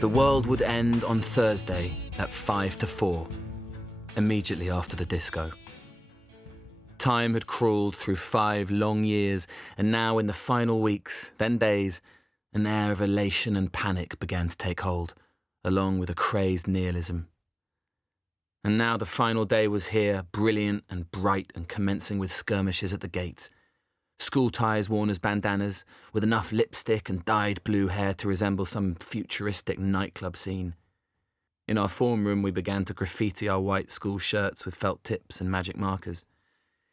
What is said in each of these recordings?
The world would end on Thursday at 5 to 4, immediately after the disco. Time had crawled through 5 long years, and now in the final weeks, then days, an air of elation and panic began to take hold, along with a crazed nihilism. And now the final day was here, brilliant and bright and commencing with skirmishes at the gates. School ties worn as bandanas, with enough lipstick and dyed blue hair to resemble some futuristic nightclub scene. In our form room we began to graffiti our white school shirts with felt tips and magic markers.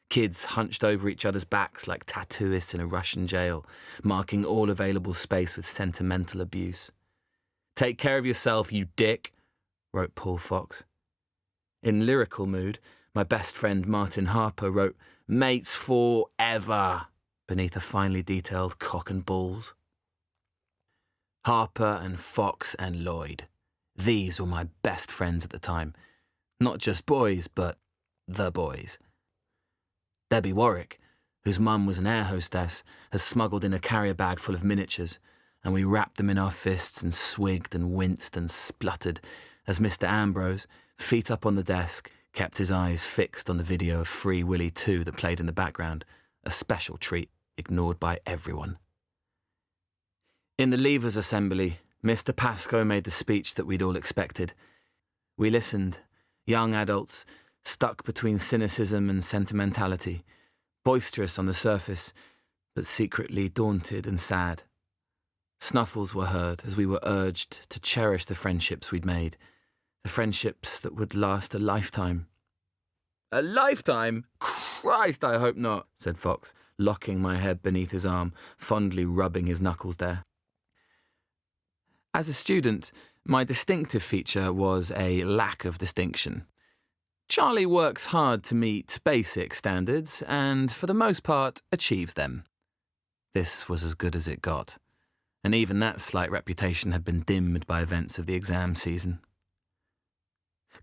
Kids hunched over each other's backs like tattooists in a Russian jail, marking all available space with sentimental abuse. "Take care of yourself, you dick," wrote Paul Fox. In lyrical mood, my best friend Martin Harper wrote "Mates forever" beneath a finely detailed cock and balls. Harper and Fox and Lloyd. These were my best friends at the time. Not just boys, but the boys. Debbie Warwick, whose mum was an air hostess, has smuggled in a carrier bag full of miniatures, and we wrapped them in our fists and swigged and winced and spluttered as Mr. Ambrose, feet up on the desk, kept his eyes fixed on the video of Free Willy 2 that played in the background, a special treat ignored by everyone. In the Leavers' Assembly, Mr. Pascoe made the speech that we'd all expected. We listened, young adults, stuck between cynicism and sentimentality, boisterous on the surface, but secretly daunted and sad. Snuffles were heard as we were urged to cherish the friendships we'd made, the friendships that would last a lifetime. "A lifetime? Christ, I hope not," said Fox, locking my head beneath his arm, fondly rubbing his knuckles there. As a student, my distinctive feature was a lack of distinction. Charlie works hard to meet basic standards and, for the most part, achieves them. This was as good as it got, and even that slight reputation had been dimmed by events of the exam season.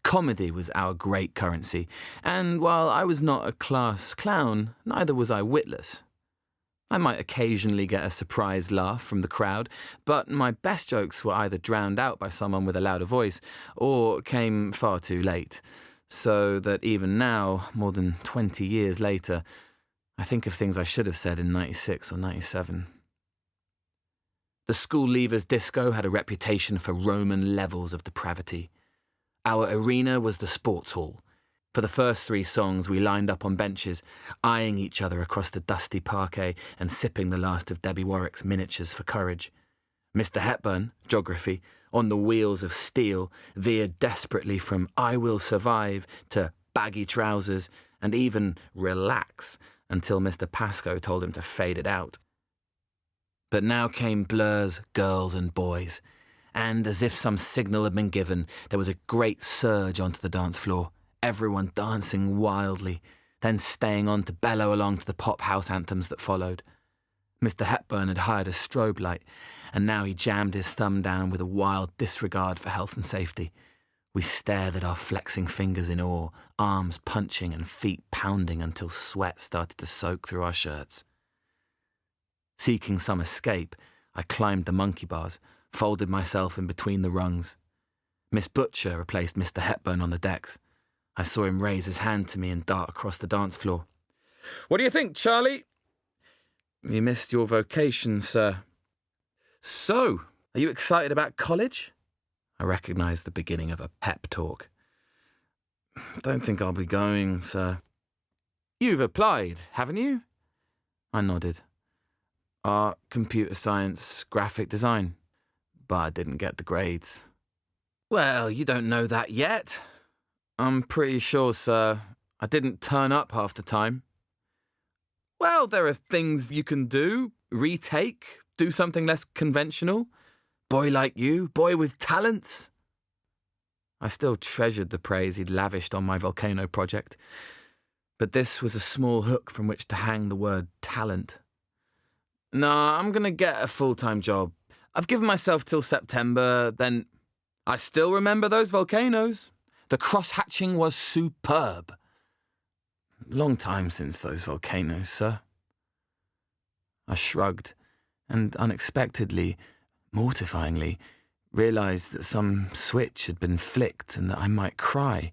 Comedy was our great currency, and while I was not a class clown, neither was I witless. I might occasionally get a surprised laugh from the crowd, but my best jokes were either drowned out by someone with a louder voice or came far too late, so that even now, more than 20 years later, I think of things I should have said in 96 or 97. The school leavers' disco had a reputation for Roman levels of depravity. Our arena was the sports hall. For the first 3 songs, we lined up on benches, eyeing each other across the dusty parquet and sipping the last of Debbie Warwick's miniatures for courage. Mr. Hepburn, geography, on the wheels of steel, veered desperately from "I will survive" to baggy trousers and even relax until Mr. Pascoe told him to fade it out. But now came Blur's Girls and Boys, and as if some signal had been given, there was a great surge onto the dance floor, everyone dancing wildly, then staying on to bellow along to the pop house anthems that followed. Mr. Hepburn had hired a strobe light, and now he jammed his thumb down with a wild disregard for health and safety. We stared at our flexing fingers in awe, arms punching and feet pounding until sweat started to soak through our shirts. Seeking some escape, I climbed the monkey bars, folded myself in between the rungs. Miss Butcher replaced Mr. Hepburn on the decks. I saw him raise his hand to me and dart across the dance floor. "What do you think, Charlie?" "You missed your vocation, sir." "So, are you excited about college?" I recognised the beginning of a pep talk. "Don't think I'll be going, sir." "You've applied, haven't you?" I nodded. "Art, computer science, graphic design." But I didn't get the grades. "Well, you don't know that yet." "I'm pretty sure, sir. I didn't turn up half the time." "Well, there are things you can do. Retake. Do something less conventional. Boy like you. Boy with talents." I still treasured the praise he'd lavished on my volcano project. But this was a small hook from which to hang the word talent. "Nah, I'm going to get a full-time job. I've given myself till September, then..." "I still remember those volcanoes. The cross-hatching was superb." "Long time since those volcanoes, sir." I shrugged, and unexpectedly, mortifyingly, realised that some switch had been flicked and that I might cry.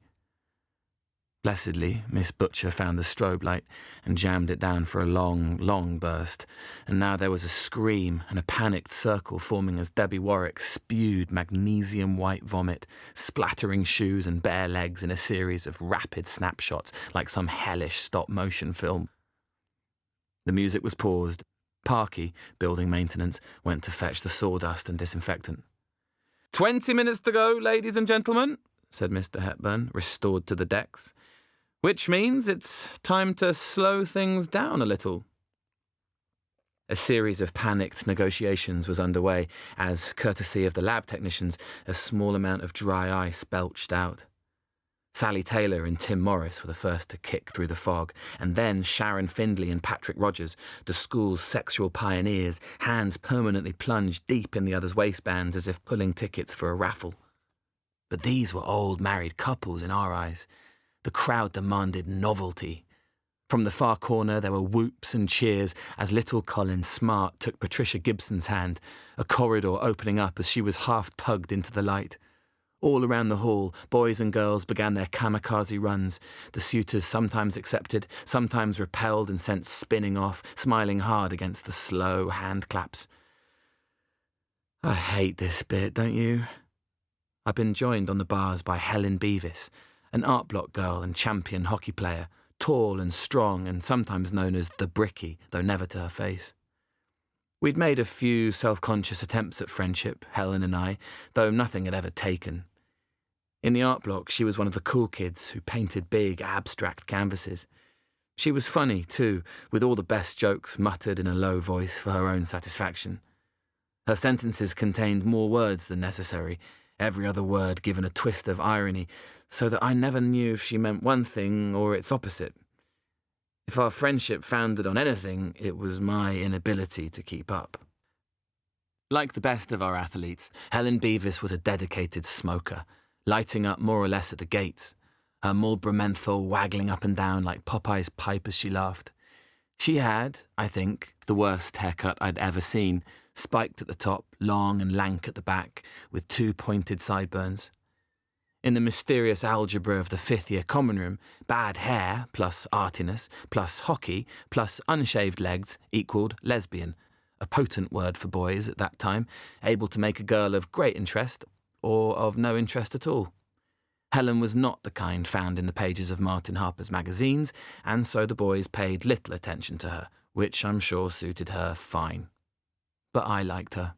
Blessedly, Miss Butcher found the strobe light and jammed it down for a long, long burst, and now there was a scream and a panicked circle forming as Debbie Warwick spewed magnesium-white vomit, splattering shoes and bare legs in a series of rapid snapshots like some hellish stop-motion film. The music was paused. Parky, building maintenance, went to fetch the sawdust and disinfectant. 20 minutes to go, ladies and gentlemen, said Mr. Hepburn, restored to the decks, which means it's time to slow things down a little. A series of panicked negotiations was underway as, courtesy of the lab technicians, a small amount of dry ice belched out. Sally Taylor and Tim Morris were the first to kick through the fog, and then Sharon Findlay and Patrick Rogers, the school's sexual pioneers, hands permanently plunged deep in the others' waistbands as if pulling tickets for a raffle. But these were old married couples in our eyes. The crowd demanded novelty. From the far corner there were whoops and cheers as little Colin Smart took Patricia Gibson's hand, a corridor opening up as she was half tugged into the light. All around the hall, boys and girls began their kamikaze runs, the suitors sometimes accepted, sometimes repelled and sent spinning off, smiling hard against the slow hand claps. I hate this bit, don't you? I've been joined on the bars by Helen Beavis, an art block girl and champion hockey player, tall and strong and sometimes known as the Bricky, though never to her face. We'd made a few self-conscious attempts at friendship, Helen and I, though nothing had ever taken. In the art block, she was one of the cool kids who painted big, abstract canvases. She was funny, too, with all the best jokes muttered in a low voice for her own satisfaction. Her sentences contained more words than necessary, every other word given a twist of irony, so that I never knew if she meant one thing or its opposite. If our friendship founded on anything, it was my inability to keep up. Like the best of our athletes, Helen Beavis was a dedicated smoker, lighting up more or less at the gates, her Marlboro menthol waggling up and down like Popeye's pipe as she laughed. She had, I think, the worst haircut I'd ever seen, spiked at the top, long and lank at the back, with 2 pointed sideburns. In the mysterious algebra of the fifth-year common room, bad hair plus artiness plus hockey plus unshaved legs equalled lesbian, a potent word for boys at that time, able to make a girl of great interest or of no interest at all. Helen was not the kind found in the pages of Martin Harper's magazines, and so the boys paid little attention to her, which I'm sure suited her fine. But I liked her.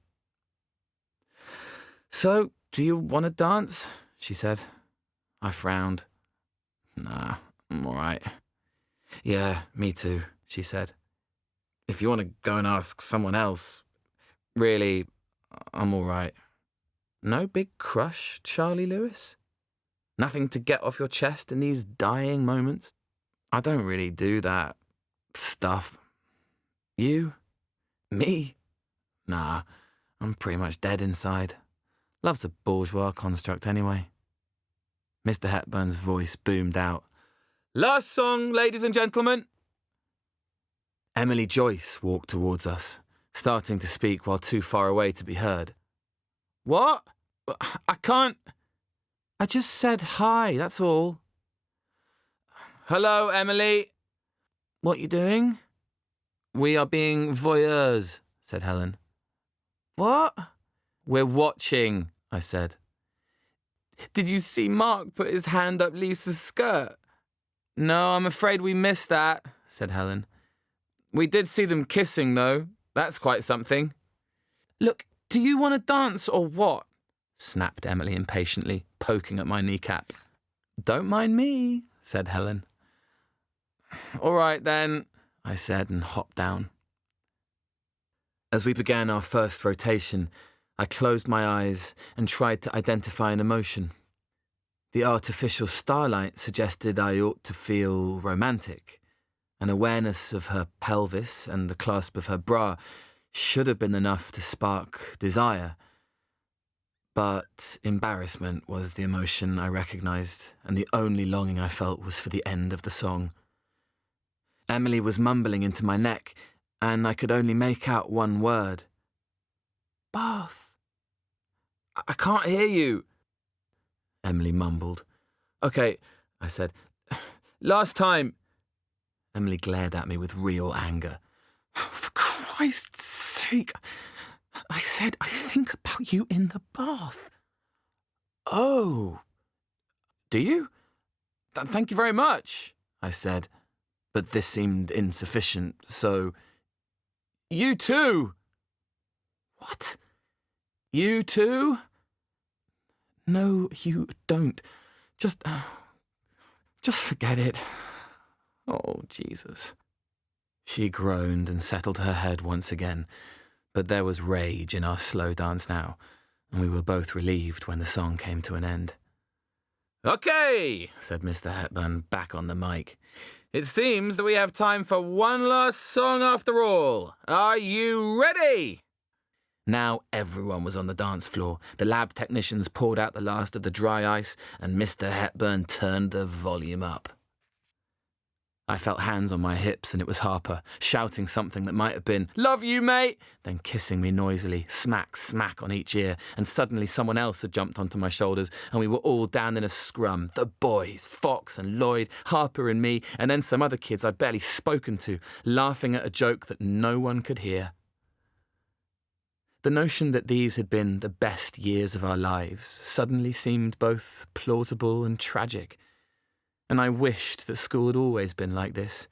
"So, do you want to dance?" she said. I frowned. "Nah, I'm all right." "Yeah, me too," she said. "If you want to go and ask someone else, really, I'm all right." "No big crush, Charlie Lewis? Nothing to get off your chest in these dying moments?" "I don't really do that stuff." "You? Me? Nah, I'm pretty much dead inside. Love's a bourgeois construct anyway." Mr. Hepburn's voice boomed out. "Last song, ladies and gentlemen." Emily Joyce walked towards us, starting to speak while too far away to be heard. "What? I can't... I just said hi, that's all." "Hello, Emily." "What you doing?" "We are being voyeurs," said Helen. "What?" "We're watching," I said. "Did you see Mark put his hand up Lisa's skirt?" "No, I'm afraid we missed that," said Helen. "We did see them kissing, though. That's quite something." "Look, do you want to dance or what?" snapped Emily impatiently, poking at my kneecap. "Don't mind me," said Helen. "All right, then," I said and hopped down. As we began our first rotation, I closed my eyes and tried to identify an emotion. The artificial starlight suggested I ought to feel romantic. An awareness of her pelvis and the clasp of her bra should have been enough to spark desire. But embarrassment was the emotion I recognised, and the only longing I felt was for the end of the song. Emily was mumbling into my neck, and I could only make out one word. "Bath." I can't hear you, Emily mumbled. Okay, I said. Last time. Emily glared at me with real anger. For Christ's sake, I said I think about you in the bath. Oh, do you? Thank you very much, I said, but this seemed insufficient, so... You too! What? You too? No, you don't. Just forget it. Oh, Jesus. She groaned and settled her head once again, but there was rage in our slow dance now, and we were both relieved when the song came to an end. Okay, said Mr. Hepburn, back on the mic. It seems that we have time for one last song after all. Are you ready? Now everyone was on the dance floor. The lab technicians poured out the last of the dry ice, and Mr. Hepburn turned the volume up. I felt hands on my hips, and it was Harper, shouting something that might have been, "Love you, mate!" then kissing me noisily, smack, smack on each ear, and suddenly someone else had jumped onto my shoulders, and we were all down in a scrum. The boys, Fox and Lloyd, Harper and me, and then some other kids I'd barely spoken to, laughing at a joke that no one could hear. The notion that these had been the best years of our lives suddenly seemed both plausible and tragic. And I wished that school had always been like this,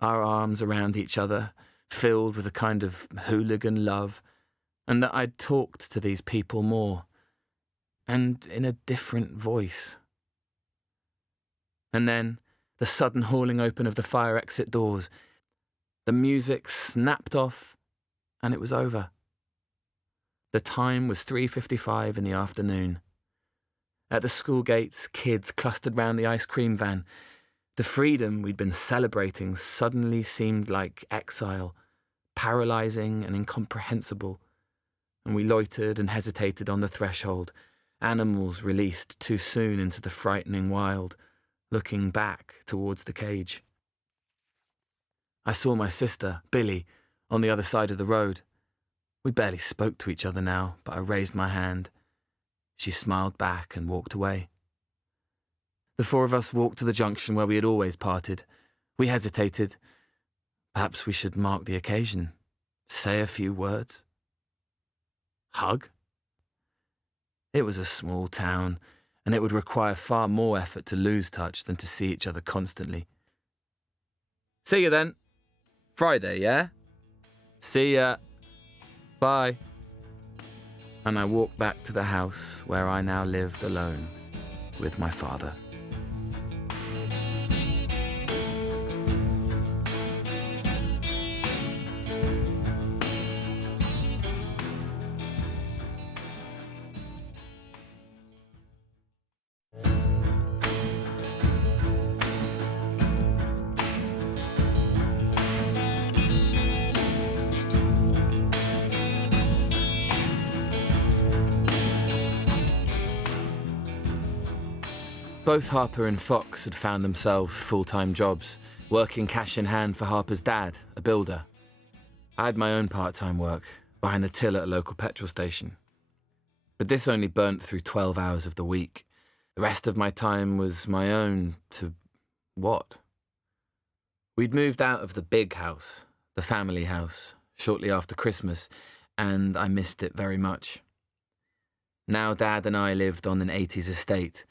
our arms around each other, filled with a kind of hooligan love, and that I'd talked to these people more, and in a different voice. And then, the sudden hauling open of the fire exit doors, the music snapped off, and it was over. The time was 3:55 in the afternoon. At the school gates, kids clustered round the ice cream van. The freedom we'd been celebrating suddenly seemed like exile, paralysing and incomprehensible, and we loitered and hesitated on the threshold, animals released too soon into the frightening wild, looking back towards the cage. I saw my sister, Billy, on the other side of the road. We barely spoke to each other now, but I raised my hand. She smiled back and walked away. The four of us walked to the junction where we had always parted. We hesitated. Perhaps we should mark the occasion. Say a few words. Hug? It was a small town, and it would require far more effort to lose touch than to see each other constantly. See you then. Friday, yeah? See ya. Bye. And I walked back to the house where I now lived alone with my father. Both Harper and Fox had found themselves full-time jobs, working cash in hand for Harper's dad, a builder. I had my own part-time work, behind the till at a local petrol station. But this only burnt through 12 hours of the week. The rest of my time was my own to what? We'd moved out of the big house, the family house, shortly after Christmas, and I missed it very much. Now Dad and I lived on an 80s estate,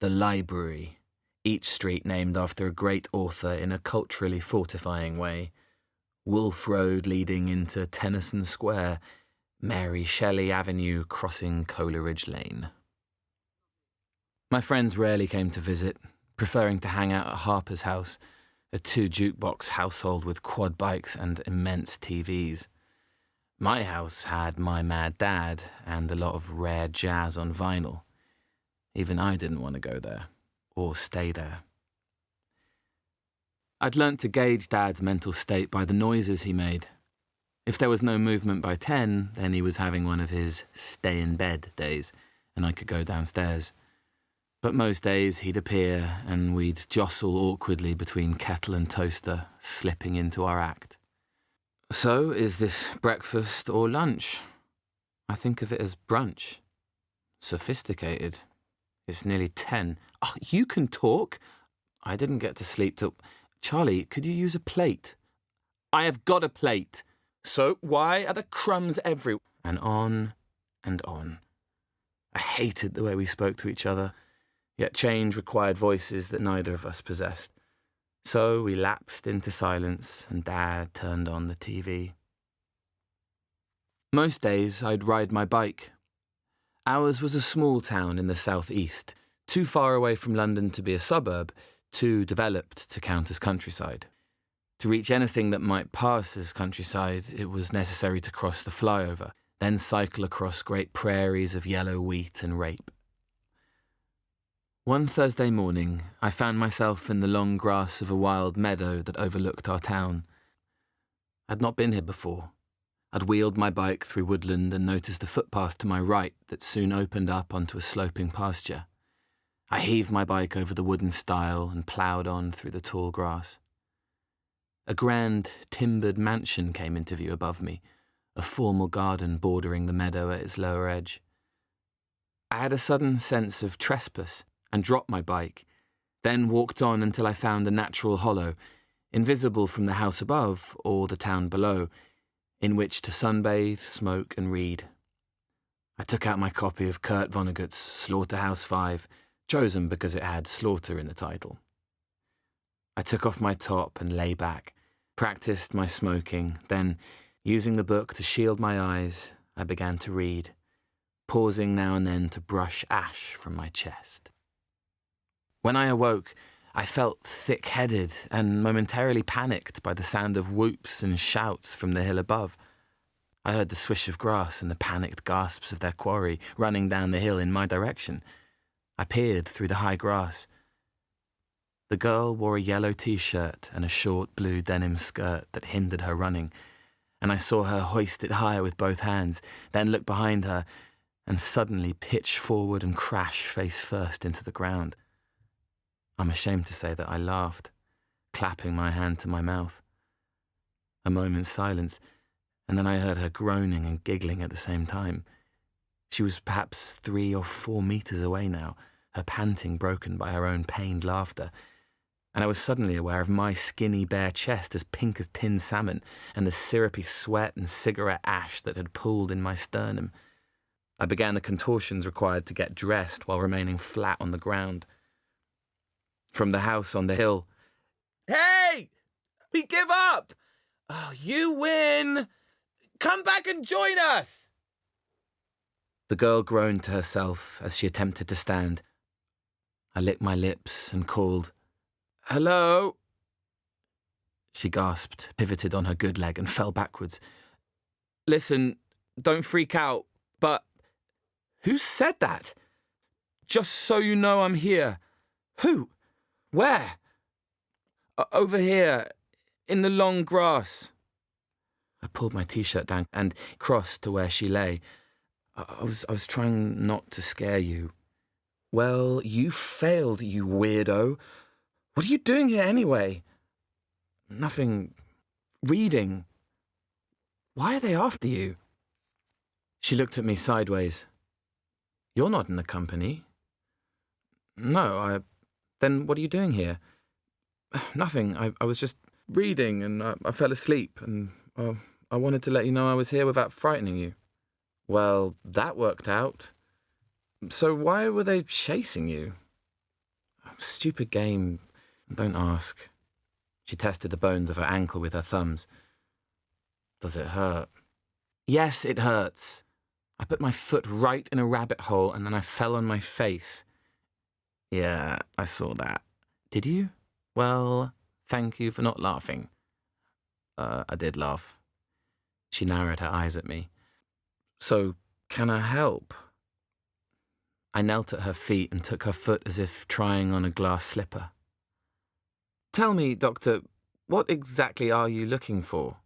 the Library, each street named after a great author in a culturally fortifying way. Wolf Road leading into Tennyson Square, Mary Shelley Avenue crossing Coleridge Lane. My friends rarely came to visit, preferring to hang out at Harper's house, a two-jukebox household with quad bikes and immense TVs. My house had My Mad Dad and a lot of rare jazz on vinyl. Even I didn't want to go there, or stay there. I'd learnt to gauge Dad's mental state by the noises he made. If there was no movement by 10, then he was having one of his stay-in-bed days, and I could go downstairs. But most days he'd appear, and we'd jostle awkwardly between kettle and toaster, slipping into our act. So, is this breakfast or lunch? I think of it as brunch. Sophisticated. It's nearly 10. Oh, you can talk? I didn't get to sleep till... Charlie, could you use a plate? I have got a plate. So why are the crumbs everywhere? And on and on. I hated the way we spoke to each other, yet change required voices that neither of us possessed. So we lapsed into silence, and Dad turned on the TV. Most days I'd ride my bike. Ours was a small town in the southeast, too far away from London to be a suburb, too developed to count as countryside. To reach anything that might pass as countryside, it was necessary to cross the flyover, then cycle across great prairies of yellow wheat and rape. One Thursday morning, I found myself in the long grass of a wild meadow that overlooked our town. I'd not been here before. I'd wheeled my bike through woodland and noticed a footpath to my right that soon opened up onto a sloping pasture. I heaved my bike over the wooden stile and ploughed on through the tall grass. A grand, timbered mansion came into view above me, a formal garden bordering the meadow at its lower edge. I had a sudden sense of trespass and dropped my bike, then walked on until I found a natural hollow, invisible from the house above or the town below, in which to sunbathe, smoke and read. I took out my copy of Kurt Vonnegut's Slaughterhouse-Five, chosen because it had slaughter in the title. I took off my top and lay back, practiced my smoking, then, using the book to shield my eyes, I began to read, pausing now and then to brush ash from my chest. When I awoke, I felt thick-headed and momentarily panicked by the sound of whoops and shouts from the hill above. I heard the swish of grass and the panicked gasps of their quarry running down the hill in my direction. I peered through the high grass. The girl wore a yellow t-shirt and a short blue denim skirt that hindered her running, and I saw her hoist it higher with both hands, then look behind her, and suddenly pitch forward and crash face first into the ground. I'm ashamed to say that I laughed, clapping my hand to my mouth. A moment's silence, and then I heard her groaning and giggling at the same time. She was perhaps 3 or 4 meters away now, her panting broken by her own pained laughter, and I was suddenly aware of my skinny bare chest as pink as tinned salmon and the syrupy sweat and cigarette ash that had pooled in my sternum. I began the contortions required to get dressed while remaining flat on the ground. From the house on the hill, "Hey! We give up! Oh, you win! Come back and join us!" The girl groaned to herself as she attempted to stand. I licked my lips and called, "Hello?" She gasped, pivoted on her good leg and fell backwards. "Listen, don't freak out, but..." "Who said that?" "Just so you know I'm here." "Who? Where?" "Over here, in the long grass." I pulled my t-shirt down and crossed to where she lay. I was trying not to scare you. "Well, you failed, you weirdo. What are you doing here anyway?" "Nothing. Reading." "Why are they after you?" She looked at me sideways. "You're not in the company." "No, Then what are you doing here?" "Nothing. I was just reading and I fell asleep and I wanted to let you know I was here without frightening you." "Well, that worked out. So why were they chasing you?" "Stupid game. Don't ask." She tested the bones of her ankle with her thumbs. "Does it hurt?" "Yes, it hurts." I put my foot right in a rabbit hole and then I fell on my face. "Yeah, I saw that." "Did you? Well, thank you for not laughing." I did laugh." She narrowed her eyes at me. "So, can I help?" I knelt at her feet and took her foot as if trying on a glass slipper. "Tell me, Doctor, what exactly are you looking for?"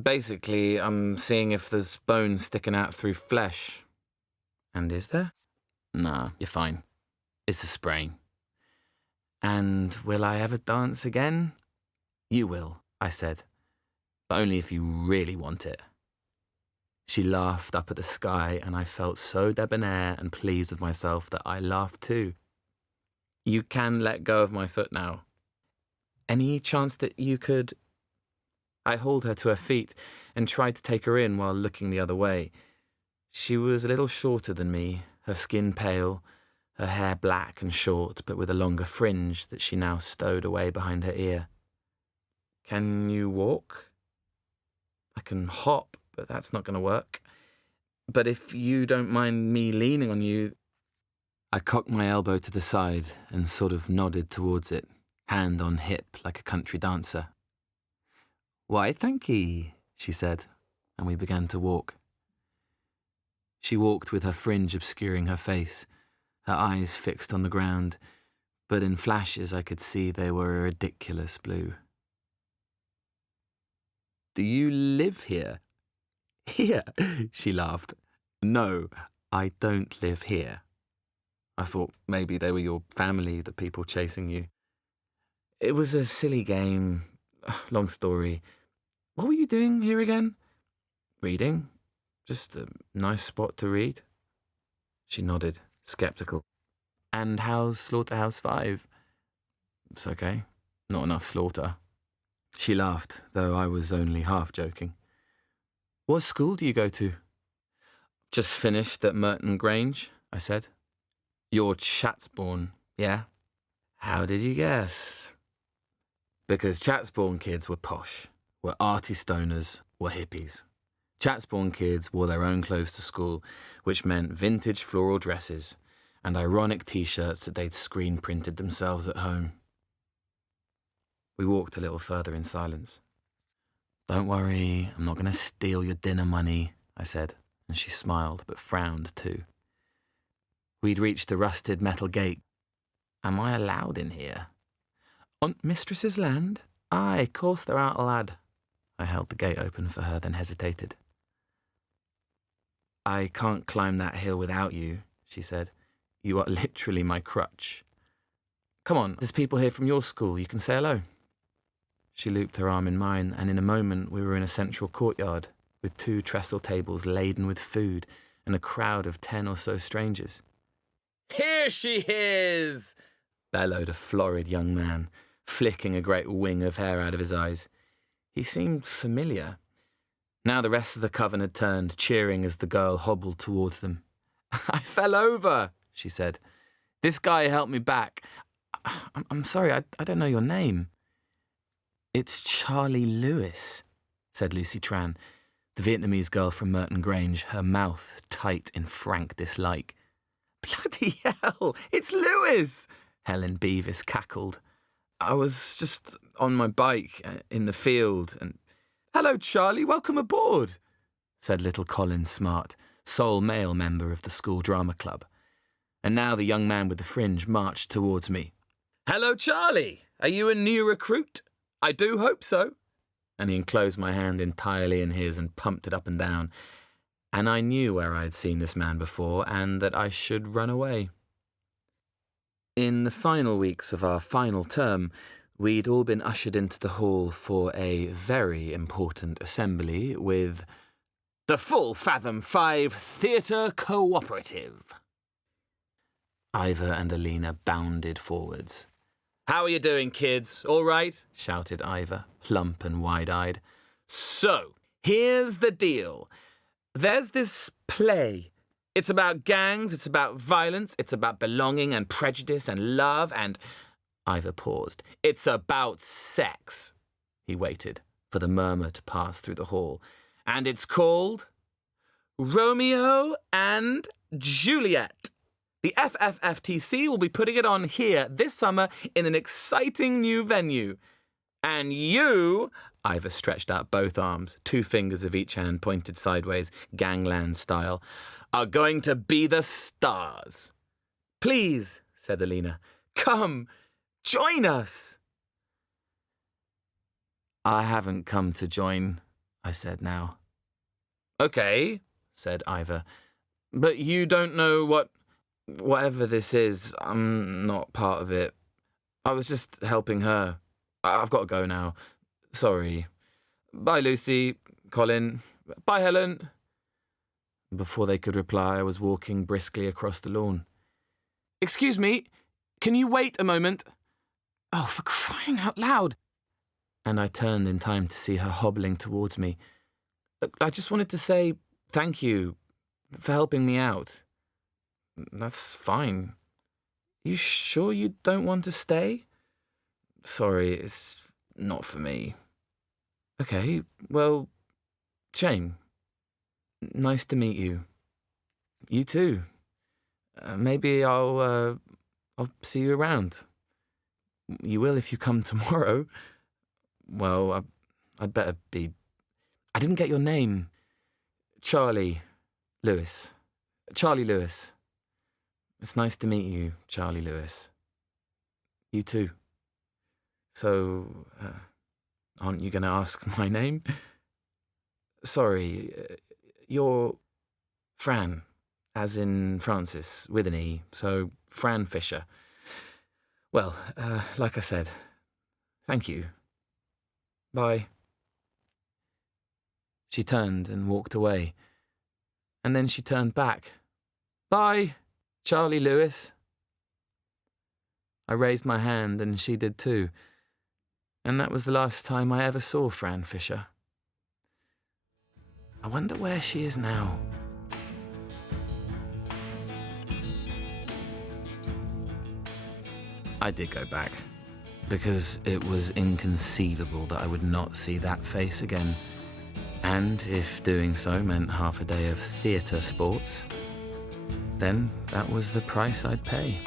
"Basically, I'm seeing if there's bone sticking out through flesh." "And is there?" "Nah, you're fine. It's a sprain." "And will I ever dance again?" "You will," I said, "but only if you really want it." She laughed up at the sky, and I felt so debonair and pleased with myself that I laughed too. You can let go of my foot now. Any chance that you could... I hauled her to her feet and tried to take her in while looking the other way. She was a little shorter than me, her skin pale, her hair black and short, but with a longer fringe that she now stowed away behind her ear. Can you walk? I can hop, but that's not going to work. But if you don't mind me leaning on you... I cocked my elbow to the side and sort of nodded towards it, hand on hip like a country dancer. Why, thank'ee, she said, and we began to walk. She walked with her fringe obscuring her face, her eyes fixed on the ground, but in flashes I could see they were a ridiculous blue. Do you live here? Here? She laughed. No, I don't live here. I thought maybe they were your family, the people chasing you. It was a silly game. Long story. What were you doing here again? Reading. Just a nice spot to read. She nodded, sceptical. And how's Slaughterhouse 5? It's okay. Not enough slaughter. She laughed, though I was only half joking. What school do you go to? Just finished at Merton Grange, I said. You're Chatsbourne, yeah? How did you guess? Because Chatsbourne kids were posh, were arty stoners, were hippies. Chatsbourne kids wore their own clothes to school, which meant vintage floral dresses and ironic T-shirts that they'd screen-printed themselves at home. We walked a little further in silence. Don't worry, I'm not going to steal your dinner money, I said, and she smiled but frowned too. We'd reached a rusted metal gate. Am I allowed in here? On mistress's land? Aye, course thou art, lad. I held the gate open for her, then hesitated. I can't climb that hill without you, she said. You are literally my crutch. Come on, there's people here from your school. You can say hello. She looped her arm in mine, and in a moment we were in a central courtyard, with 2 trestle tables laden with food and a crowd of 10 or so strangers. Here she is! Bellowed a florid young man, flicking a great wing of hair out of his eyes. He seemed familiar. Now the rest of the coven had turned, cheering as the girl hobbled towards them. I fell over, she said. This guy helped me back. I'm sorry, I don't know your name. It's Charlie Lewis, said Lucy Tran, the Vietnamese girl from Merton Grange, her mouth tight in frank dislike. Bloody hell, it's Lewis! Helen Beavis cackled. I was just on my bike in the field and... Hello, Charlie, welcome aboard, said little Colin Smart, sole male member of the school drama club. And now the young man with the fringe marched towards me. Hello, Charlie, are you a new recruit? I do hope so. And he enclosed my hand entirely in his and pumped it up and down. And I knew where I had seen this man before and that I should run away. In the final weeks of our final term, we'd all been ushered into the hall for a very important assembly with the Full Fathom 5 Theatre Cooperative. Ivor and Alina bounded forwards. How are you doing, kids? All right? Shouted Ivor, plump and wide-eyed. So, here's the deal. There's this play. It's about gangs, it's about violence, it's about belonging and prejudice and love and... Ivor paused. It's about sex. He waited for the murmur to pass through the hall. And it's called Romeo and Juliet. The FFFTC will be putting it on here this summer in an exciting new venue. And you, Ivor stretched out both arms, 2 fingers of each hand pointed sideways, gangland style, are going to be the stars. Please, said Alina, come, join us. I haven't come to join, I said now. Okay, said Ivor, but you don't know whatever this is, I'm not part of it. I was just helping her. I've got to go now. Sorry. Bye, Lucy. Colin. Bye, Helen. Before they could reply, I was walking briskly across the lawn. "Excuse me, can you wait a moment?" "Oh, for crying out loud!" And I turned in time to see her hobbling towards me. "Look, I just wanted to say thank you for helping me out." "That's fine. You sure you don't want to stay?" "Sorry, it's not for me." "Okay, well, shame. Nice to meet you." "You too. Maybe I'll see you around." "You will if you come tomorrow." "Well, I'd better be. I didn't get your name." "Charlie Lewis. Charlie Lewis. It's nice to meet you, Charlie Lewis." "You too." "So, aren't you going to ask my name?" "Sorry, you're Fran, as in Francis, with an E, so Fran Fisher. Well, like I said, thank you. Bye." She turned and walked away, and then she turned back. "Bye, Charlie Lewis." I raised my hand, and she did too, and that was the last time I ever saw Fran Fisher. I wonder where she is now. I did go back, because it was inconceivable that I would not see that face again. And if doing so meant half a day of theatre sports, then that was the price I'd pay.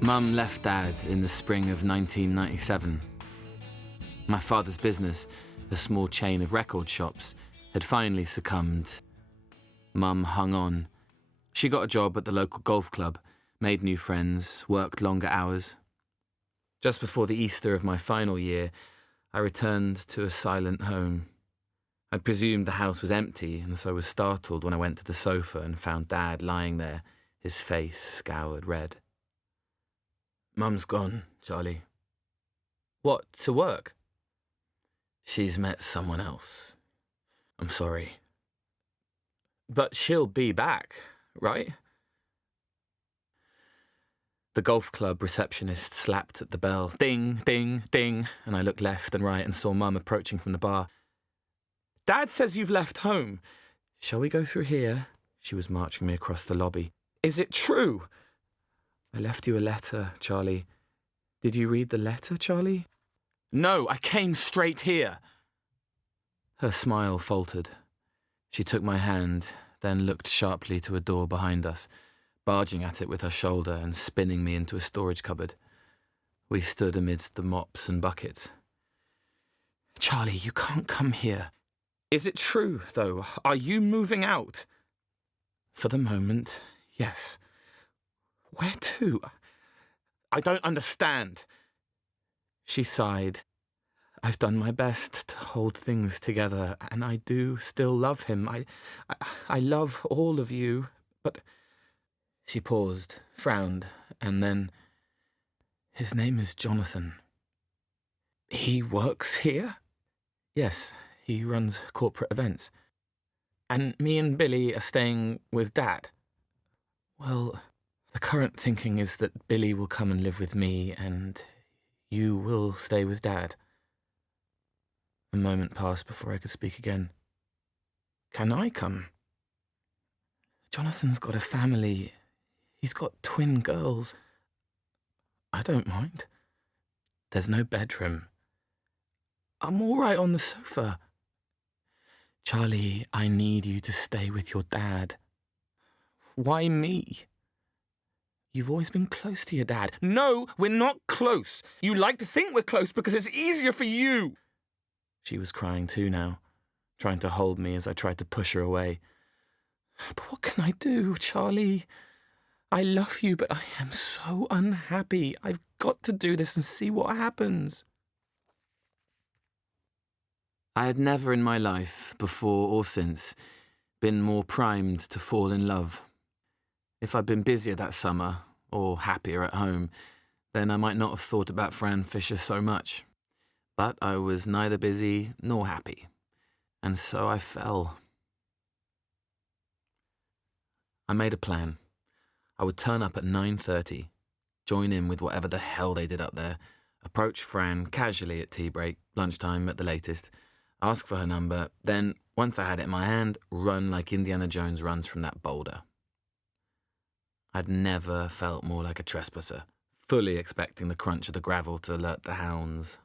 Mum left Dad in the spring of 1997. My father's business, a small chain of record shops, had finally succumbed. Mum hung on. She got a job at the local golf club, made new friends, worked longer hours. Just before the Easter of my final year, I returned to a silent home. I presumed the house was empty, and so was startled when I went to the sofa and found Dad lying there, his face scoured red. "Mum's gone, Charlie." "What, to work?" "She's met someone else. I'm sorry." "But she'll be back, right?" The golf club receptionist slapped at the bell. Ding, ding, ding, and I looked left and right and saw Mum approaching from the bar. "Dad says you've left home." "Shall we go through here?" She was marching me across the lobby. "Is it true?" "I left you a letter, Charlie. Did you read the letter, Charlie?" "No, I came straight here." Her smile faltered. She took my hand, then looked sharply to a door behind us, barging at it with her shoulder and spinning me into a storage cupboard. We stood amidst the mops and buckets. "Charlie, you can't come here." "Is it true, though? Are you moving out?" "For the moment, yes." "Where to?" "I don't understand." She sighed. "I've done my best to hold things together, and I do still love him. I love all of you, but..." She paused, frowned, and then... "His name is Jonathan." "He works here?" "Yes, he runs corporate events." "And me and Billy are staying with Dad?" "Well, the current thinking is that Billy will come and live with me, and you will stay with Dad." A moment passed before I could speak again. "Can I come?" "Jonathan's got a family. He's got twin girls." "I don't mind." "There's no bedroom." "I'm all right on the sofa." "Charlie, I need you to stay with your dad." "Why me?" "You've always been close to your dad." "No, we're not close. You like to think we're close because it's easier for you." She was crying too now, trying to hold me as I tried to push her away. "But what can I do, Charlie? I love you, but I am so unhappy. I've got to do this and see what happens. I had never in my life, before or since, been more primed to fall in love. If I'd been busier that summer, or happier at home, then I might not have thought about Fran Fisher so much. But I was neither busy nor happy, and so I fell. I made a plan. I would turn up at 9:30, join in with whatever the hell they did up there, approach Fran casually at tea break, lunchtime at the latest, ask for her number, then, once I had it in my hand, run like Indiana Jones runs from that boulder. I'd never felt more like a trespasser, fully expecting the crunch of the gravel to alert the hounds.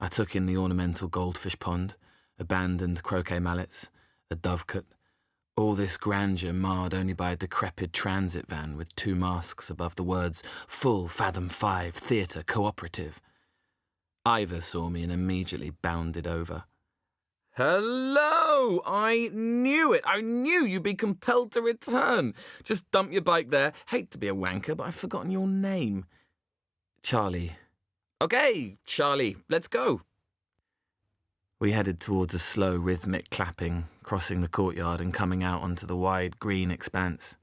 I took in the ornamental goldfish pond, abandoned croquet mallets, a dovecote, all this grandeur marred only by a decrepit transit van with 2 masks above the words Full Fathom 5 Theatre Cooperative. Ivor saw me and immediately bounded over. "Hello! I knew it! I knew you'd be compelled to return! Just dump your bike there. Hate to be a wanker, but I've forgotten your name." "Charlie." "Okay, Charlie, let's go." We headed towards a slow, rhythmic clapping, crossing the courtyard and coming out onto the wide green expanse.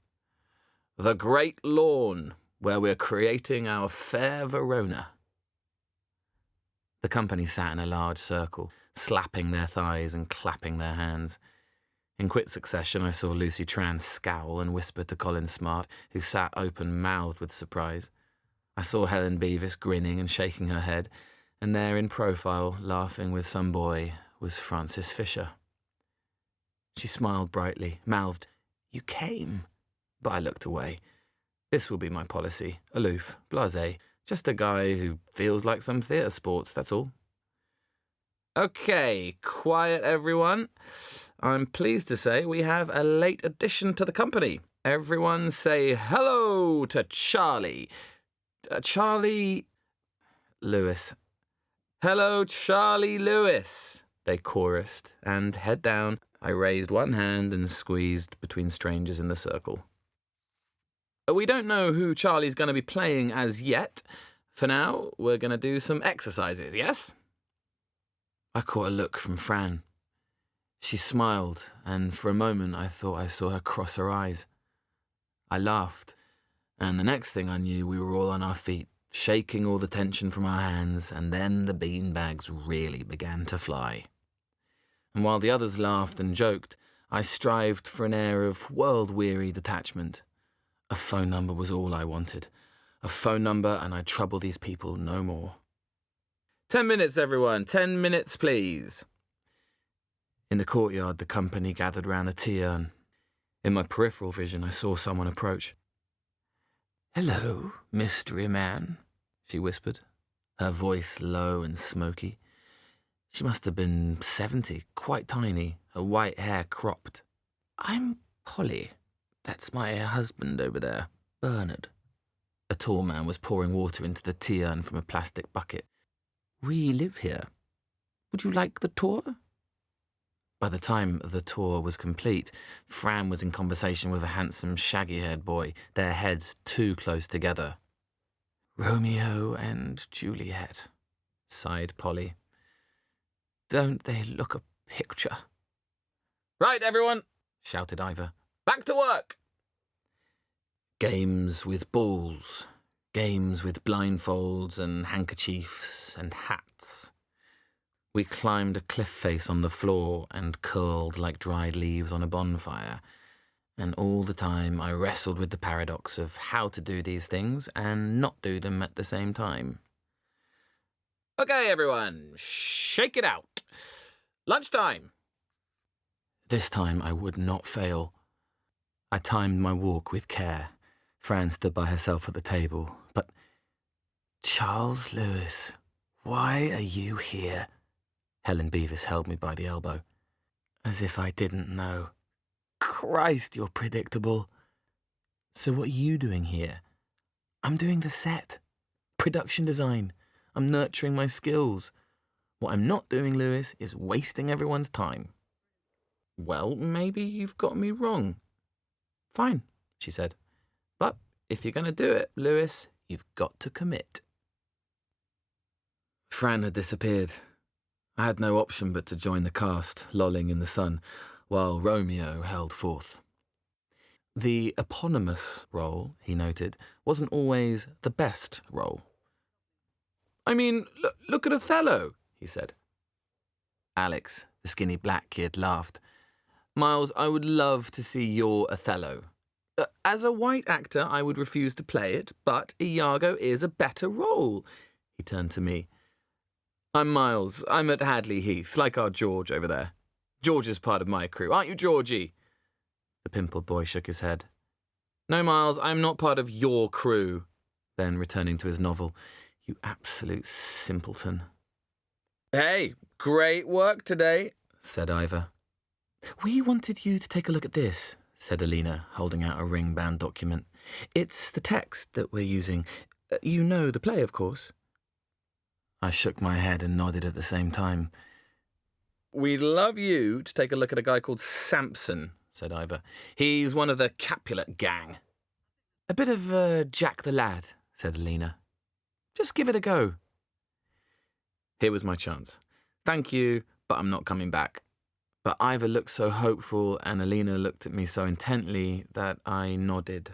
"The Great Lawn, where we're creating our fair Verona." The company sat in a large circle, slapping their thighs and clapping their hands. In quick succession, I saw Lucy Tran scowl and whisper to Colin Smart, who sat open-mouthed with surprise. I saw Helen Beavis grinning and shaking her head, and there in profile, laughing with some boy, was Frances Fisher. She smiled brightly, mouthed, "You came." But I looked away. This will be my policy, aloof, blasé, just a guy who feels like some theatre sports, that's all. "Okay, quiet everyone. I'm pleased to say we have a late addition to the company. Everyone say hello to Charlie. Charlie Lewis. Hello, Charlie Lewis," they chorused, and head down, I raised one hand and squeezed between strangers in the circle. We don't know who Charlie's going to be playing as yet. For now, we're going to do some exercises, yes? I caught a look from Fran. She smiled, and for a moment I thought I saw her cross her eyes. I laughed, and the next thing I knew we were all on our feet, shaking all the tension from our hands, and then the beanbags really began to fly. And while the others laughed and joked, I strived for an air of world-weary detachment. A phone number was all I wanted. A phone number, and I'd trouble these people no more. 10 minutes, everyone. 10 minutes, please. In the courtyard, the company gathered round the tea urn. In my peripheral vision, I saw someone approach. "Hello, mystery man," she whispered, her voice low and smoky. She must have been 70, quite tiny, her white hair cropped. "I'm Polly. That's my husband over there, Bernard." A tall man was pouring water into the tea urn from a plastic bucket. "We live here. Would you like the tour?" By the time the tour was complete, Fran was in conversation with a handsome, shaggy-haired boy, their heads too close together. "Romeo and Juliet," sighed Polly. "Don't they look a picture?" "Right, everyone," shouted Ivor. "Back to work!" Games with balls, games with blindfolds and handkerchiefs and hats. We climbed a cliff face on the floor and curled like dried leaves on a bonfire, and all the time I wrestled with the paradox of how to do these things and not do them at the same time. "Okay, everyone, shake it out. Lunchtime." This time I would not fail. I timed my walk with care. Fran stood by herself at the table, but... "Charles Lewis, why are you here?" Helen Beavis held me by the elbow. As if I didn't know. "Christ, you're predictable." "So what are you doing here?" "I'm doing the set. Production design. I'm nurturing my skills. What I'm not doing, Lewis, is wasting everyone's time." "Well, maybe you've got me wrong." "Fine," she said. "But if you're going to do it, Lewis, You've got to commit. Fran had disappeared. I had no option but to join the cast, lolling in the sun, while Romeo held forth. The eponymous role, he noted, wasn't always the best role. I mean, look at Othello, he said. Alex, the skinny black kid, laughed. Miles, I would love to see your Othello. As a white actor, I would refuse to play it, but Iago is a better role. He turned to me. I'm Miles. I'm at Hadley Heath, like our George over there. George is part of my crew, aren't you, Georgie? The pimpled boy shook his head. No, Miles, I'm not part of your crew. Then, returning to his novel, you absolute simpleton. Hey, great work today, said Ivor. We wanted you to take a look at this, said Alina, holding out a ring-bound document. It's the text that we're using. You know the play, of course. I shook my head and nodded at the same time. We'd love you to take a look at a guy called Samson, said Ivor. He's one of the Capulet gang. A bit of Jack the Lad, said Alina. Just give it a go. Here was my chance. Thank you, but I'm not coming back. But Ivor looked so hopeful and Alina looked at me so intently that I nodded.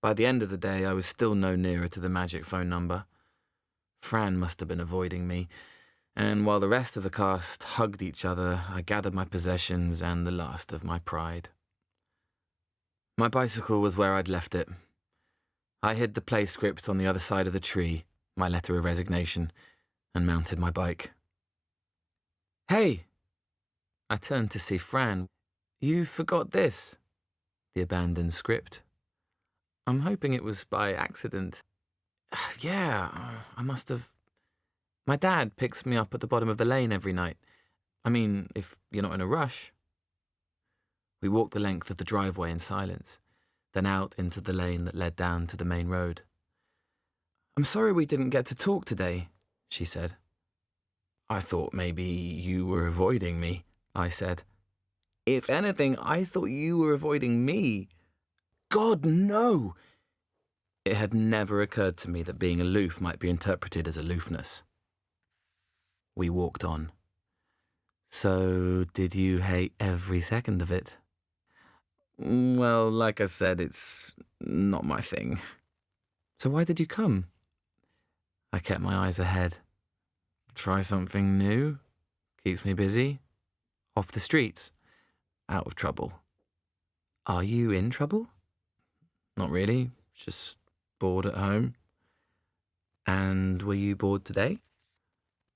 By the end of the day, I was still no nearer to the magic phone number. Fran must have been avoiding me, and while the rest of the cast hugged each other, I gathered my possessions and the last of my pride. My bicycle was where I'd left it. I hid the play script on the other side of the tree, my letter of resignation, and mounted my bike. Hey! I turned to see Fran. You forgot this. The abandoned script. I'm hoping it was by accident. Yeah, I must have. My dad picks me up at the bottom of the lane every night. I mean, if you're not in a rush. We walked the length of the driveway in silence, then out into the lane that led down to the main road. I'm sorry we didn't get to talk today, she said. I thought maybe you were avoiding me, I said. If anything, I thought you were avoiding me. God, no! It had never occurred to me that being aloof might be interpreted as aloofness. We walked on. So, did you hate every second of it? Well, like I said, it's not my thing. So why did you come? I kept my eyes ahead. Try something new. Keeps me busy. Off the streets. Out of trouble. Are you in trouble? Not really. Just bored at home. And were you bored today?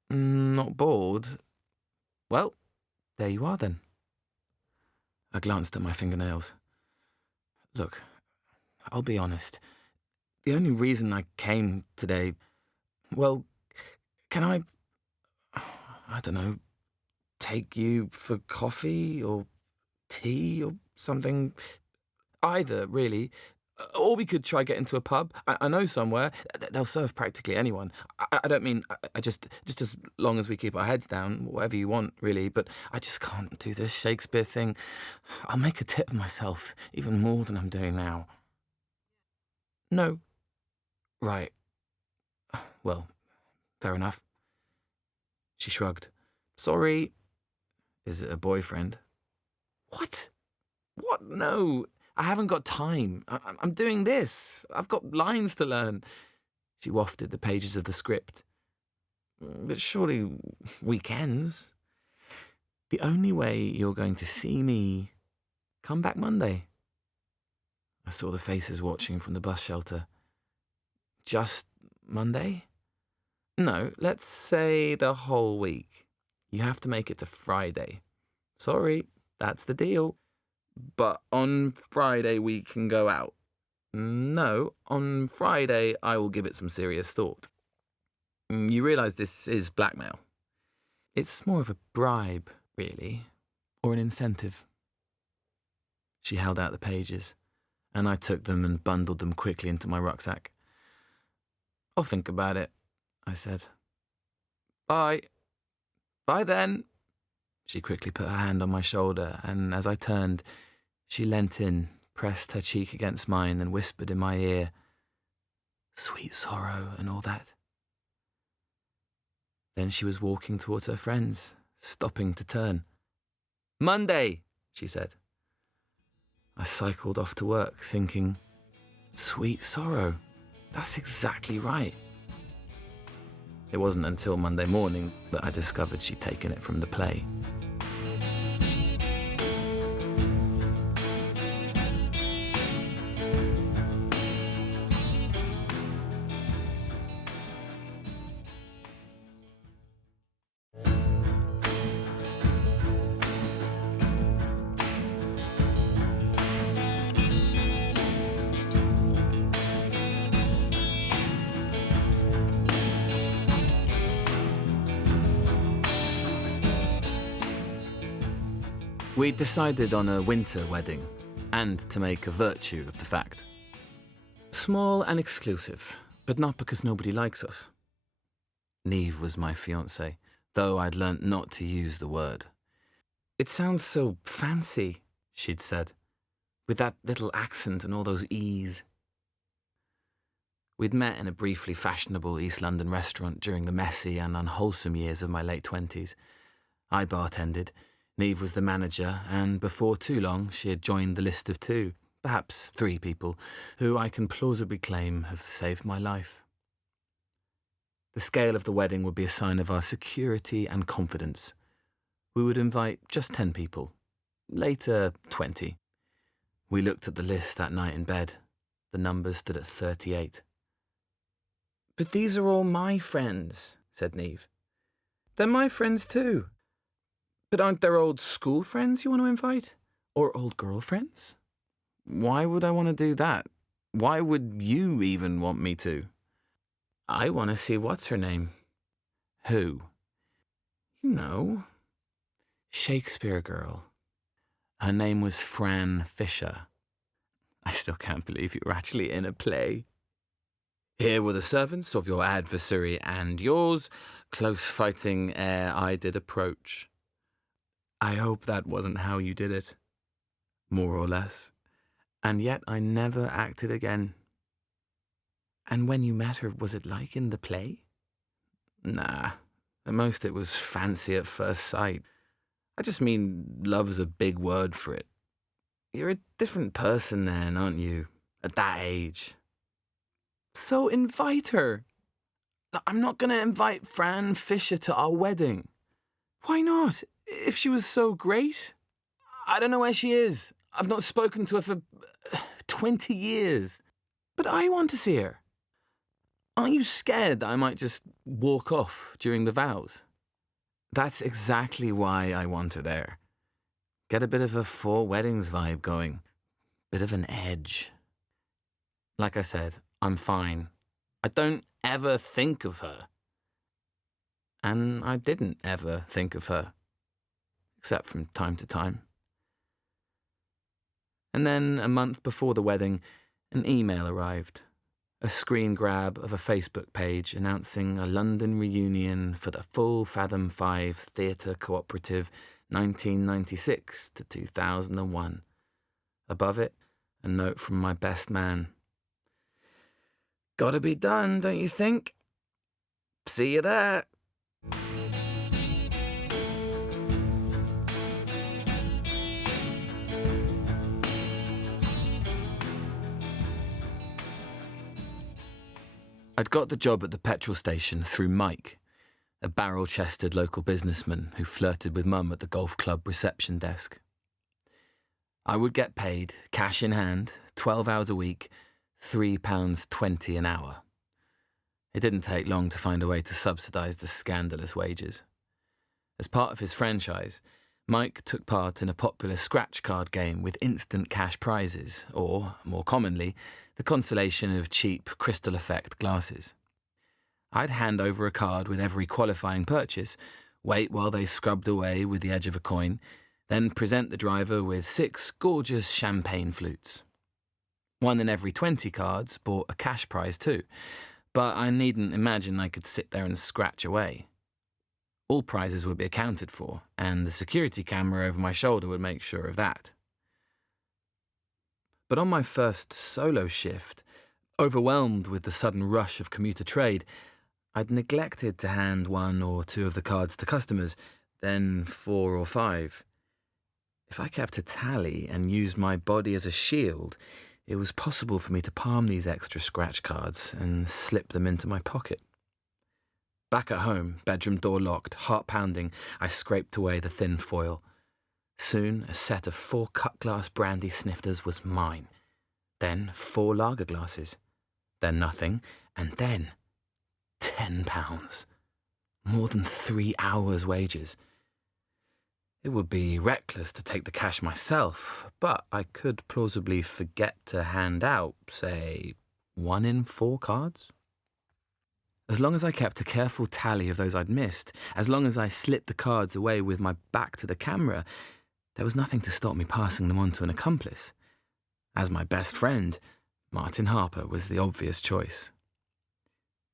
Not bored. Well, there you are then. I glanced at my fingernails. Look, I'll be honest. The only reason I came today, well, can I don't know, take you for coffee or tea or something? Either, really. Or we could try get into a pub. I know somewhere. They'll serve practically anyone. I don't mean, I just as long as we keep our heads down, whatever you want, really. But I just can't do this Shakespeare thing. I'll make a tit of myself, even more than I'm doing now. No. Right. Well, fair enough. She shrugged. Sorry. Is it a boyfriend? What? What? No. I haven't got time. I'm doing this. I've got lines to learn. She wafted the pages of the script. But surely weekends. The only way you're going to see me, come back Monday. I saw the faces watching from the bus shelter. Just Monday? No, let's say the whole week. You have to make it to Friday. Sorry, that's the deal. But on Friday we can go out. No, on Friday I will give it some serious thought. You realise this is blackmail. It's more of a bribe, really, or an incentive. She held out the pages, and I took them and bundled them quickly into my rucksack. I'll think about it, I said. Bye. Bye then. She quickly put her hand on my shoulder, and as I turned, she leant in, pressed her cheek against mine, and whispered in my ear, Sweet sorrow and all that. Then she was walking towards her friends, stopping to turn. Monday, she said. I cycled off to work, thinking, sweet sorrow, that's exactly right. It wasn't until Monday morning that I discovered she'd taken it from the play. We'd decided on a winter wedding, and to make a virtue of the fact. Small and exclusive, but not because nobody likes us. Neve was my fiancée, though I'd learnt not to use the word. It sounds so fancy, she'd said, with that little accent and all those E's. We'd met in a briefly fashionable East London restaurant during the messy and unwholesome years of my late 20s. I bartended. Neve was the manager, and before too long she had joined the list of 2, perhaps 3 people, who I can plausibly claim have saved my life. The scale of the wedding would be a sign of our security and confidence. We would invite just 10 people, later 20. We looked at the list that night in bed. The number stood at 38. But these are all my friends, said Neve. They're my friends too. But aren't there old school friends you want to invite? Or old girlfriends? Why would I want to do that? Why would you even want me to? I want to see what's her name. Who? You know. Shakespeare girl. Her name was Fran Fisher. I still can't believe you were actually in a play. Here were the servants of your adversary and yours, close fighting ere I did approach. I hope that wasn't how you did it. More or less. And yet I never acted again. And when you met her, was it like in the play? Nah, at most it was fancy at first sight. I just mean love's a big word for it. You're a different person then, aren't you, at that age? So invite her. I'm not going to invite Fran Fisher to our wedding. Why not? If she was so great? I don't know where she is. I've not spoken to her for 20 years. But I want to see her. Aren't you scared that I might just walk off during the vows? That's exactly why I want her there. Get a bit of a 4 weddings vibe going. Bit of an edge. Like I said, I'm fine. I don't ever think of her. And I didn't ever think of her. Except from time to time. And then, a month before the wedding, an email arrived. A screen grab of a Facebook page announcing a London reunion for the Full Fathom 5 Theatre Cooperative 1996 to 2001. Above it, a note from my best man. Gotta be done, don't you think? See you there. I'd got the job at the petrol station through Mike, a barrel-chested local businessman who flirted with Mum at the golf club reception desk. I would get paid, cash in hand, 12 hours a week, £3.20 an hour. It didn't take long to find a way to subsidise the scandalous wages. As part of his franchise, Mike took part in a popular scratch card game with instant cash prizes, or, more commonly, the consolation of cheap crystal effect glasses. I'd hand over a card with every qualifying purchase, wait while they scrubbed away with the edge of a coin, then present the driver with 6 gorgeous champagne flutes. 1 in every 20 cards bought a cash prize too, but I needn't imagine I could sit there and scratch away. All prizes would be accounted for, and the security camera over my shoulder would make sure of that. But on my first solo shift, Overwhelmed with the sudden rush of commuter trade, I'd neglected to hand 1 or 2 of the cards to customers, then 4 or 5. If I kept a tally and used my body as a shield, it was possible for me to palm these extra scratch cards and slip them into my pocket. Back at home, bedroom door locked, heart pounding, I scraped away the thin foil. Soon, a set of 4 cut-glass brandy snifters was mine. Then 4 lager glasses. Then nothing, and then £10. More than 3 hours' wages. It would be reckless to take the cash myself, but I could plausibly forget to hand out, say, 1 in 4 cards. As long as I kept a careful tally of those I'd missed, as long as I slipped the cards away with my back to the camera, there was nothing to stop me passing them on to an accomplice. As my best friend, Martin Harper was the obvious choice.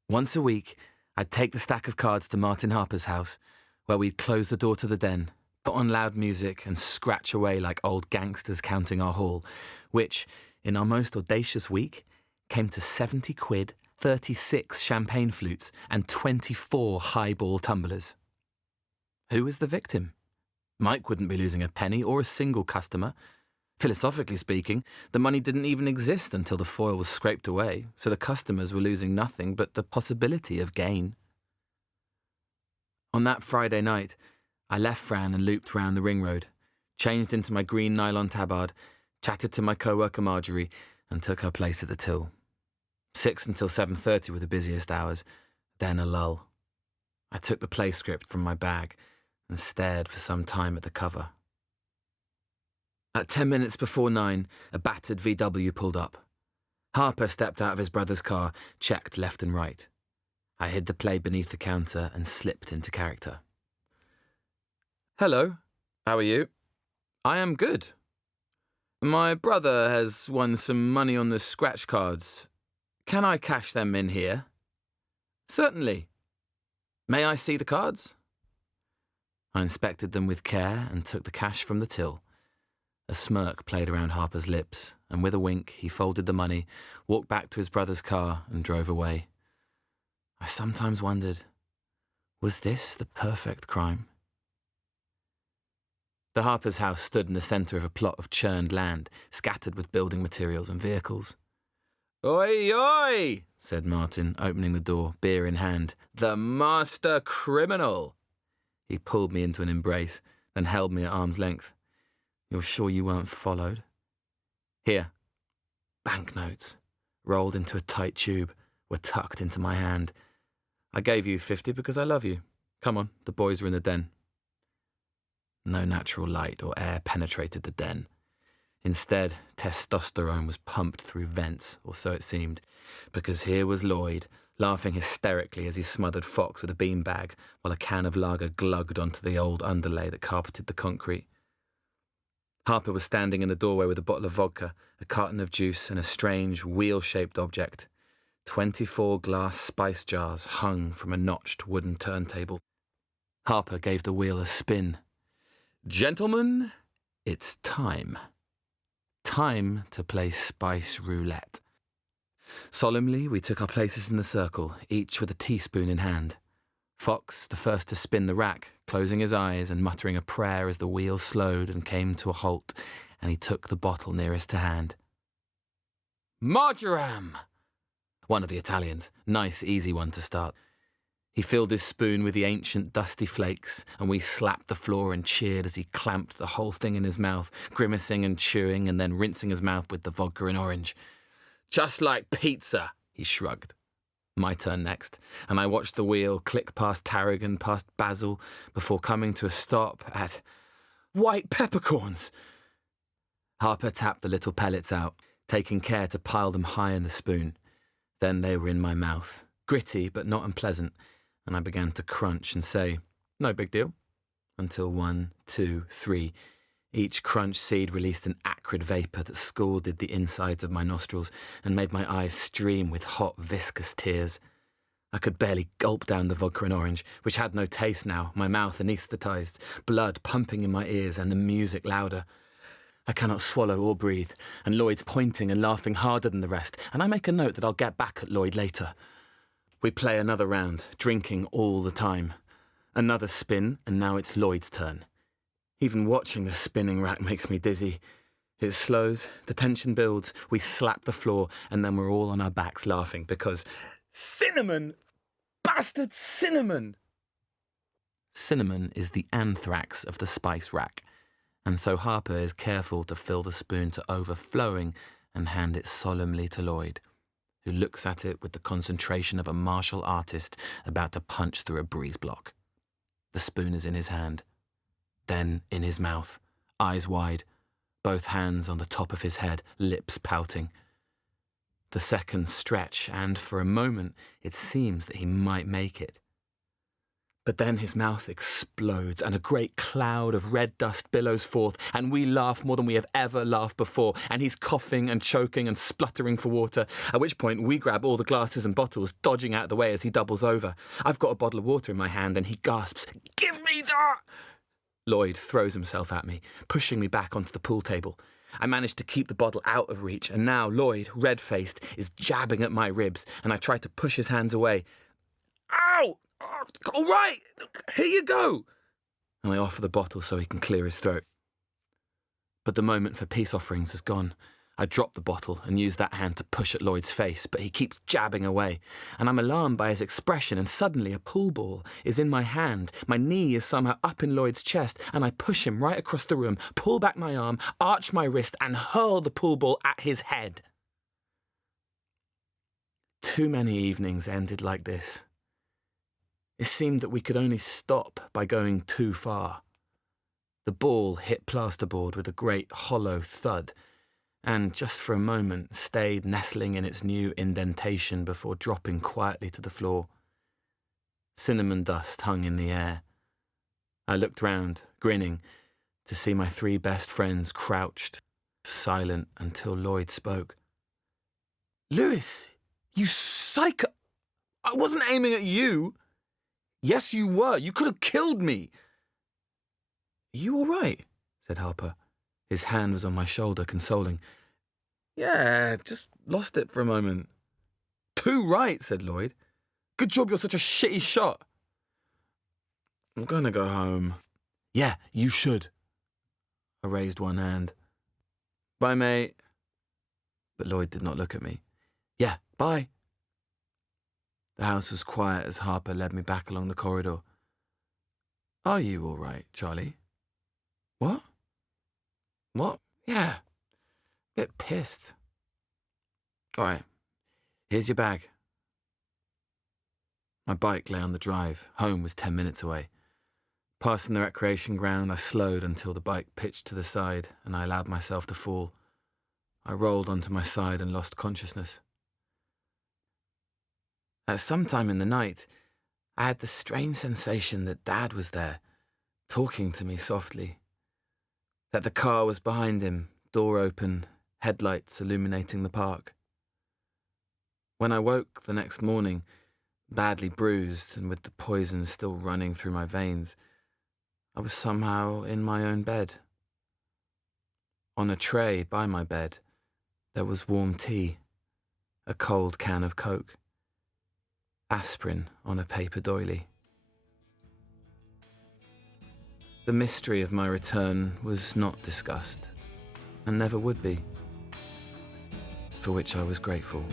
Once a week, I'd take the stack of cards to Martin Harper's house, where we'd close the door to the den, put on loud music and scratch away like old gangsters counting our haul, which, in our most audacious week, came to 70 quid, 36 champagne flutes and 24 highball tumblers. Who was the victim? Mike wouldn't be losing a penny or a single customer. Philosophically speaking, the money didn't even exist until the foil was scraped away, so the customers were losing nothing but the possibility of gain. On that Friday night, I left Fran and looped round the ring road, changed into my green nylon tabard, chatted to my co-worker Marjorie, and took her place at the till. 6 until 7:30 were the busiest hours, then a lull. I took the play script from my bag and stared for some time at the cover. At 10 minutes before 9, a battered VW pulled up. Harper stepped out of his brother's car, checked left and right. I hid the play beneath the counter and slipped into character. Hello, how are you? I am good. My brother has won some money on the scratch cards. Can I cash them in here? Certainly. May I see the cards? I inspected them with care and took the cash from the till. A smirk played around Harper's lips, and with a wink he folded the money, walked back to his brother's car and drove away. I sometimes wondered, was this the perfect crime? The Harper's house stood in the centre of a plot of churned land, scattered with building materials and vehicles. "Oi, oi!" said Martin, opening the door, beer in hand. "The master criminal!" He pulled me into an embrace, then held me at arm's length. "You're sure you weren't followed?" "Here." Banknotes, rolled into a tight tube, were tucked into my hand. "I gave you 50 because I love you. Come on, the boys are in the den." No natural light or air penetrated the den. Instead, testosterone was pumped through vents, or so it seemed, because here was Lloyd, laughing hysterically as he smothered Fox with a beanbag, while a can of lager glugged onto the old underlay that carpeted the concrete. Harper was standing in the doorway with a bottle of vodka, a carton of juice, and a strange, wheel-shaped object. 24 glass spice jars hung from a notched wooden turntable. Harper gave the wheel a spin. "Gentlemen, it's time. Time to play spice roulette." Solemnly, we took our places in the circle, each with a teaspoon in hand. Fox, the first to spin the rack, closing his eyes and muttering a prayer as the wheel slowed and came to a halt, and he took the bottle nearest to hand. "Marjoram!" One of the Italians, nice, easy one to start. He filled his spoon with the ancient dusty flakes, and we slapped the floor and cheered as he clamped the whole thing in his mouth, grimacing and chewing and then rinsing his mouth with the vodka and orange. "Just like pizza," he shrugged. My turn next, and I watched the wheel click past Tarragon, past Basil, before coming to a stop at white peppercorns. Harper tapped the little pellets out, taking care to pile them high in the spoon. Then they were in my mouth, gritty but not unpleasant, and I began to crunch and say, "No big deal," until 1, 2, 3. Each crunch seed released an acrid vapour that scalded the insides of my nostrils and made my eyes stream with hot, viscous tears. I could barely gulp down the vodka and orange, which had no taste now, my mouth anaesthetised, blood pumping in my ears and the music louder. I cannot swallow or breathe, and Lloyd's pointing and laughing harder than the rest, and I make a note that I'll get back at Lloyd later. We play another round, drinking all the time. Another spin, and now it's Lloyd's turn. Even watching the spinning rack makes me dizzy. It slows, the tension builds, we slap the floor, and then we're all on our backs laughing because cinnamon! Bastard cinnamon! Cinnamon is the anthrax of the spice rack, and so Harper is careful to fill the spoon to overflowing and hand it solemnly to Lloyd, who looks at it with the concentration of a martial artist about to punch through a breeze block. The spoon is in his hand, then in his mouth, eyes wide, both hands on the top of his head, lips pouting. The seconds stretch, and for a moment it seems that he might make it. But then his mouth explodes, and a great cloud of red dust billows forth, and we laugh more than we have ever laughed before, and he's coughing and choking and spluttering for water, at which point we grab all the glasses and bottles, dodging out of the way as he doubles over. I've got a bottle of water in my hand, and he gasps, "Give me that!" Lloyd throws himself at me, pushing me back onto the pool table. I manage to keep the bottle out of reach, and now Lloyd, red-faced, is jabbing at my ribs, and I try to push his hands away. "Ow! Oh, all right, here you go!" And I offer the bottle so he can clear his throat. But the moment for peace offerings is gone. I drop the bottle and use that hand to push at Lloyd's face, but he keeps jabbing away, and I'm alarmed by his expression, and suddenly a pool ball is in my hand. My knee is somehow up in Lloyd's chest, and I push him right across the room, pull back my arm, arch my wrist, and hurl the pool ball at his head. Too many evenings ended like this. It seemed that we could only stop by going too far. The ball hit plasterboard with a great hollow thud, and just for a moment stayed nestling in its new indentation before dropping quietly to the floor. Cinnamon dust hung in the air. I looked round, grinning, to see my three best friends crouched, silent until Lloyd spoke. "Lewis, you psycho! I wasn't aiming at you." "Yes, you were. You could have killed me." "You all right?" said Harper. His hand was on my shoulder, consoling. "Yeah, just lost it for a moment." "Too right," said Lloyd. "Good job you're such a shitty shot." "I'm going to go home." "Yeah, you should." I raised one hand. "Bye, mate." But Lloyd did not look at me. "Yeah, bye." The house was quiet as Harper led me back along the corridor. "Are you all right, Charlie?" "What?" "What? Yeah. Bit pissed." "All right. Here's your bag." My bike lay on the drive. Home was 10 minutes away. Passing the recreation ground, I slowed until the bike pitched to the side and I allowed myself to fall. I rolled onto my side and lost consciousness. At some time in the night, I had the strange sensation that Dad was there, talking to me softly. That the car was behind him, door open, headlights illuminating the park. When I woke the next morning, badly bruised and with the poison still running through my veins, I was somehow in my own bed. On a tray by my bed, there was warm tea, a cold can of Coke, aspirin on a paper doily. The mystery of my return was not discussed, and never would be, for which I was grateful.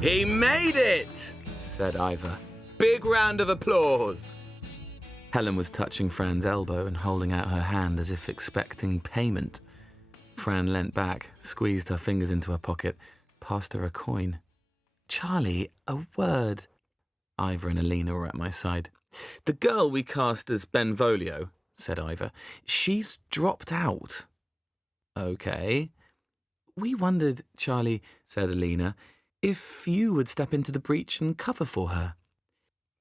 "He made it," said Ivor. "Big round of applause." Helen was touching Fran's elbow and holding out her hand as if expecting payment. Fran leant back, squeezed her fingers into her pocket, passed her a coin. "Charlie, a word." Ivor and Alina were at my side. "The girl we cast as Benvolio," said Ivor, "she's dropped out." "Okay. We wondered, Charlie, said Alina, if you would step into the breach and cover for her.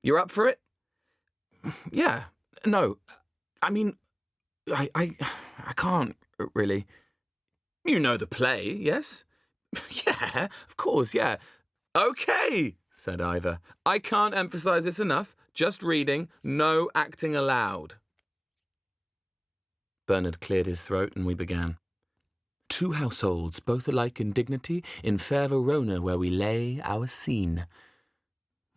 You're up for it? Yeah. No. I mean, I can't, really. You know the play, yes? Yeah, of course, yeah. Okay, said Ivor. I can't emphasise this enough. Just reading, no acting allowed. Bernard cleared his throat and we began. 2 households, both alike in dignity, in fair Verona where we lay our scene.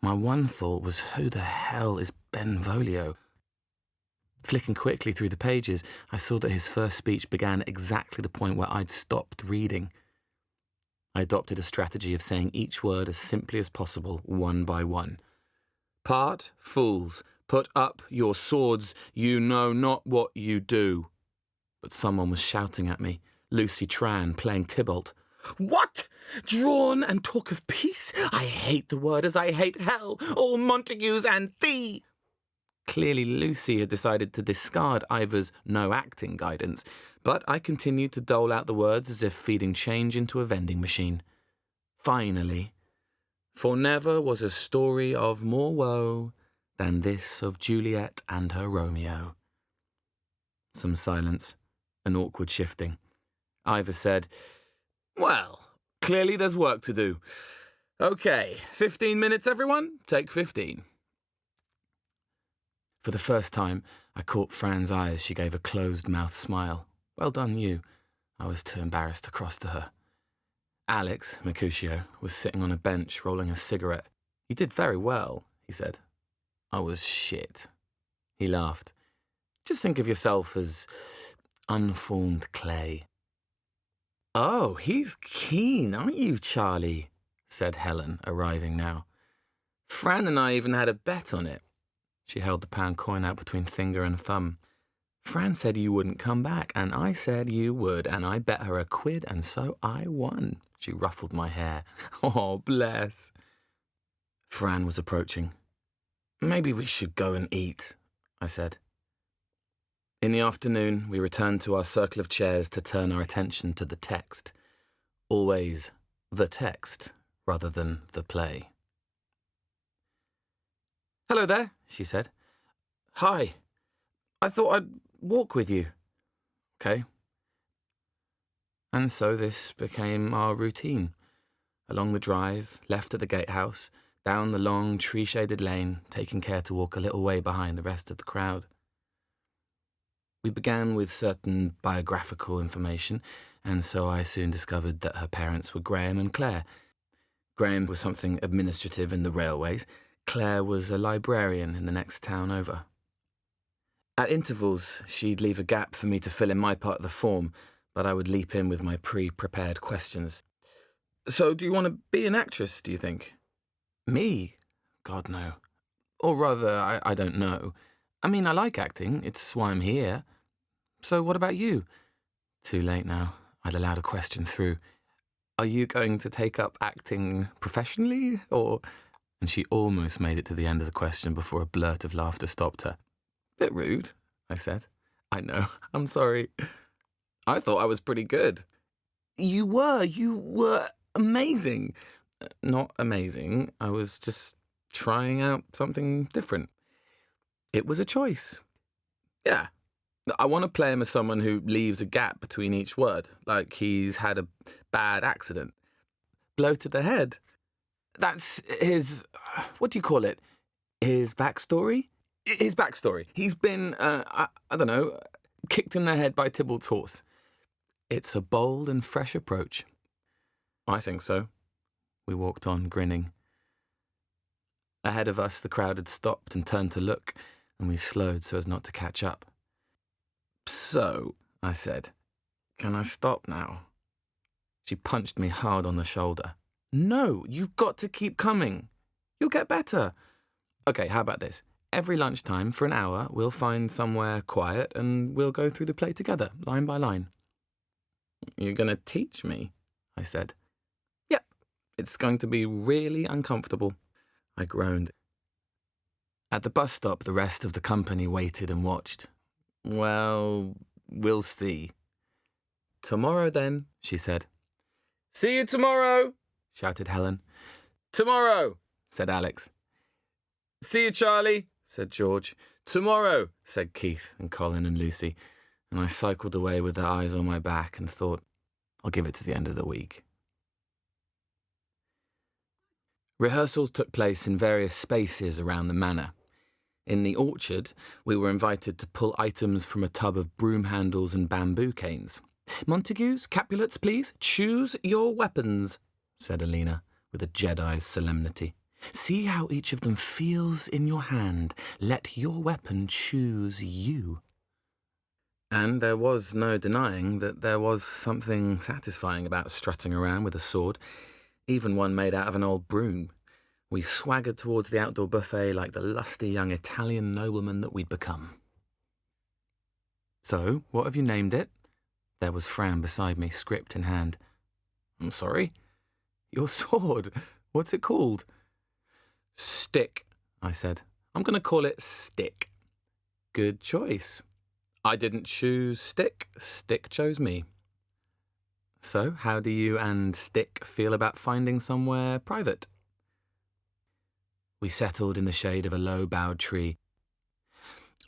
My one thought was, who the hell is Benvolio? Flicking quickly through the pages, I saw that his first speech began exactly the point where I'd stopped reading. I adopted a strategy of saying each word as simply as possible, one by one. Part, fools, put up your swords, you know not what you do. But someone was shouting at me, Lucy Tran playing Tybalt. What? Drawn and talk of peace? I hate the word as I hate hell, all Montagues and thee. Clearly Lucy had decided to discard Ivor's no-acting guidance, but I continued to dole out the words as if feeding change into a vending machine. Finally, for never was a story of more woe than this of Juliet and her Romeo. Some silence, an awkward shifting. Ivor said, Well, clearly there's work to do. Okay, 15 minutes, everyone? Take 15. For the first time, I caught Fran's eye as she gave a closed-mouthed smile. Well done, you. I was too embarrassed to cross to her. Alex, Mercutio, was sitting on a bench rolling a cigarette. You did very well, he said. I was shit. He laughed. Just think of yourself as unformed clay. Oh, he's keen, aren't you, Charlie? Said Helen, arriving now. Fran and I even had a bet on it. She held the pound coin out between finger and thumb. Fran said you wouldn't come back, and I said you would, and I bet her a quid, and so I won. She ruffled my hair. Oh, bless. Fran was approaching. Maybe we should go and eat, I said. In the afternoon, we returned to our circle of chairs to turn our attention to the text. Always the text, rather than the play. Hello there, she said. Hi. I thought I'd walk with you. Okay. And so this became our routine. Along the drive, left at the gatehouse, down the long tree-shaded lane, taking care to walk a little way behind the rest of the crowd. We began with certain biographical information, and so I soon discovered that her parents were Graham and Claire. Graham was something administrative in the railways. Claire was a librarian in the next town over. At intervals, she'd leave a gap for me to fill in my part of the form, but I would leap in with my pre-prepared questions. So, do you want to be an actress, do you think? Me? God, no. Or rather, I don't know. I mean, I like acting. It's why I'm here. So what about you? Too late now. I'd allowed a question through. Are you going to take up acting professionally, or... And she almost made it to the end of the question before a blurt of laughter stopped her. Bit rude, I said. I know. I'm sorry. I thought I was pretty good. You were amazing. Not amazing. I was just trying out something different. It was a choice. Yeah. I want to play him as someone who leaves a gap between each word, like he's had a bad accident. Blow to the head. That's his, what do you call it? His backstory? His backstory. He's been, I don't know, kicked in the head by Tybalt's horse. It's a bold and fresh approach. I think so. We walked on, grinning. Ahead of us, the crowd had stopped and turned to look, and we slowed so as not to catch up. So, I said, can I stop now? She punched me hard on the shoulder. No, you've got to keep coming. You'll get better. Okay, how about this? Every lunchtime, for an hour, we'll find somewhere quiet and we'll go through the play together, line by line. You're going to teach me? I said. Yep, it's going to be really uncomfortable. I groaned. At the bus stop, the rest of the company waited and watched. Well, we'll see. Tomorrow then, she said. See you tomorrow, shouted Helen. Tomorrow, said Alex. See you, Charlie, said George. Tomorrow, said Keith and Colin and Lucy, and I cycled away with their eyes on my back and thought, I'll give it to the end of the week. Rehearsals took place in various spaces around the manor. In the orchard, we were invited to pull items from a tub of broom handles and bamboo canes. Montagues, Capulets, please, choose your weapons, said Alina, with a Jedi's solemnity. See how each of them feels in your hand. Let your weapon choose you. And there was no denying that there was something satisfying about strutting around with a sword, even one made out of an old broom. We swaggered towards the outdoor buffet like the lusty young Italian noblemen that we'd become. So, what have you named it? There was Fran beside me, script in hand. I'm sorry? Your sword. What's it called? Stick, I said. I'm going to call it Stick. Good choice. I didn't choose Stick. Stick chose me. So, how do you and Stick feel about finding somewhere private? We settled in the shade of a low-boughed tree.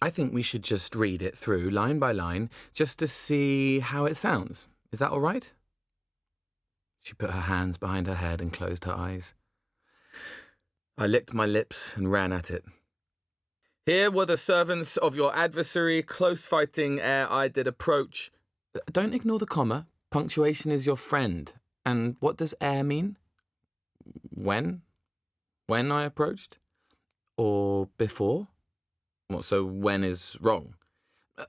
I think we should just read it through, line by line, just to see how it sounds. Is that all right? She put her hands behind her head and closed her eyes. I licked my lips and ran at it. Here were the servants of your adversary, close fighting ere I did approach. Don't ignore the comma. Punctuation is your friend. And what does ere mean? When? When I approached? Or before? Well, so when is wrong?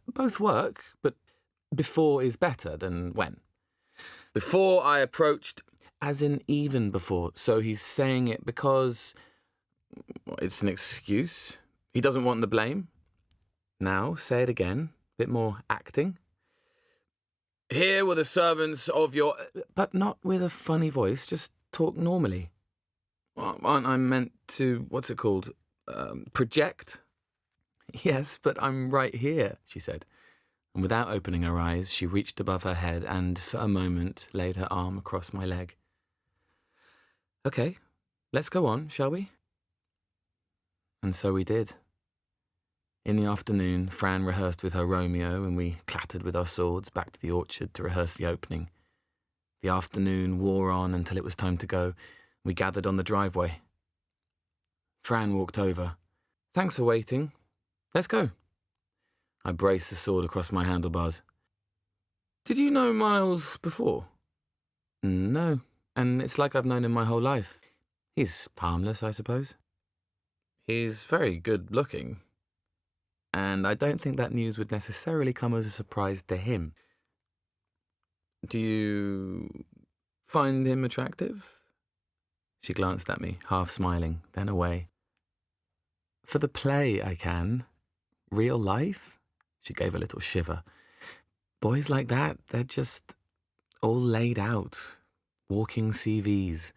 Both work, but before is better than when. Before I approached, as in even before. So he's saying it because it's an excuse. He doesn't want the blame. Now, say it again. Bit more acting. Here were the servants of your... But not with a funny voice. Just talk normally. Aren't I meant to... What's it called? Project? Yes, but I'm right here, she said. And without opening her eyes, she reached above her head and, for a moment, laid her arm across my leg. Okay, let's go on, shall we? And so we did. In the afternoon, Fran rehearsed with her Romeo, and we clattered with our swords back to the orchard to rehearse the opening. The afternoon wore on until it was time to go. We gathered on the driveway. Fran walked over. Thanks for waiting. Let's go. I braced the sword across my handlebars. Did you know Miles before? No, and it's like I've known him my whole life. He's harmless, I suppose. He's very good looking. And I don't think that news would necessarily come as a surprise to him. Do you find him attractive? She glanced at me, half smiling, then away. For the play, I can. Real life? She gave a little shiver. Boys like that, they're just all laid out. Walking CVs.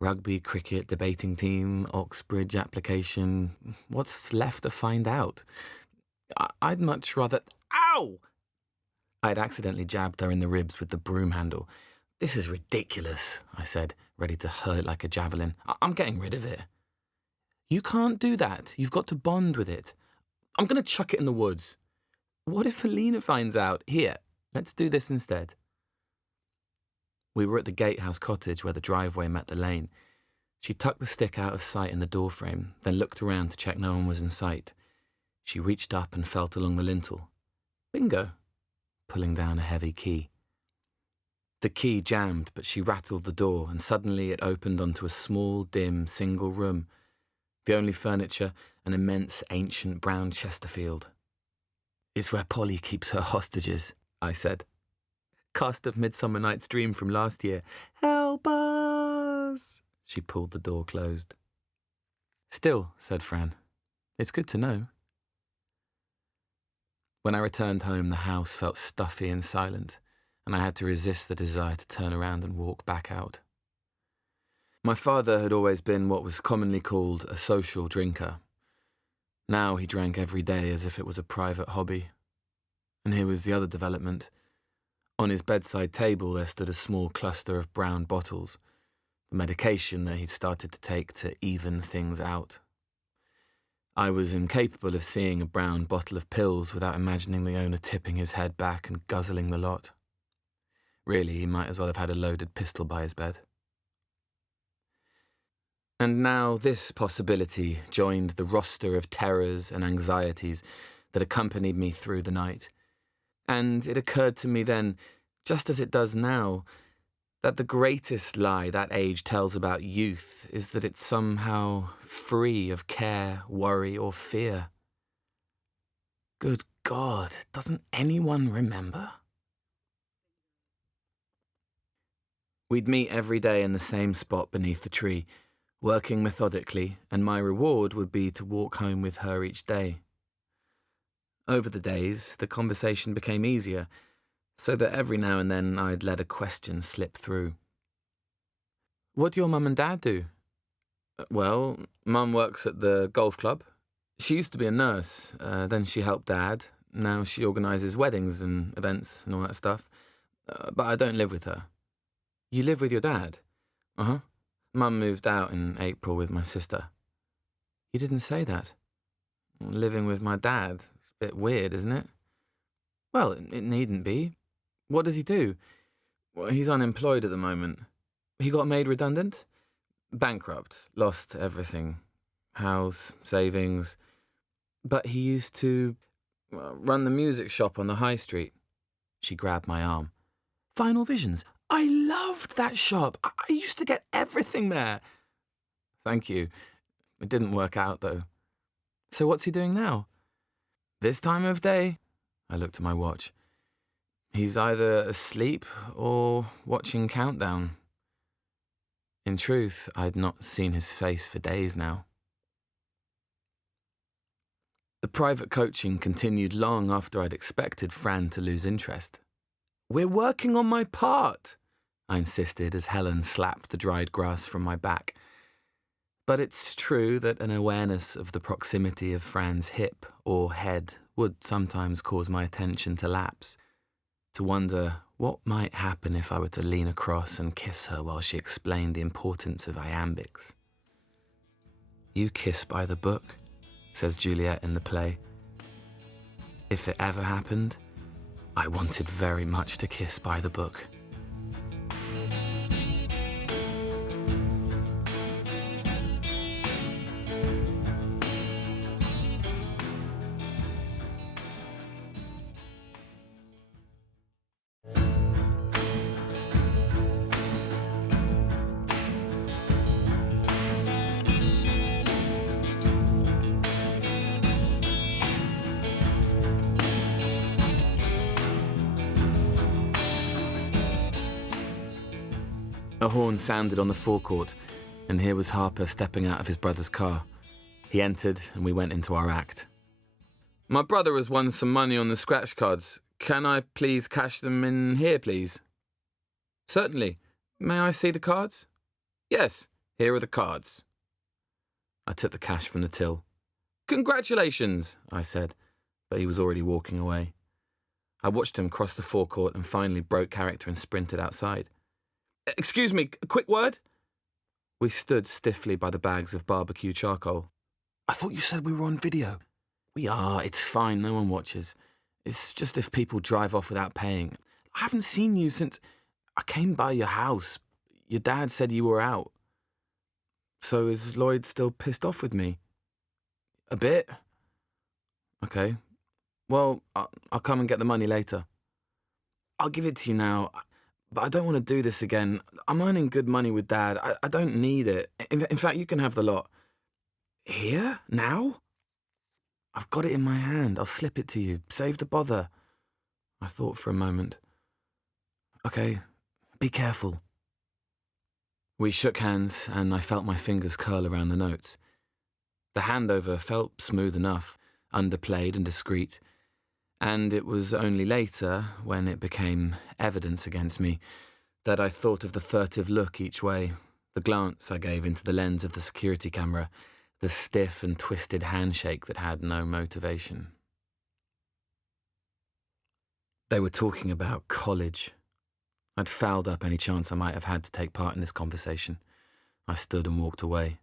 Rugby, cricket, debating team, Oxbridge application. What's left to find out? I'd much rather... Ow! I'd accidentally jabbed her in the ribs with the broom handle. This is ridiculous, I said, ready to hurl it like a javelin. I'm getting rid of it. You can't do that. You've got to bond with it. I'm going to chuck it in the woods. What if Alina finds out? Here, let's do this instead. We were at the gatehouse cottage where the driveway met the lane. She tucked the stick out of sight in the doorframe, then looked around to check no one was in sight. She reached up and felt along the lintel. Bingo! Pulling down a heavy key. The key jammed, but she rattled the door, and suddenly it opened onto a small, dim, single room. The only furniture, an immense, ancient brown Chesterfield. It's where Polly keeps her hostages, I said. Cast of Midsummer Night's Dream from last year. Help us! She pulled the door closed. Still, said Fran, it's good to know. When I returned home, the house felt stuffy and silent, and I had to resist the desire to turn around and walk back out. My father had always been what was commonly called a social drinker. Now he drank every day as if it was a private hobby. And here was the other development. On his bedside table there stood a small cluster of brown bottles, the medication that he'd started to take to even things out. I was incapable of seeing a brown bottle of pills without imagining the owner tipping his head back and guzzling the lot. Really, he might as well have had a loaded pistol by his bed. And now this possibility joined the roster of terrors and anxieties that accompanied me through the night. And it occurred to me then, just as it does now, that the greatest lie that age tells about youth is that it's somehow free of care, worry, or fear. Good God, doesn't anyone remember? We'd meet every day in the same spot beneath the tree, working methodically, and my reward would be to walk home with her each day. Over the days, the conversation became easier, so that every now and then I'd let a question slip through. What do your mum and dad do? Well, Mum works at the golf club. She used to be a nurse, then she helped Dad. Now she organises weddings and events and all that stuff. But I don't live with her. You live with your dad? Uh-huh. Mum moved out in April with my sister. You didn't say that. Living with my dad. It's a bit weird, isn't it? Well, it needn't be. What does he do? Well, he's unemployed at the moment. He got made redundant? Bankrupt. Lost everything. House, savings. But he used to run the music shop on the high street. She grabbed my arm. Final Visions. I loved that shop. I used to get everything there. Thank you. It didn't work out, though. So what's he doing now? This time of day? I looked at my watch. He's either asleep or watching Countdown. In truth, I'd not seen his face for days now. The private coaching continued long after I'd expected Fran to lose interest. We're working on my part, I insisted as Helen slapped the dried grass from my back. But it's true that an awareness of the proximity of Fran's hip or head would sometimes cause my attention to lapse, to wonder what might happen if I were to lean across and kiss her while she explained the importance of iambics. You kiss by the book, says Juliet in the play. If it ever happened, I wanted very much to kiss by the book. A horn sounded on the forecourt, and here was Harper stepping out of his brother's car. He entered, and we went into our act. My brother has won some money on the scratch cards. Can I please cash them in here, please? Certainly. May I see the cards? Yes, here are the cards. I took the cash from the till. Congratulations, I said, but he was already walking away. I watched him cross the forecourt and finally broke character and sprinted outside. Excuse me, a quick word? We stood stiffly by the bags of barbecue charcoal. I thought you said we were on video. We are, it's fine, no one watches. It's just if people drive off without paying. I haven't seen you since I came by your house. Your dad said you were out. So is Lloyd still pissed off with me? A bit. Okay. Well, I'll come and get the money later. I'll give it to you now. But I don't want to do this again. I'm earning good money with Dad. I don't need it. In fact, you can have the lot. Here? Now? I've got it in my hand. I'll slip it to you. Save the bother. I thought for a moment. Okay, be careful. We shook hands, and I felt my fingers curl around the notes. The handover felt smooth enough, underplayed and discreet. And it was only later, when it became evidence against me, that I thought of the furtive look each way, the glance I gave into the lens of the security camera, the stiff and twisted handshake that had no motivation. They were talking about college. I'd fouled up any chance I might have had to take part in this conversation. I stood and walked away.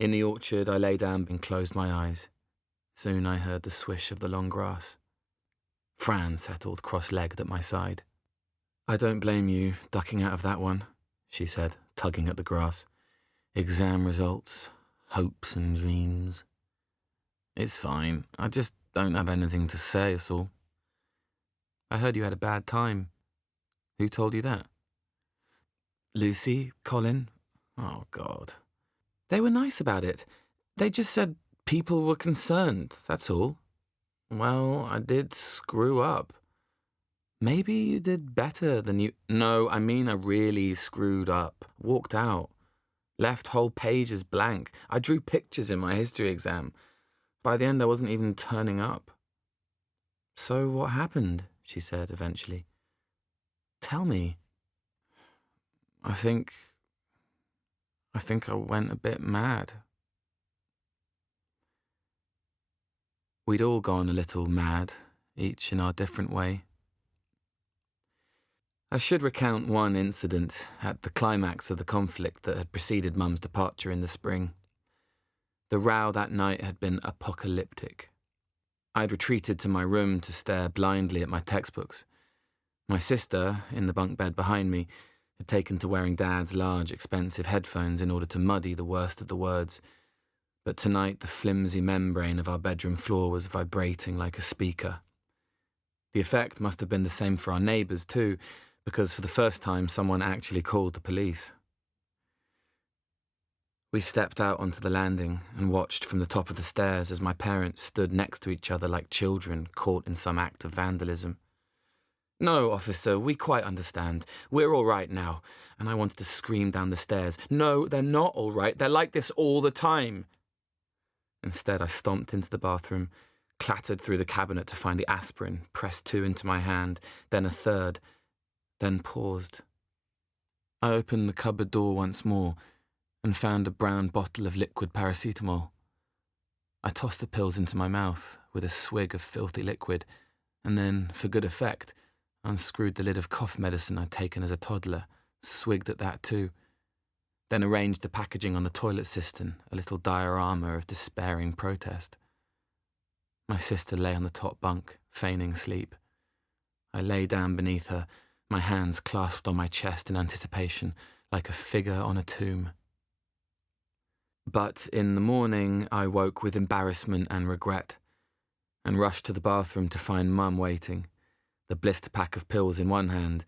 In the orchard, I lay down and closed my eyes. Soon I heard the swish of the long grass. Fran settled cross-legged at my side. "I don't blame you ducking out of that one," she said, tugging at the grass. "Exam results, hopes and dreams." "It's fine. I just don't have anything to say, that's all." "I heard you had a bad time." "Who told you that?" "Lucy, Colin. Oh, God. They were nice about it. They just said people were concerned, that's all." "Well, I did screw up." "Maybe you did better than you—" "No, I mean I really screwed up. Walked out. Left whole pages blank. I drew pictures in my history exam. By the end, I wasn't even turning up." "So what happened?" she said eventually. "Tell me." I think I went a bit mad." We'd all gone a little mad, each in our different way. I should recount one incident at the climax of the conflict that had preceded Mum's departure in the spring. The row that night had been apocalyptic. I'd retreated to my room to stare blindly at my textbooks. My sister, in the bunk bed behind me, had taken to wearing Dad's large, expensive headphones in order to muddy the worst of the words. But tonight the flimsy membrane of our bedroom floor was vibrating like a speaker. The effect must have been the same for our neighbours too, because for the first time someone actually called the police. We stepped out onto the landing and watched from the top of the stairs as my parents stood next to each other like children caught in some act of vandalism. "No, officer, we quite understand. We're all right now." And I wanted to scream down the stairs, "No, they're not all right. They're like this all the time." Instead, I stomped into the bathroom, clattered through the cabinet to find the aspirin, pressed 2 into my hand, then a third, then paused. I opened the cupboard door once more and found a brown bottle of liquid paracetamol. I tossed the pills into my mouth with a swig of filthy liquid, and then, for good effect, unscrewed the lid of cough medicine I'd taken as a toddler, swigged at that too, then arranged the packaging on the toilet cistern, a little diorama of despairing protest. My sister lay on the top bunk, feigning sleep. I lay down beneath her, my hands clasped on my chest in anticipation, like a figure on a tomb. But in the morning, I woke with embarrassment and regret, and rushed to the bathroom to find Mum waiting, the blister pack of pills in one hand,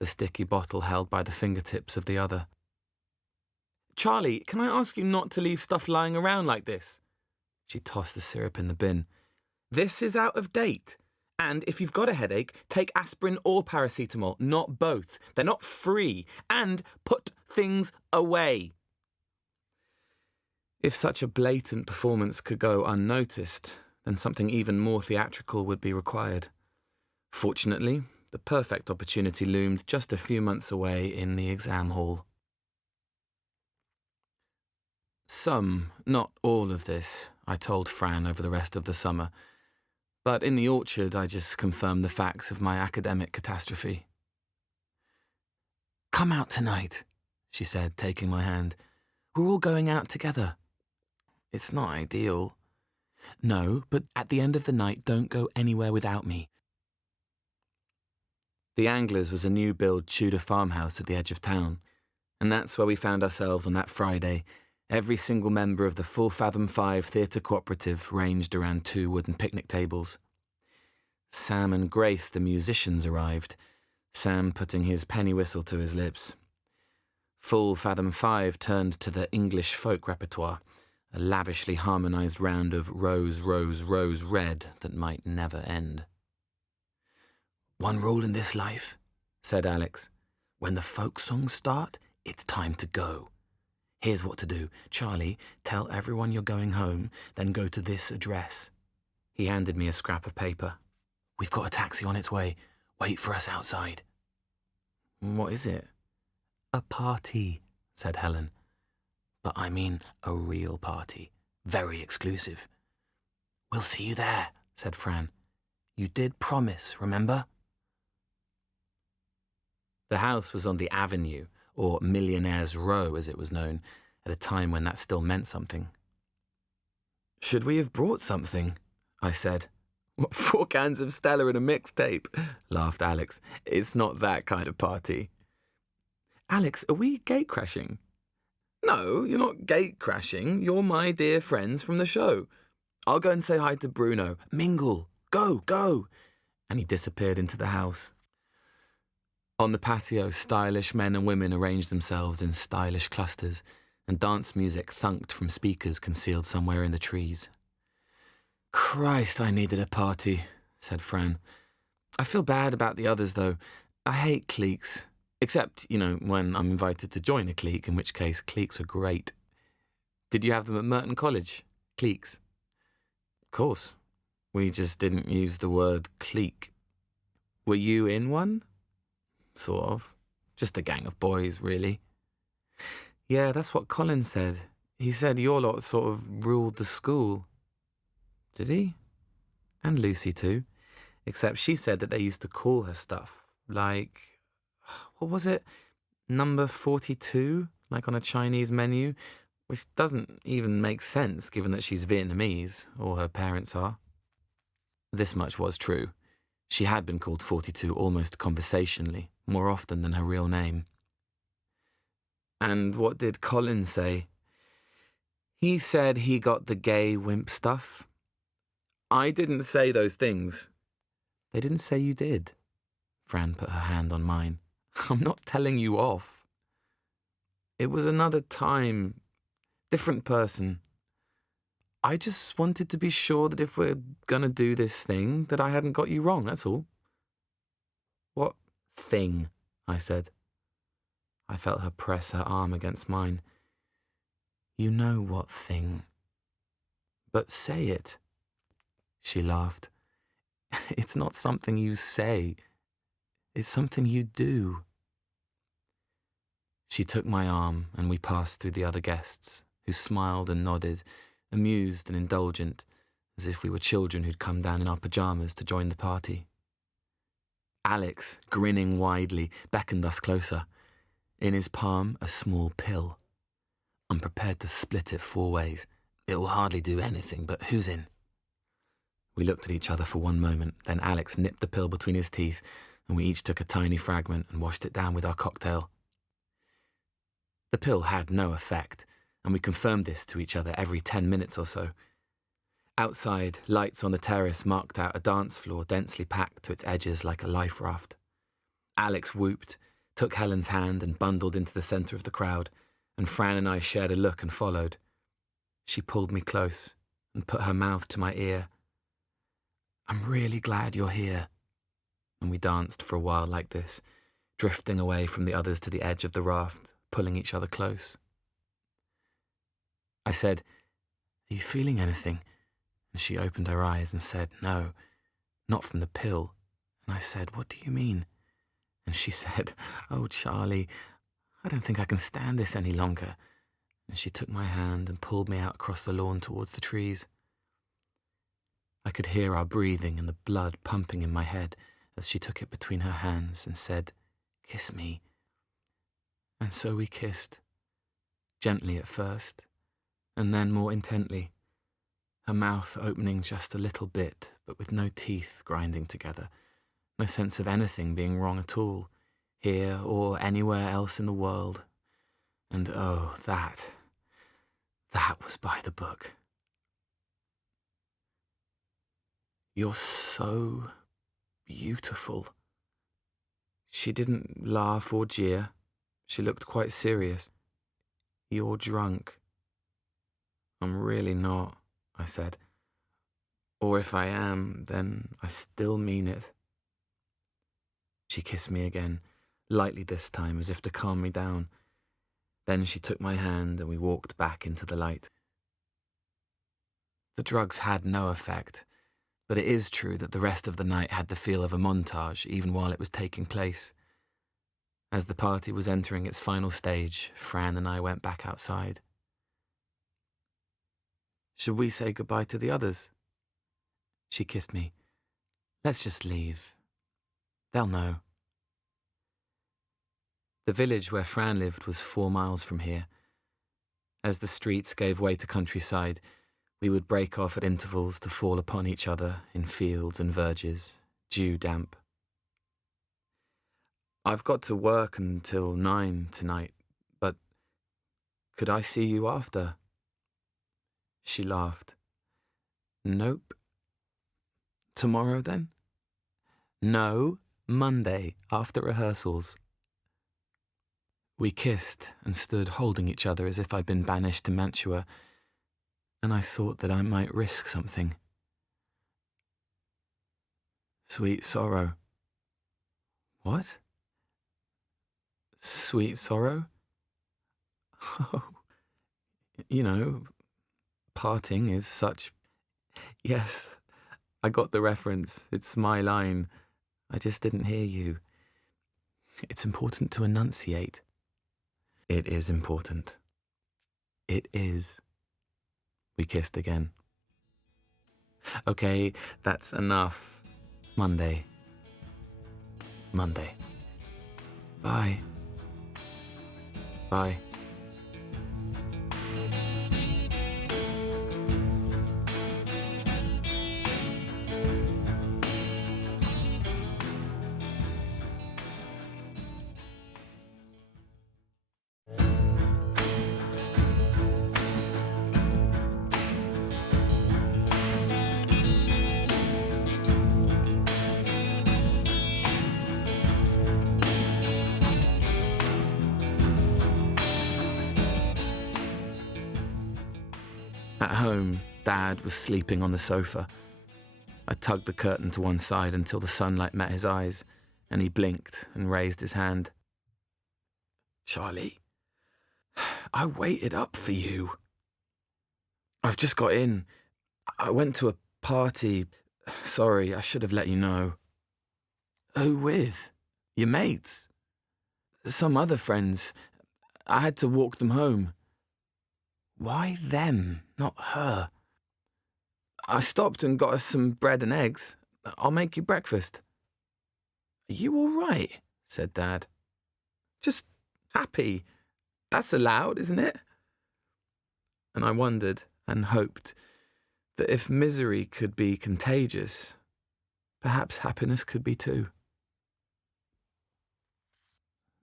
the sticky bottle held by the fingertips of the other. "Charlie, can I ask you not to leave stuff lying around like this?" She tossed the syrup in the bin. "This is out of date. And if you've got a headache, take aspirin or paracetamol, not both. They're not free. And put things away." If such a blatant performance could go unnoticed, then something even more theatrical would be required. Fortunately, the perfect opportunity loomed just a few months away in the exam hall. Some, not all of this, I told Fran over the rest of the summer, but in the orchard I just confirmed the facts of my academic catastrophe. "Come out tonight," she said, taking my hand. "We're all going out together." "It's not ideal." "No, but at the end of the night, don't go anywhere without me." The Anglers was a new-build Tudor farmhouse at the edge of town, and that's where we found ourselves on that Friday. Every single member of the Full Fathom 5 Theatre Cooperative ranged around 2 wooden picnic tables. Sam and Grace, the musicians, arrived, Sam putting his penny whistle to his lips. Full Fathom 5 turned to the English folk repertoire, a lavishly harmonised round of Rose, Rose, Rose Red that might never end. "One rule in this life," said Alex. "When the folk songs start, it's time to go. Here's what to do. Charlie, tell everyone you're going home, then go to this address." He handed me a scrap of paper. "We've got a taxi on its way. Wait for us outside." "What is it?" "A party," said Helen. "But I mean a real party. Very exclusive." "We'll see you there," said Fran. "You did promise, remember?" The house was on the Avenue, or Millionaire's Row as it was known, at a time when that still meant something. "Should we have brought something?" I said. "What, 4 cans of Stella and a mixtape?" laughed Alex. "It's not that kind of party." "Alex, are we gate-crashing?" "No, you're not gate-crashing. You're my dear friends from the show. I'll go and say hi to Bruno. Mingle. Go, go." And he disappeared into the house. On the patio, stylish men and women arranged themselves in stylish clusters, and dance music thunked from speakers concealed somewhere in the trees. "Christ, I needed a party," said Fran. "I feel bad about the others, though. I hate cliques. Except, when I'm invited to join a clique, in which case cliques are great. Did you have them at Merton College? Cliques?" "Of course. We just didn't use the word clique." "Were you in one?" "Sort of. Just a gang of boys, really." "Yeah, that's what Colin said. He said your lot sort of ruled the school." "Did he?" "And Lucy too. Except she said that they used to call her stuff. Like, what was it? Number 42? Like on a Chinese menu? Which doesn't even make sense given that she's Vietnamese, or her parents are." This much was true. She had been called 42 almost conversationally, more often than her real name. "And what did Colin say?" "He said he got the gay wimp stuff." "I didn't say those things." "They didn't say you did." Fran put her hand on mine. "I'm not telling you off." "It was another time. Different person. I just wanted to be sure that if we're gonna do this thing, that I hadn't got you wrong, that's all." "What thing?" I said. I felt her press her arm against mine. "You know what thing. But say it." She laughed. "It's not something you say. It's something you do." She took my arm and we passed through the other guests, who smiled and nodded, amused and indulgent, as if we were children who'd come down in our pyjamas to join the party. Alex, grinning widely, beckoned us closer. In his palm, a small pill. I'm prepared to split it 4 ways. It will hardly do anything, but who's in? We looked at each other for one moment, then Alex nipped the pill between his teeth, and we each took a tiny fragment and washed it down with our cocktail. The pill had no effect, and we confirmed this to each other every 10 minutes or so. Outside, lights on the terrace marked out a dance floor densely packed to its edges like a life raft. Alex whooped, took Helen's hand and bundled into the centre of the crowd, and Fran and I shared a look and followed. She pulled me close and put her mouth to my ear. "I'm really glad you're here." And we danced for a while like this, drifting away from the others to the edge of the raft, pulling each other close. I said, "Are you feeling anything?" And she opened her eyes and said, "No, not from the pill." And I said, "What do you mean?" And she said, "Oh, Charlie, I don't think I can stand this any longer." And she took my hand and pulled me out across the lawn towards the trees. I could hear our breathing and the blood pumping in my head as she took it between her hands and said, "Kiss me." And so we kissed, gently at first, and then more intently, her mouth opening just a little bit, but with no teeth grinding together, no sense of anything being wrong at all, here or anywhere else in the world. And oh, that was by the book. "You're so beautiful." She didn't laugh or jeer. She looked quite serious. "You're drunk." "I'm really not," I said. "Or if I am, then I still mean it." She kissed me again, lightly this time, as if to calm me down. Then she took my hand and we walked back into the light. The drugs had no effect, but it is true that the rest of the night had the feel of a montage even while it was taking place. As the party was entering its final stage, Fran and I went back outside. "Should we say goodbye to the others?" She kissed me. "Let's just leave. They'll know." The village where Fran lived was 4 miles from here. As the streets gave way to countryside, we would break off at intervals to fall upon each other in fields and verges, dew-damp. "I've got to work until 9 tonight, but could I see you after?" She laughed. "Nope." "Tomorrow, then?" "No, Monday, after rehearsals." We kissed and stood holding each other as if I'd been banished to Mantua, and I thought that I might risk something. "Sweet sorrow." "What?" "Sweet sorrow?" "Oh, you know, parting is such—" "Yes, I got the reference. It's my line. I just didn't hear you. It's important to enunciate." "It is important." "It is." We kissed again. "Okay, that's enough. Monday. Monday. Bye. Bye." At home, Dad was sleeping on the sofa. I tugged the curtain to one side until the sunlight met his eyes, and he blinked and raised his hand. "Charlie, I waited up for you." "I've just got in. I went to a party. Sorry, I should have let you know." "Who with? Your mates?" "Some other friends. I had to walk them home." "Why them, not her?" "I stopped and got us some bread and eggs. I'll make you breakfast." "Are you all right?" said Dad. "Just happy. That's allowed, isn't it?" And I wondered and hoped that if misery could be contagious, perhaps happiness could be too.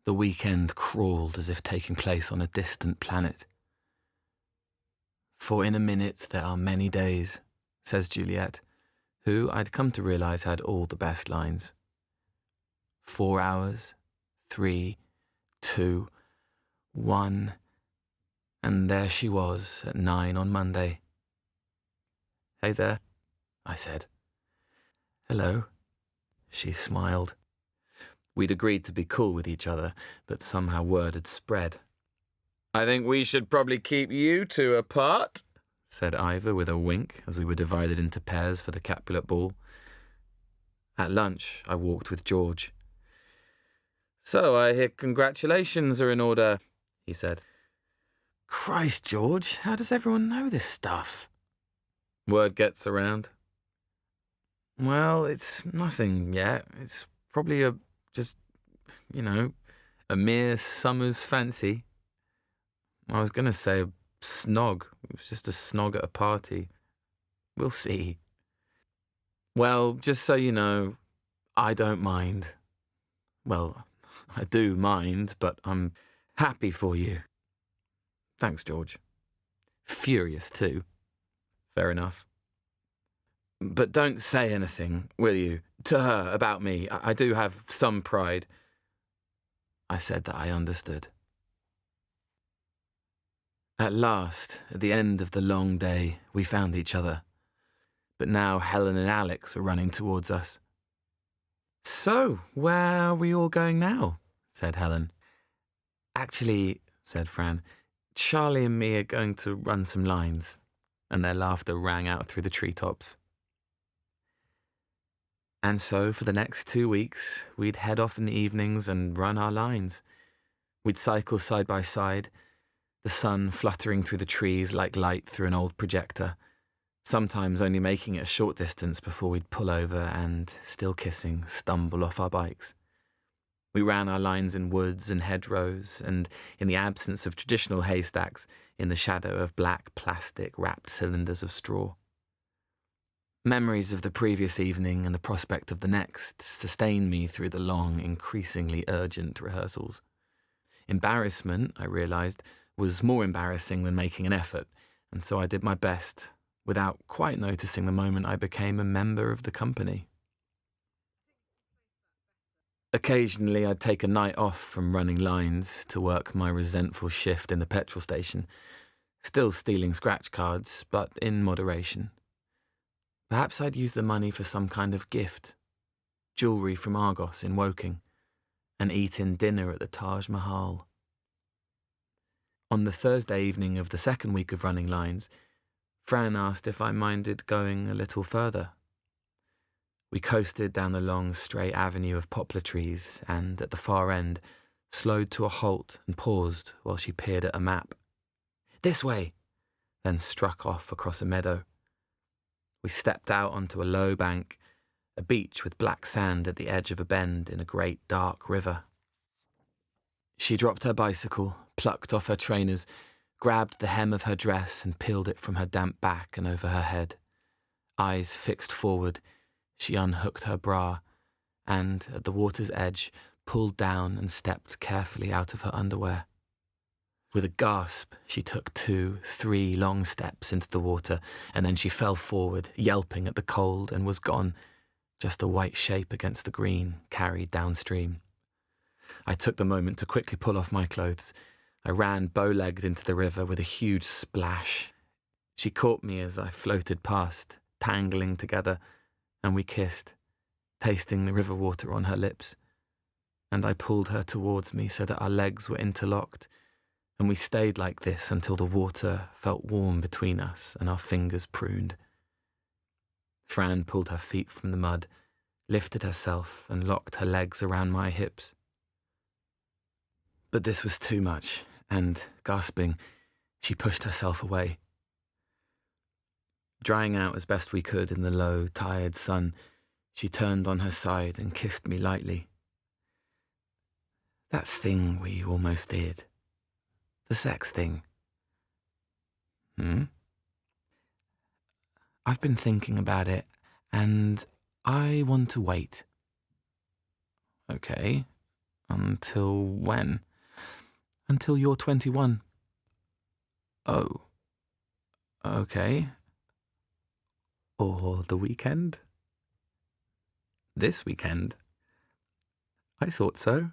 The weekend crawled as if taking place on a distant planet. "For in a minute there are many days," says Juliet, who I'd come to realise had all the best lines. 4 hours, 3, 2, 1, and there she was at 9 on Monday. "Hey there," I said. "Hello." She smiled. We'd agreed to be cool with each other, but somehow word had spread. "I think we should probably keep you two apart," said Ivor with a wink as we were divided into pairs for the Capulet ball. At lunch, I walked with George. "So I hear congratulations are in order," he said. "Christ, George, how does everyone know this stuff?" "Word gets around." "Well, it's nothing yet. It's probably a mere summer's fancy. I was going to say a snog. It was just a snog at a party. We'll see." "Well, just so you know, I don't mind. Well, I do mind, but I'm happy for you." "Thanks, George." "Furious, too." "Fair enough." "But don't say anything, will you, to her about me. I do have some pride." I said that I understood. At last, at the end of the long day, we found each other. But now Helen and Alex were running towards us. "So, where are we all going now?" said Helen. "Actually," said Fran, "Charlie and me are going to run some lines." And their laughter rang out through the treetops. And so, for the next 2 weeks, we'd head off in the evenings and run our lines. We'd cycle side by side, the sun fluttering through the trees like light through an old projector, sometimes only making it a short distance before we'd pull over and, still kissing, stumble off our bikes. We ran our lines in woods and hedgerows, and in the absence of traditional haystacks, in the shadow of black plastic-wrapped cylinders of straw. Memories of the previous evening and the prospect of the next sustained me through the long, increasingly urgent rehearsals. Embarrassment, I realised, was more embarrassing than making an effort, and so I did my best, without quite noticing the moment I became a member of the company. Occasionally, I'd take a night off from running lines to work my resentful shift in the petrol station, still stealing scratch cards, but in moderation. Perhaps I'd use the money for some kind of gift, jewellery from Argos in Woking, and eat in dinner at the Taj Mahal. On the Thursday evening of the second week of running lines, Fran asked if I minded going a little further. We coasted down the long, straight avenue of poplar trees and, at the far end, slowed to a halt and paused while she peered at a map. "This way!" then struck off across a meadow. We stepped out onto a low bank, a beach with black sand at the edge of a bend in a great dark river. She dropped her bicycle, plucked off her trainers, grabbed the hem of her dress and peeled it from her damp back and over her head. Eyes fixed forward, she unhooked her bra and, at the water's edge, pulled down and stepped carefully out of her underwear. With a gasp, she took 2, 3 long steps into the water, and then she fell forward, yelping at the cold, and was gone, just a white shape against the green, carried downstream. I took the moment to quickly pull off my clothes. I ran bow-legged into the river with a huge splash. She caught me as I floated past, tangling together, and we kissed, tasting the river water on her lips. And I pulled her towards me so that our legs were interlocked, and we stayed like this until the water felt warm between us and our fingers pruned. Fran pulled her feet from the mud, lifted herself, and locked her legs around my hips. But this was too much, and, gasping, she pushed herself away. Drying out as best we could in the low, tired sun, she turned on her side and kissed me lightly. "That thing we almost did. The sex thing." "I've been thinking about it, and I want to wait." "Okay. Until when?" "Until you're 21. "Oh. Okay. Or the weekend?" "This weekend?" "I thought so."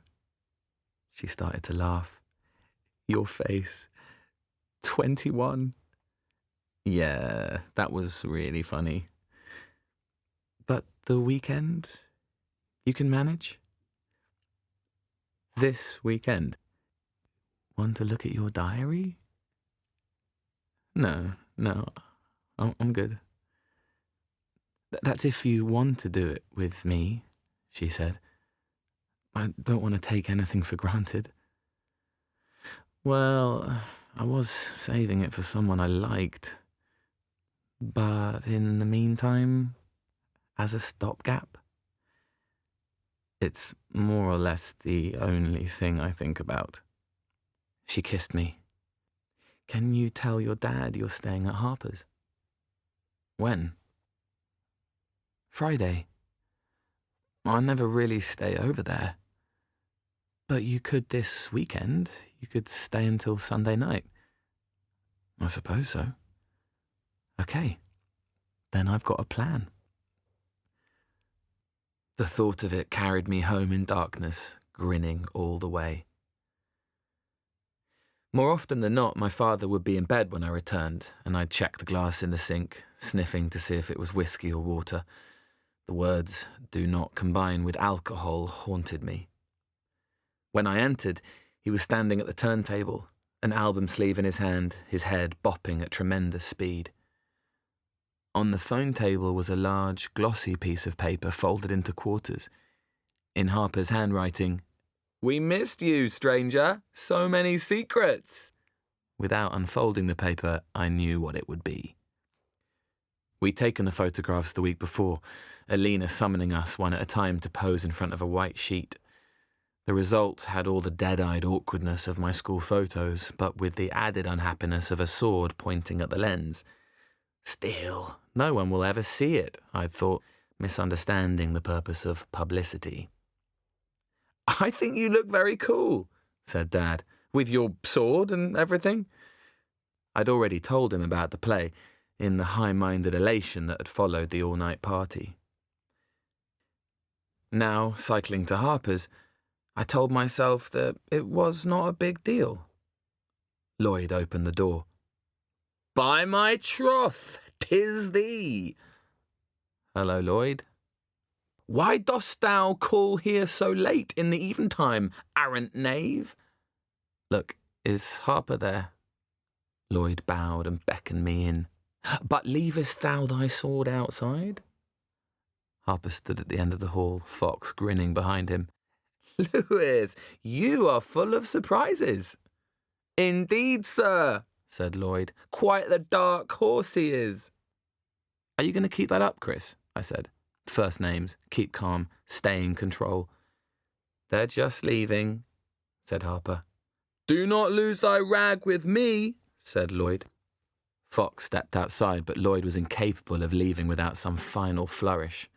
She started to laugh. "Your face. 21. Yeah, that was really funny." "But the weekend? You can manage?" "This weekend?" "Want to look at your diary?" No, I'm good." "That's if you want to do it with me," she said. "I don't want to take anything for granted." "Well, I was saving it for someone I liked. But in the meantime, as a stopgap, it's more or less the only thing I think about." She kissed me. "Can you tell your dad you're staying at Harper's?" "When?" "Friday." "I never really stay over there." "But you could this weekend. You could stay until Sunday night." "I suppose so." "Okay. Then I've got a plan." The thought of it carried me home in darkness, grinning all the way. More often than not, my father would be in bed when I returned, and I'd check the glass in the sink, sniffing to see if it was whiskey or water. The words, "do not combine with alcohol," haunted me. When I entered, he was standing at the turntable, an album sleeve in his hand, his head bopping at tremendous speed. On the phone table was a large, glossy piece of paper folded into quarters. In Harper's handwriting, "We missed you, stranger. So many secrets." Without unfolding the paper, I knew what it would be. We'd taken the photographs the week before, Alina summoning us one at a time to pose in front of a white sheet. The result had all the dead-eyed awkwardness of my school photos, but with the added unhappiness of a sword pointing at the lens. Still, no one will ever see it, I'd thought, misunderstanding the purpose of publicity. "I think you look very cool," said Dad, "with your sword and everything." I'd already told him about the play, in the high-minded elation that had followed the all-night party. Now, cycling to Harper's, I told myself that it was not a big deal. Lloyd opened the door. "By my troth, 'tis thee." "Hello, Lloyd." "Why dost thou call here so late in the eventime, arrant knave?" "Look, is Harper there?" Lloyd bowed and beckoned me in. "But leavest thou thy sword outside?" Harper stood at the end of the hall, Fox grinning behind him. "Lewis, you are full of surprises." "Indeed, sir," said Lloyd. "Quite the dark horse he is." "Are you going to keep that up, Chris?" I said. "First names, keep calm, stay in control." "They're just leaving," said Harper. "Do not lose thy rag with me," said Lloyd. Fox stepped outside, but Lloyd was incapable of leaving without some final flourish.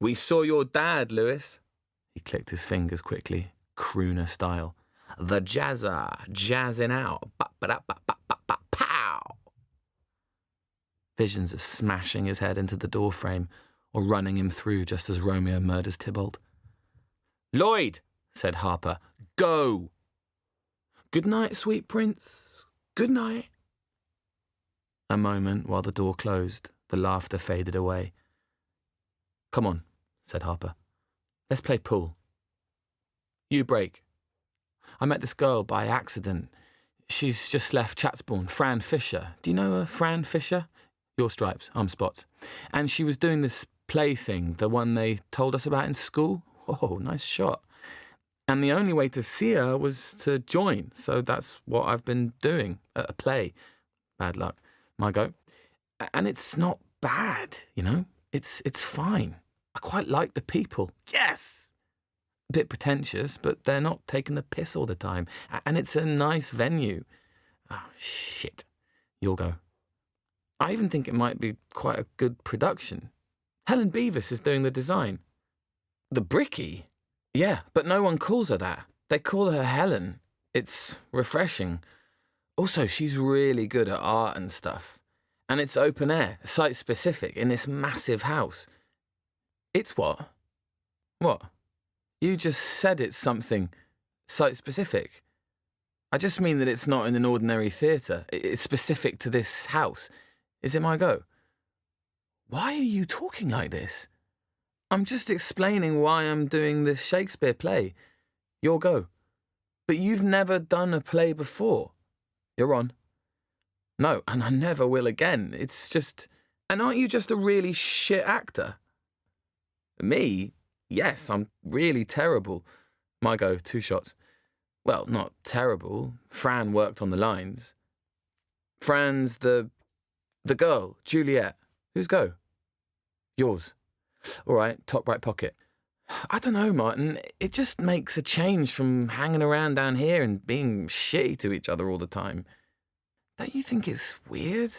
"We saw your dad, Lewis." He clicked his fingers quickly, crooner style. "The jazzer, jazzing out. Pow!" Visions of smashing his head into the doorframe or running him through just as Romeo murders Tybalt. "Lloyd," said Harper, "go." "Good night, sweet prince. Good night." A moment while the door closed, the laughter faded away. "Come on," said Harper. "Let's play pool." "You break." "I met this girl by accident. She's just left Chatsbourne, Fran Fisher. Do you know her, Fran Fisher? Your stripes, I'm spots. And she was doing this play thing, the one they told us about in school. Oh, nice shot. And the only way to see her was to join, so that's what I've been doing, at a play. Bad luck. My go. And it's not bad, you know? It's fine. I quite like the people. Yes! A bit pretentious, but they're not taking the piss all the time. And it's a nice venue. Oh, shit. You'll go. I even think it might be quite a good production. Helen Beavis is doing the design. The Bricky? Yeah, but no one calls her that. They call her Helen. It's refreshing. Also, she's really good at art and stuff. And it's open air, site-specific, in this massive house. It's what? What? You just said it's something site-specific. I just mean that it's not in an ordinary theatre. It's specific to this house. Is it my go? Why are you talking like this? I'm just explaining why I'm doing this Shakespeare play. Your go. But you've never done a play before. You're on. No, and I never will again. It's just... And aren't you just a really shit actor? Me? Yes, I'm really terrible. My go, 2 shots. Well, not terrible. Fran worked on the lines. Fran's the girl, Juliet. Whose go? Yours. All right, top right pocket. I don't know, Martin. It just makes a change from hanging around down here and being shitty to each other all the time. Don't you think it's weird?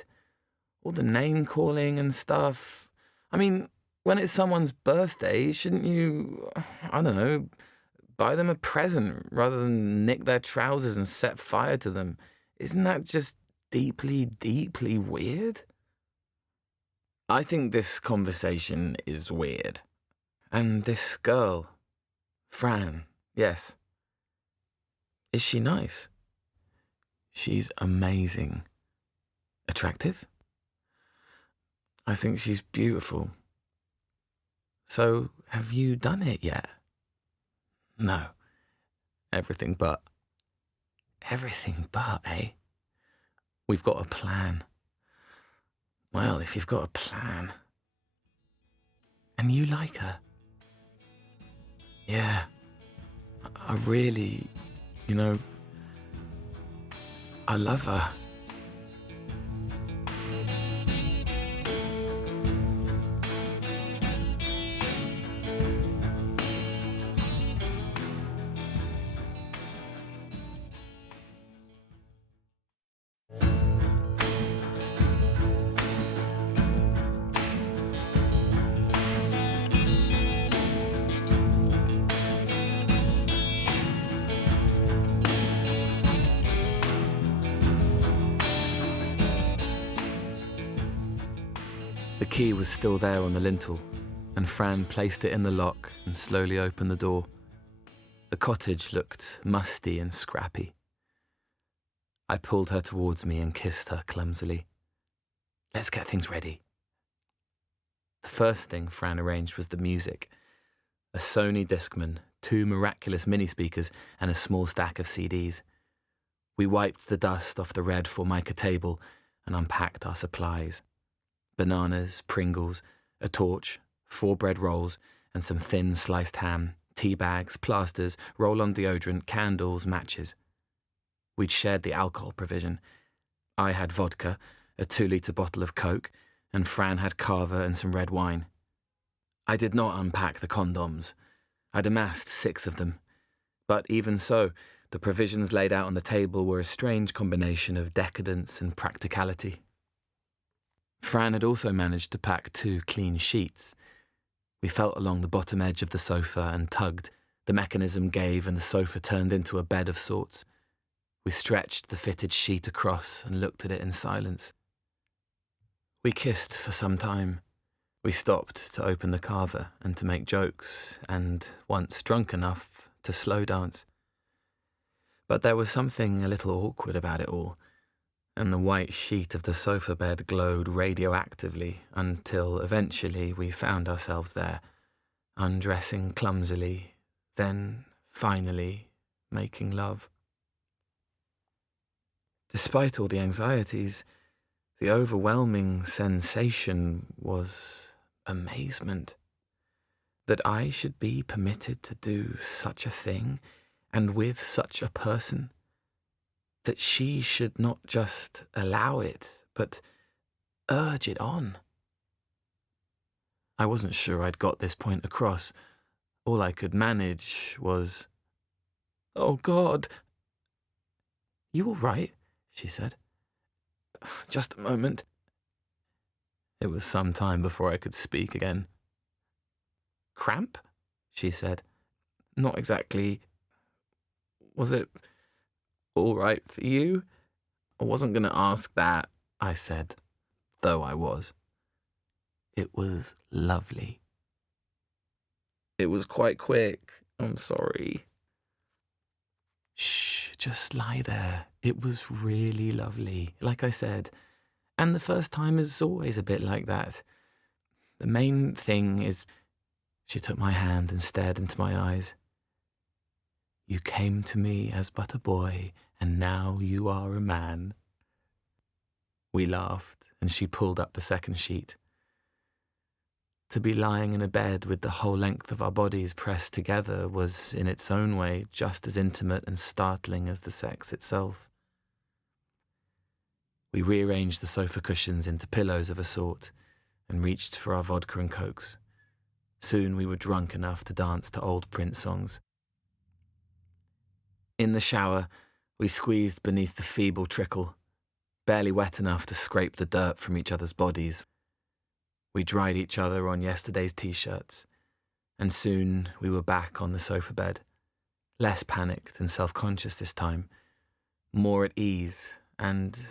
All the name-calling and stuff. I mean, when it's someone's birthday, shouldn't you, I don't know, buy them a present rather than nick their trousers and set fire to them? Isn't that just deeply, deeply weird? I think this conversation is weird. And this girl, Fran, yes. Is she nice? She's amazing. Attractive? I think she's beautiful. So, have you done it yet? No. Everything but. Everything but, eh? We've got a plan. Well, if you've got a plan. And you like her. Yeah. I really, I love her. key was still there on the lintel, and Fran placed it in the lock and slowly opened the door. The cottage looked musty and scrappy. I pulled her towards me and kissed her clumsily. "Let's get things ready." The first thing Fran arranged was the music. A Sony Discman, 2 miraculous mini-speakers, and a small stack of CDs. We wiped the dust off the red Formica table and unpacked our supplies. Bananas, Pringles, a torch, 4 bread rolls, and some thin sliced ham, tea bags, plasters, roll-on deodorant, candles, matches. We'd shared the alcohol provision. I had vodka, a 2-litre bottle of Coke, and Fran had Cava and some red wine. I did not unpack the condoms. I'd amassed 6 of them. But even so, the provisions laid out on the table were a strange combination of decadence and practicality. Fran had also managed to pack 2 clean sheets. We felt along the bottom edge of the sofa and tugged. The mechanism gave and the sofa turned into a bed of sorts. We stretched the fitted sheet across and looked at it in silence. We kissed for some time. We stopped to open the Cava and to make jokes, and, once drunk enough, to slow dance. But there was something a little awkward about it all, and the white sheet of the sofa bed glowed radioactively until eventually we found ourselves there, undressing clumsily, then, finally, making love. Despite all the anxieties, the overwhelming sensation was amazement. That I should be permitted to do such a thing, and with such a person. That she should not just allow it, but urge it on. I wasn't sure I'd got this point across. All I could manage was, "Oh, God." "You all right?" she said. "Just a moment." It was some time before I could speak again. "Cramp?" she said. "Not exactly. Was it all right for you?" "I wasn't going to ask that," I said, though I was. "It was lovely." "It was quite quick. I'm sorry." "Shh, just lie there. It was really lovely, like I said. And the first time is always a bit like that. The main thing is..." She took my hand and stared into my eyes. "You came to me as but a boy, and now you are a man." We laughed, and she pulled up the second sheet. To be lying in a bed with the whole length of our bodies pressed together was, in its own way, just as intimate and startling as the sex itself. We rearranged the sofa cushions into pillows of a sort and reached for our vodka and cokes. Soon we were drunk enough to dance to old Prince songs. In the shower, we squeezed beneath the feeble trickle, barely wet enough to scrape the dirt from each other's bodies. We dried each other on yesterday's t-shirts, and soon we were back on the sofa bed, less panicked and self-conscious this time, more at ease, and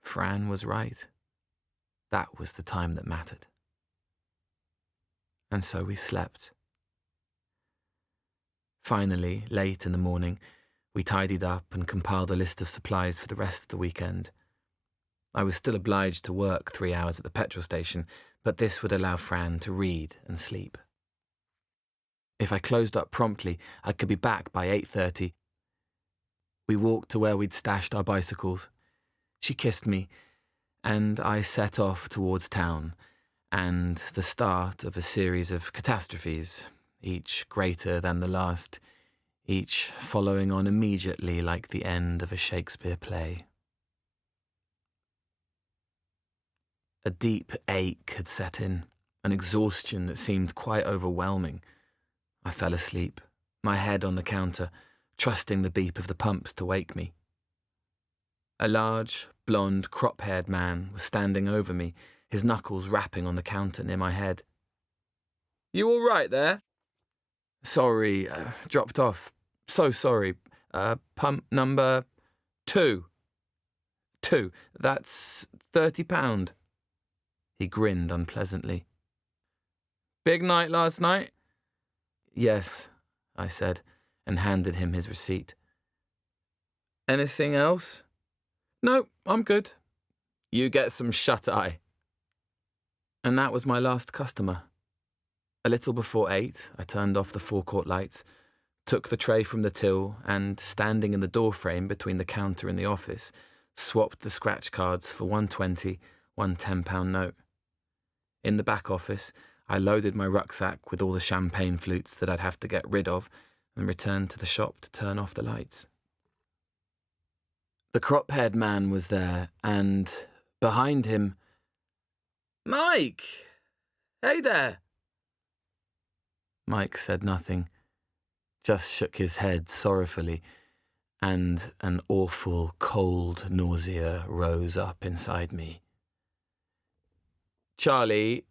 Fran was right. That was the time that mattered. And so we slept. Finally, late in the morning, we tidied up and compiled a list of supplies for the rest of the weekend. I was still obliged to work 3 hours at the petrol station, but this would allow Fran to read and sleep. If I closed up promptly, I could be back by 8:30. We walked to where we'd stashed our bicycles. She kissed me, and I set off towards town, and the start of a series of catastrophes, each greater than the last, each following on immediately like the end of a Shakespeare play. A deep ache had set in, an exhaustion that seemed quite overwhelming. I fell asleep, my head on the counter, trusting the beep of the pumps to wake me. A large, blonde, crop-haired man was standing over me, his knuckles rapping on the counter near my head. "You all right there?" "Sorry, dropped off. So sorry. Pump number 2. 2. That's £30. He grinned unpleasantly. "Big night last night?" "Yes," I said, and handed him his receipt. "Anything else?" "No, I'm good." "You get some shut-eye." And that was my last customer. A little before 8, I turned off the forecourt lights, took the tray from the till, and, standing in the doorframe between the counter and the office, swapped the scratch cards for one 20, one £10 note. In the back office, I loaded my rucksack with all the champagne flutes that I'd have to get rid of and returned to the shop to turn off the lights. The crop-haired man was there, and behind him, "Mike! Hey there!" Mike said nothing, just shook his head sorrowfully, and an awful cold nausea rose up inside me. "Charlie,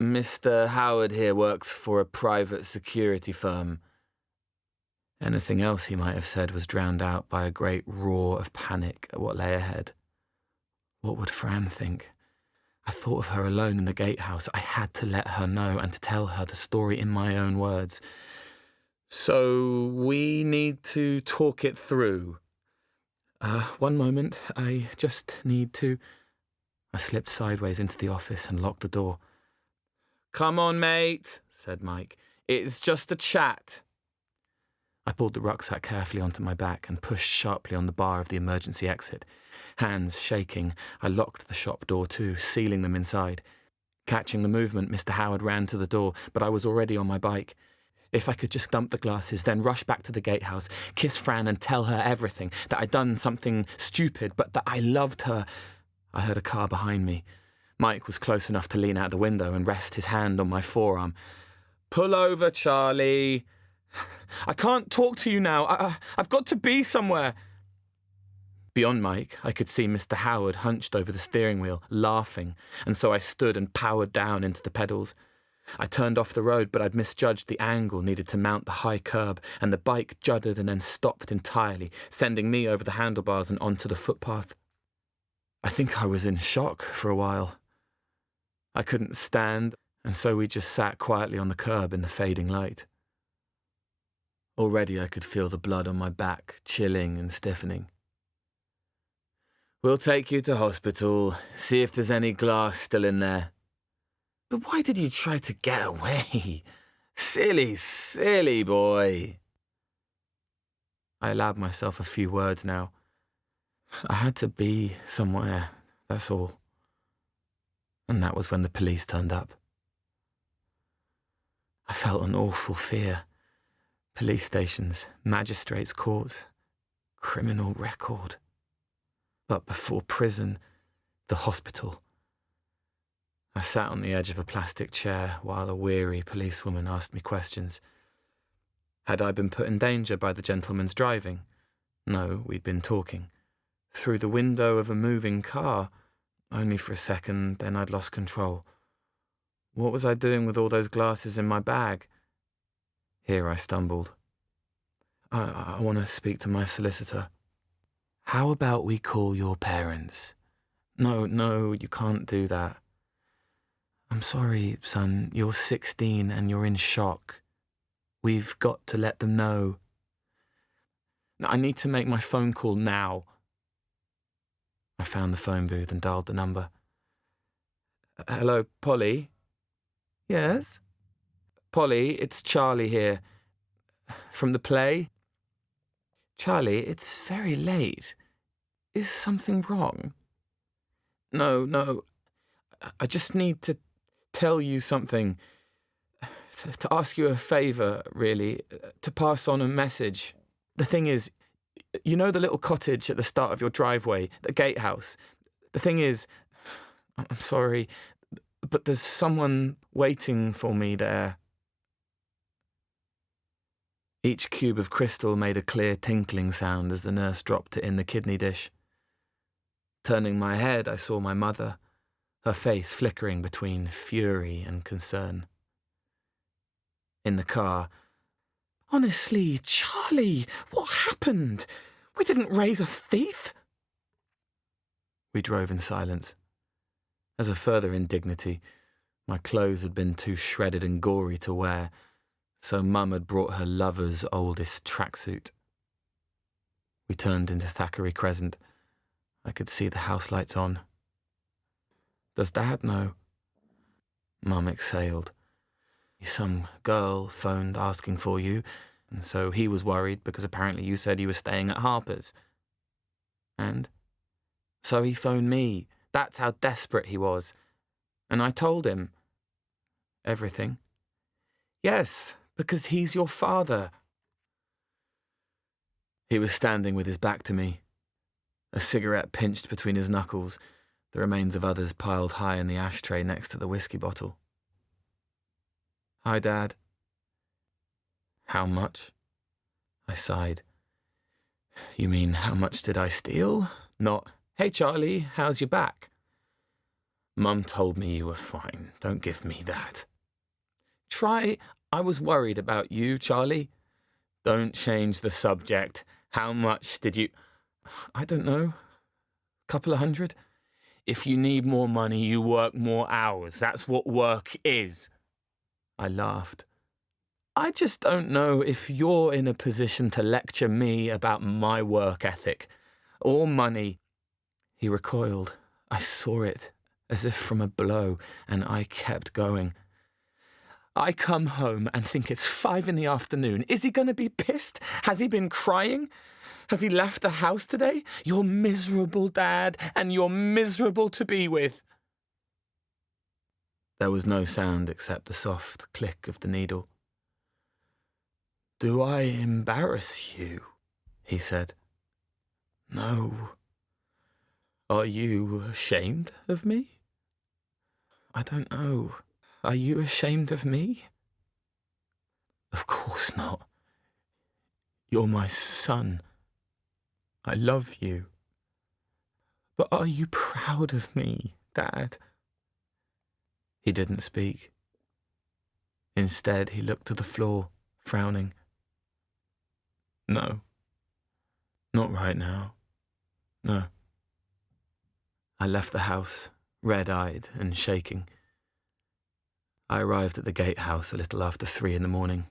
Mr. Howard here works for a private security firm." Anything else he might have said was drowned out by a great roar of panic at what lay ahead. What would Fran think? I thought of her alone in the gatehouse. I had to let her know and to tell her the story in my own words. "So we need to talk it through." One moment. I just need to..." I slipped sideways into the office and locked the door. "Come on, mate," said Mike. "It's just a chat." I pulled the rucksack carefully onto my back and pushed sharply on the bar of the emergency exit. Hands shaking, I locked the shop door too, sealing them inside. Catching the movement, Mr. Howard ran to the door, but I was already on my bike. If I could just dump the glasses, then rush back to the gatehouse, kiss Fran and tell her everything, that I'd done something stupid, but that I loved her. I heard a car behind me. Mike was close enough to lean out the window and rest his hand on my forearm. "Pull over, Charlie." "I can't talk to you now. I've got to be somewhere." Beyond Mike, I could see Mr. Howard hunched over the steering wheel, laughing, and so I stood and powered down into the pedals. I turned off the road, but I'd misjudged the angle needed to mount the high curb, and the bike juddered and then stopped entirely, sending me over the handlebars and onto the footpath. I think I was in shock for a while. I couldn't stand, and so we just sat quietly on the curb in the fading light. Already I could feel the blood on my back, chilling and stiffening. "We'll take you to hospital, see if there's any glass still in there." "But why did you try to get away? Silly, silly boy." I allowed myself a few words now. I had to be somewhere, that's all. And that was when the police turned up. I felt an awful fear. Police stations, magistrates' courts, criminal record. But before prison, the hospital. I sat on the edge of a plastic chair while a weary policewoman asked me questions. Had I been put in danger by the gentleman's driving? No, we'd been talking. Through the window of a moving car, only for a second, then I'd lost control. What was I doing with all those glasses in my bag? Here I stumbled. I want to speak to my solicitor. How about we call your parents? No, you can't do that. I'm sorry, son, you're 16 and you're in shock. We've got to let them know. I need to make my phone call now. I found the phone booth and dialed the number. Hello, Polly? Yes? Polly, it's Charlie here. From the play? Charlie, it's very late. Is something wrong? No. I just need to tell you something. To ask you a favour, really. To pass on a message. The thing is, you know the little cottage at the start of your driveway, the gatehouse? The thing is, I'm sorry, but there's someone waiting for me there. Each cube of crystal made a clear tinkling sound as the nurse dropped it in the kidney dish. Turning my head, I saw my mother, her face flickering between fury and concern. In the car, "Honestly, Charlie, what happened? We didn't raise a thief." We drove in silence. As a further indignity, my clothes had been too shredded and gory to wear, so Mum had brought her lover's oldest tracksuit. We turned into Thackeray Crescent. I could see the house lights on. "Does Dad know?" Mum exhaled. "Some girl phoned asking for you, and so he was worried because apparently you said you were staying at Harper's. And so he phoned me. That's how desperate he was. And I told him everything. Yes, because he's your father." He was standing with his back to me, a cigarette pinched between his knuckles, the remains of others piled high in the ashtray next to the whiskey bottle. "Hi, Dad." "How much?" I sighed. "You mean how much did I steal? Not, 'Hey, Charlie, how's your back?' Mum told me you were fine. Don't give me that." "Try, I was worried about you, Charlie." "Don't change the subject. How much did you—" "I don't know. Couple of $100. If you need more money, you work more hours. That's what work is." I laughed. "I just don't know if you're in a position to lecture me about my work ethic or money." He recoiled. I saw it, as if from a blow, and I kept going. "I come home and think it's 5 PM. Is he going to be pissed? Has he been crying? Has he left the house today? You're miserable, Dad, and you're miserable to be with." There was no sound except the soft click of the needle. "Do I embarrass you?" he said. "No." "Are you ashamed of me?" "I don't know. Are you ashamed of me?" "Of course not. You're my son. I love you. But are you proud of me, Dad?" He didn't speak. Instead, he looked to the floor, frowning. "No. Not right now. No." I left the house, red-eyed and shaking. I arrived at the gatehouse a little after 3 AM.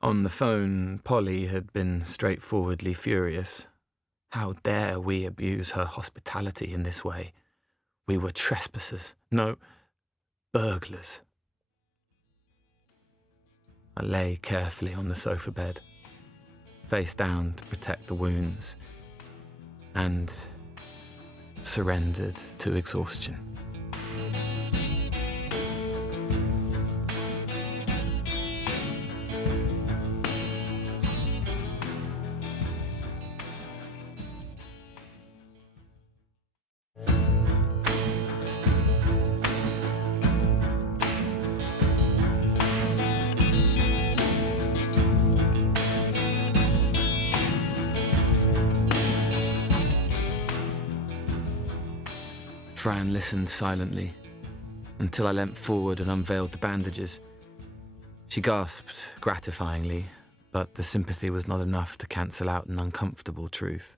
On the phone, Polly had been straightforwardly furious. How dare we abuse her hospitality in this way? We were trespassers. No, burglars. I lay carefully on the sofa bed, face down to protect the wounds, and surrendered to exhaustion. Fran listened silently until I leant forward and unveiled the bandages. She gasped gratifyingly, but the sympathy was not enough to cancel out an uncomfortable truth.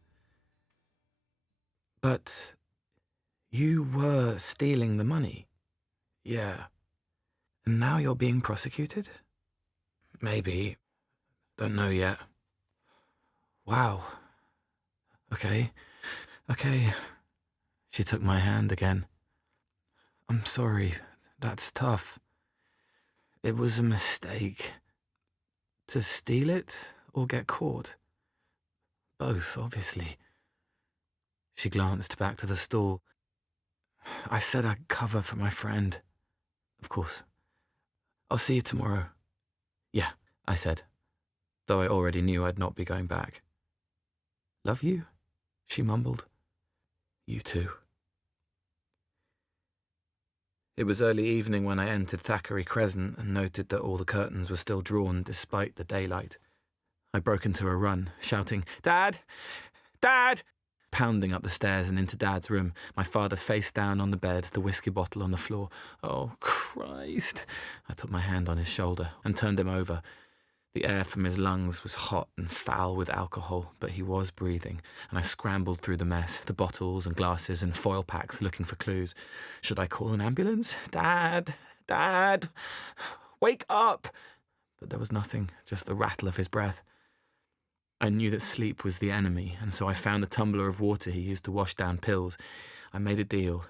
"But you were stealing the money?" "Yeah." "And now you're being prosecuted?" "Maybe. Don't know yet." "Wow. Okay. She took my hand again. "I'm sorry. That's tough. It was a mistake. To steal it or get caught? Both, obviously." She glanced back to the stall. "I said I'd cover for my friend." "Of course. I'll see you tomorrow." "Yeah," I said, though I already knew I'd not be going back. "Love you," she mumbled. "You too." It was early evening when I entered Thackeray Crescent and noted that all the curtains were still drawn despite the daylight. I broke into a run, shouting, "Dad! Dad!" pounding up the stairs and into Dad's room, my father face down on the bed, the whiskey bottle on the floor. "Oh, Christ!" I put my hand on his shoulder and turned him over. The air from his lungs was hot and foul with alcohol, but he was breathing, and I scrambled through the mess, the bottles and glasses and foil packs, looking for clues. Should I call an ambulance? Dad! Dad! Wake up! But there was nothing, just the rattle of his breath. I knew that sleep was the enemy, and so I found the tumbler of water he used to wash down pills. I made a deal.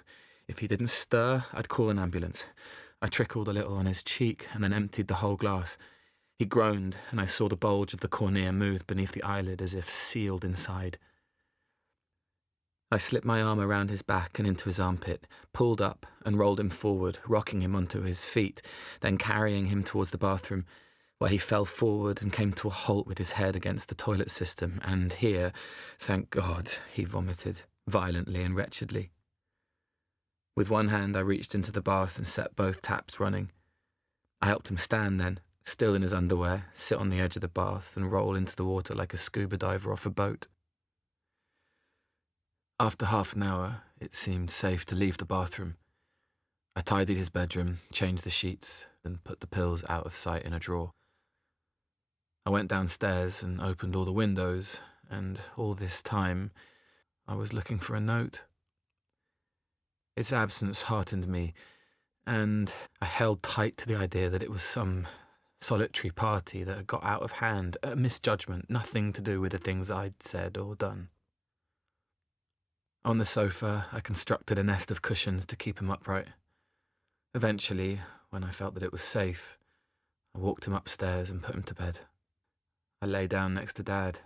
If he didn't stir, I'd call an ambulance. I trickled a little on his cheek and then emptied the whole glass. He groaned, and I saw the bulge of the cornea move beneath the eyelid as if sealed inside. I slipped my arm around his back and into his armpit, pulled up and rolled him forward, rocking him onto his feet, then carrying him towards the bathroom, where he fell forward and came to a halt with his head against the toilet system, and here, thank God, he vomited, violently and wretchedly. With one hand I reached into the bath and set both taps running. I helped him stand then, still in his underwear, sit on the edge of the bath and roll into the water like a scuba diver off a boat. After half an hour, it seemed safe to leave the bathroom. I tidied his bedroom, changed the sheets, then put the pills out of sight in a drawer. I went downstairs and opened all the windows, and all this time I was looking for a note. Its absence heartened me, and I held tight to the idea that it was some solitary party that had got out of hand, a misjudgment, nothing to do with the things I'd said or done. On the sofa, I constructed a nest of cushions to keep him upright. Eventually, when I felt that it was safe, I walked him upstairs and put him to bed. I lay down next to Dad.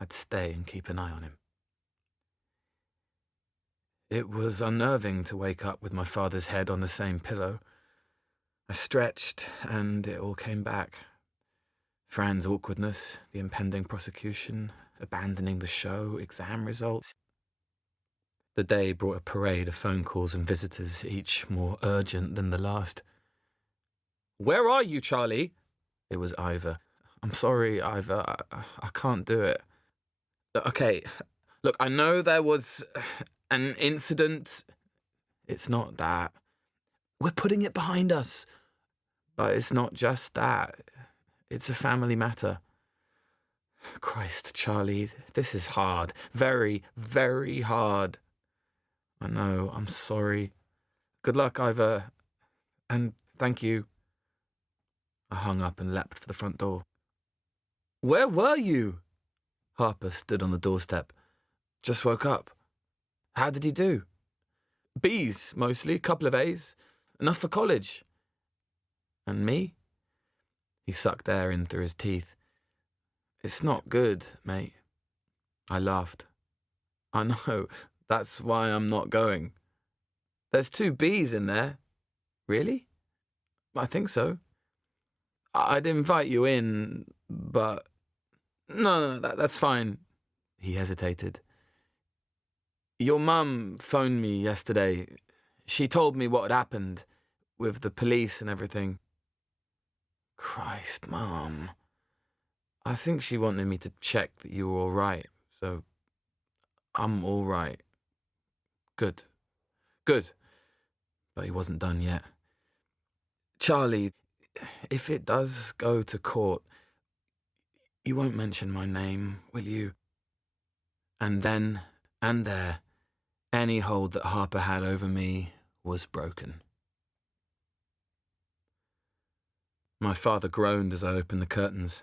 I'd stay and keep an eye on him. It was unnerving to wake up with my father's head on the same pillow. I stretched, and it all came back. Fran's awkwardness, the impending prosecution, abandoning the show, exam results. The day brought a parade of phone calls and visitors, each more urgent than the last. "Where are you, Charlie?" It was Ivor. "I'm sorry, Ivor. I can't do it." "Okay, look, I know there was an incident. It's not that. We're putting it behind us. But it's not just that. It's a family matter." "Christ, Charlie, this is hard. Very, very hard." "I know, I'm sorry. Good luck, Ivor. And thank you." I hung up and leapt for the front door. "Where were you?" Harper stood on the doorstep. "Just woke up." "How did you do?" "B's, mostly. A couple of A's. Enough for college." "And me?" He sucked air in through his teeth. "It's not good, mate." I laughed. "I know. That's why I'm not going." "There's 2 B's in there." "Really?" "I think so." "I'd invite you in, but..." No, that's fine." He hesitated. "Your mum phoned me yesterday. She told me what had happened, with the police and everything." "Christ, Mum. I think she wanted me to check that you were all right, so I'm all right." Good. But he wasn't done yet. "Charlie, if it does go to court, you won't mention my name, will you?" And then, and there, any hold that Harper had over me was broken. My father groaned as I opened the curtains.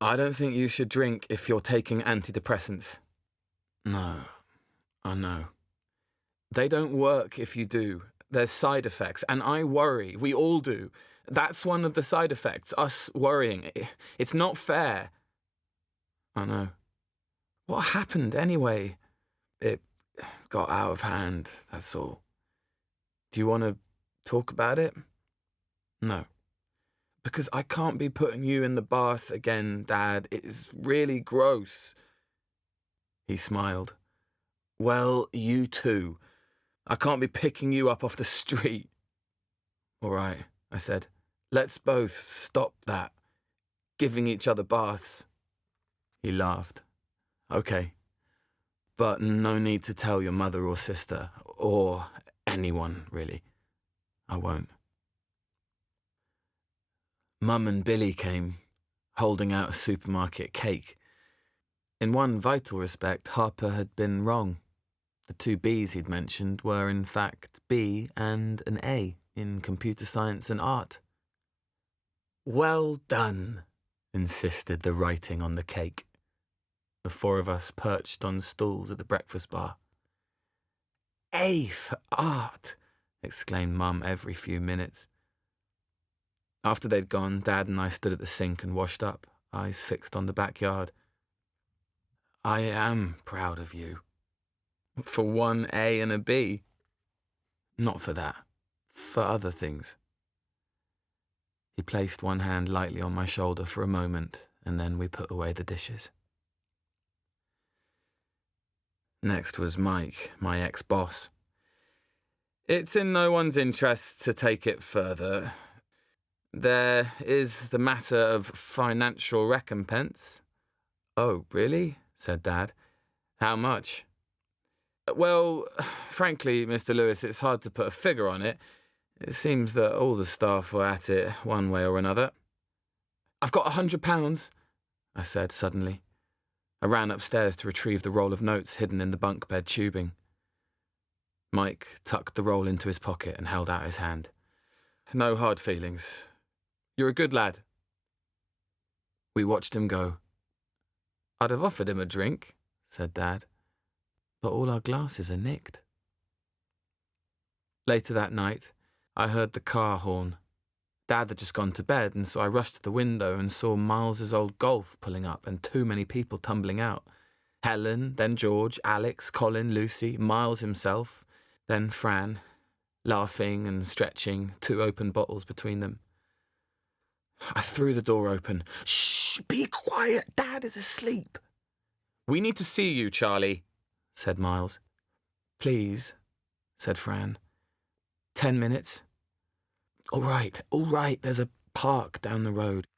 "I don't think you should drink if you're taking antidepressants." "No, I know. They don't work if you do. There's side effects, and I worry. We all do. That's one of the side effects, us worrying. It's not fair." "I know. What happened anyway?" "It got out of hand, that's all." "Do you want to talk about it?" "No. Because I can't be putting you in the bath again, Dad. It's really gross." He smiled. "Well, you too. I can't be picking you up off the street." "All right," I said. "Let's both stop that. Giving each other baths." He laughed. "Okay. But no need to tell your mother or sister, or anyone, really. I won't." Mum and Billy came. holding out a supermarket cake. In one vital respect, Harper had been wrong. The two Bs he'd mentioned were in fact B and an A in computer science and art. "Well done," insisted the writing on the cake. The four of us perched on stools at the breakfast bar. "A for art," exclaimed Mum every few minutes. After they'd gone, Dad and I stood at the sink and washed up, eyes fixed on the backyard. "I am proud of you." "For one A and a B?" "Not for that. For other things." He placed one hand lightly on my shoulder for a moment, and then we put away the dishes. Next was Mike, my ex-boss. "It's in no one's interest to take it further. There is the matter of financial recompense." "Oh, really?" said Dad. "How much?" "Well, frankly, Mr. Lewis, it's hard to put a figure on it. It seems that all the staff were at it one way or another." "I've got £100, I said suddenly. I ran upstairs to retrieve the roll of notes hidden in the bunk bed tubing. Mike tucked the roll into his pocket and held out his hand. "No hard feelings. You're a good lad." We watched him go. "I'd have offered him a drink," said Dad, "but all our glasses are nicked." Later that night, I heard the car horn. Dad had just gone to bed, and so I rushed to the window and saw Miles's old Golf pulling up and too many people tumbling out. Helen, then George, Alex, Colin, Lucy, Miles himself, then Fran, laughing and stretching, 2 open bottles between them. I threw the door open. "Shh, be quiet, Dad is asleep." "We need to see you, Charlie," said Miles. "Please," said Fran. 10 minutes. All right, there's a park down the road."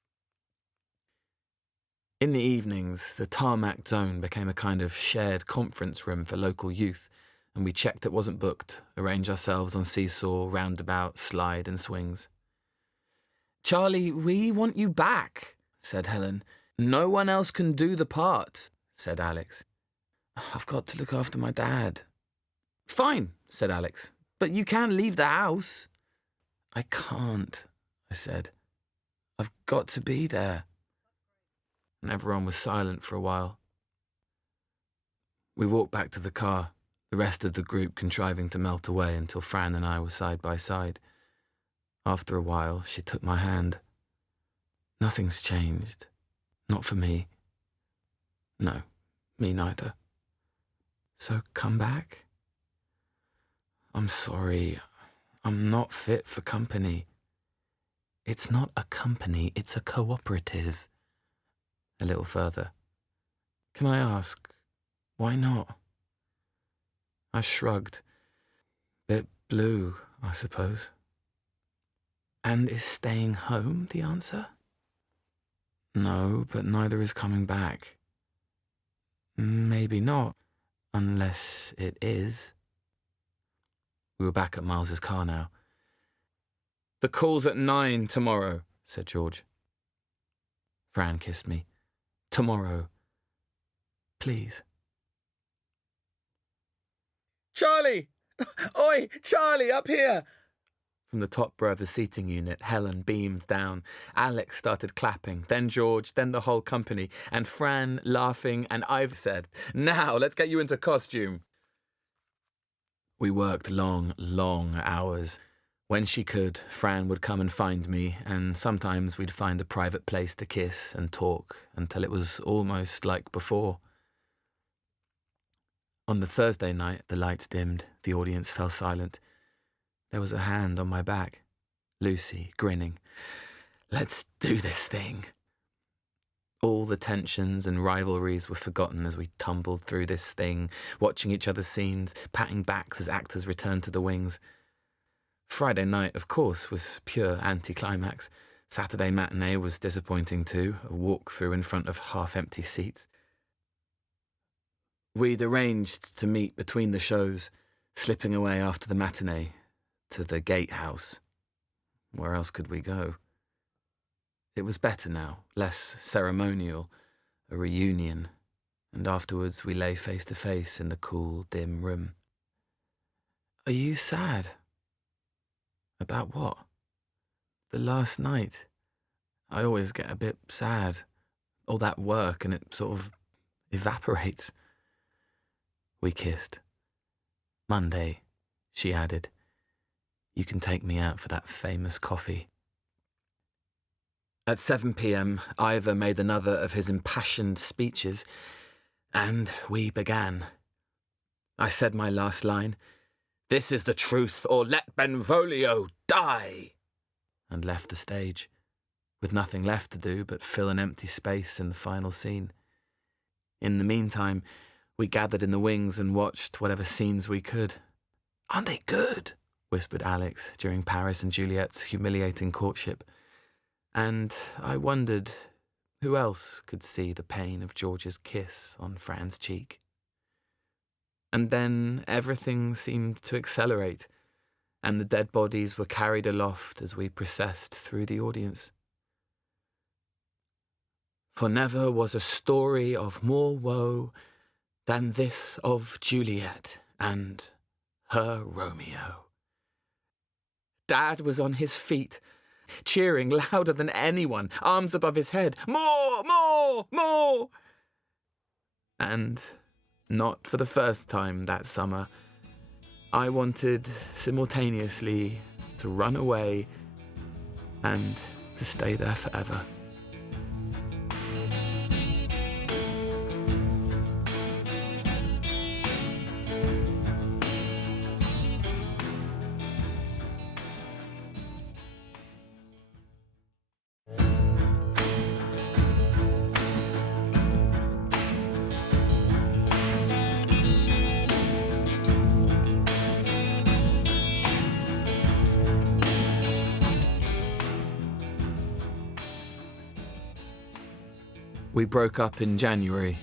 In the evenings, the tarmac zone became a kind of shared conference room for local youth, and we checked it wasn't booked, arranged ourselves on seesaw, roundabout, slide and swings. "Charlie, we want you back," said Helen. "No one else can do the part," said Alex. "I've got to look after my dad." "Fine," said Alex, "but you can leave the house." "I can't," I said. "I've got to be there." And everyone was silent for a while. We walked back to the car, the rest of the group contriving to melt away until Fran and I were side by side. After a while, she took my hand. "Nothing's changed. Not for me." "No, me neither." "So come back?" "I'm sorry. I'm not fit for company." "It's not a company, it's a cooperative." A little further. "Can I ask, why not?" I shrugged. Bit blue, I suppose. "And is staying home the answer?" "No, but neither is coming back." "Maybe not, unless it is." We were back at Miles's car now. "The call's at 9 tomorrow," said George. Fran kissed me. "Tomorrow. Please." "Charlie! Oi, Charlie, up here!" From the top row of the seating unit, Helen beamed down. Alex started clapping, then George, then the whole company, and Fran laughing, and I've said, "Now, let's get you into costume." We worked long, long hours. When she could, Fran would come and find me, and sometimes we'd find a private place to kiss and talk until it was almost like before. On the Thursday night, the lights dimmed, the audience fell silent. There was a hand on my back. Lucy, grinning. "Let's do this thing." All the tensions and rivalries were forgotten as we tumbled through this thing, watching each other's scenes, patting backs as actors returned to the wings. Friday night, of course, was pure anticlimax. Saturday matinee was disappointing too, a walk-through in front of half-empty seats. We'd arranged to meet between the shows, slipping away after the matinee to the gatehouse. Where else could we go? It was better now, less ceremonial, a reunion, and afterwards we lay face to face in the cool, dim room. "Are you sad?" "About what?" "The last night. I always get a bit sad. All that work and it sort of evaporates." We kissed. "Monday," she added. "You can take me out for that famous coffee." At 7 p.m, Ivor made another of his impassioned speeches, and we began. I said my last line, "This is the truth, or let Benvolio die," and left the stage, with nothing left to do but fill an empty space in the final scene. In the meantime, we gathered in the wings and watched whatever scenes we could. "Aren't they good?" whispered Alex during Paris and Juliet's humiliating courtship. And I wondered who else could see the pain of George's kiss on Fran's cheek. And then everything seemed to accelerate, and the dead bodies were carried aloft as we processed through the audience. "For never was a story of more woe than this of Juliet and her Romeo." Dad was on his feet, cheering louder than anyone, arms above his head. "More! More! More!" And not for the first time that summer, I wanted simultaneously to run away and to stay there forever. We broke up in January.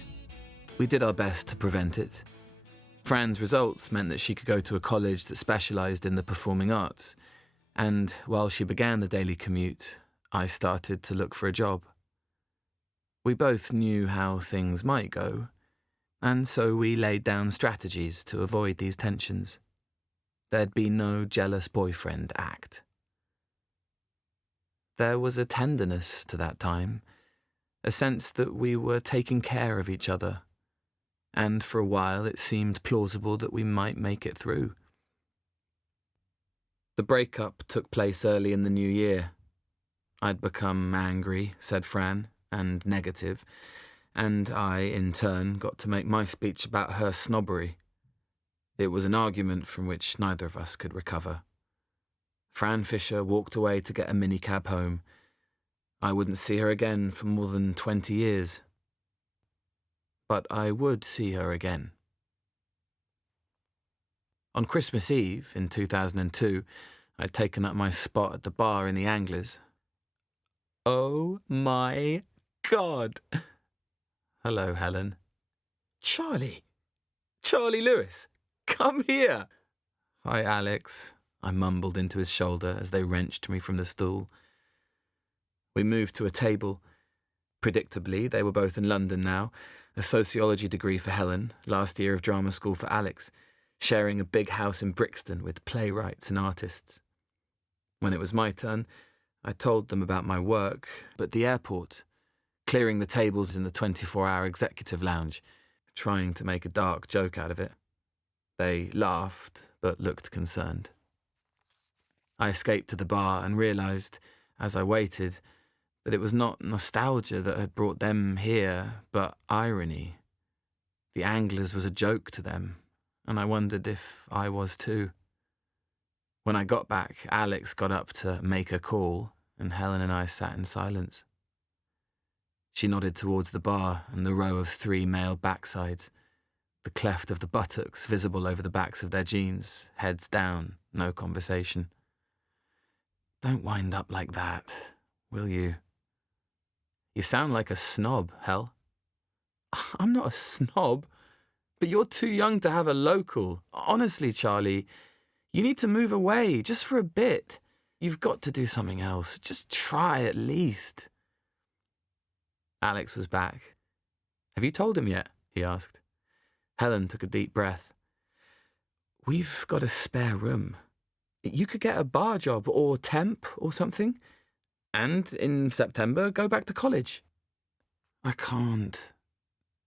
We did our best to prevent it. Fran's results meant that she could go to a college that specialised in the performing arts, and while she began the daily commute, I started to look for a job. We both knew how things might go, and so we laid down strategies to avoid these tensions. There'd be no jealous boyfriend act. There was a tenderness to that time, a sense that we were taking care of each other, and for a while it seemed plausible that we might make it through. The breakup took place early in the new year. I'd become angry, said Fran, and negative, and I, in turn, got to make my speech about her snobbery. It was an argument from which neither of us could recover. Fran Fisher walked away to get a minicab home. I wouldn't see her again for more than 20 years. But I would see her again. On Christmas Eve in 2002, I'd taken up my spot at the bar in the Anglers. Oh my God! Hello, Helen. Charlie Lewis, come here! Hi, Alex, I mumbled into his shoulder as they wrenched me from the stool. We moved to a table. Predictably, they were both in London now, a sociology degree for Helen, last year of drama school for Alex, sharing a big house in Brixton with playwrights and artists. When it was my turn, I told them about my work at the airport, clearing the tables in the 24-hour executive lounge, trying to make a dark joke out of it. They laughed, but looked concerned. I escaped to the bar and realised, as I waited, that it was not nostalgia that had brought them here, but irony. The Anglers was a joke to them, and I wondered if I was too. When I got back, Alex got up to make a call, and Helen and I sat in silence. She nodded towards the bar and the row of 3 male backsides, the cleft of the buttocks visible over the backs of their jeans, heads down, no conversation. Don't wind up like that, will you? You sound like a snob, Hel. I'm not a snob, but you're too young to have a local. Honestly, Charlie, you need to move away, just for a bit. You've got to do something else. Just try at least. Alex was back. "Have you told him yet?" he asked. Helen took a deep breath. "We've got a spare room. You could get a bar job or temp or something, and in September go back to college." "I can't.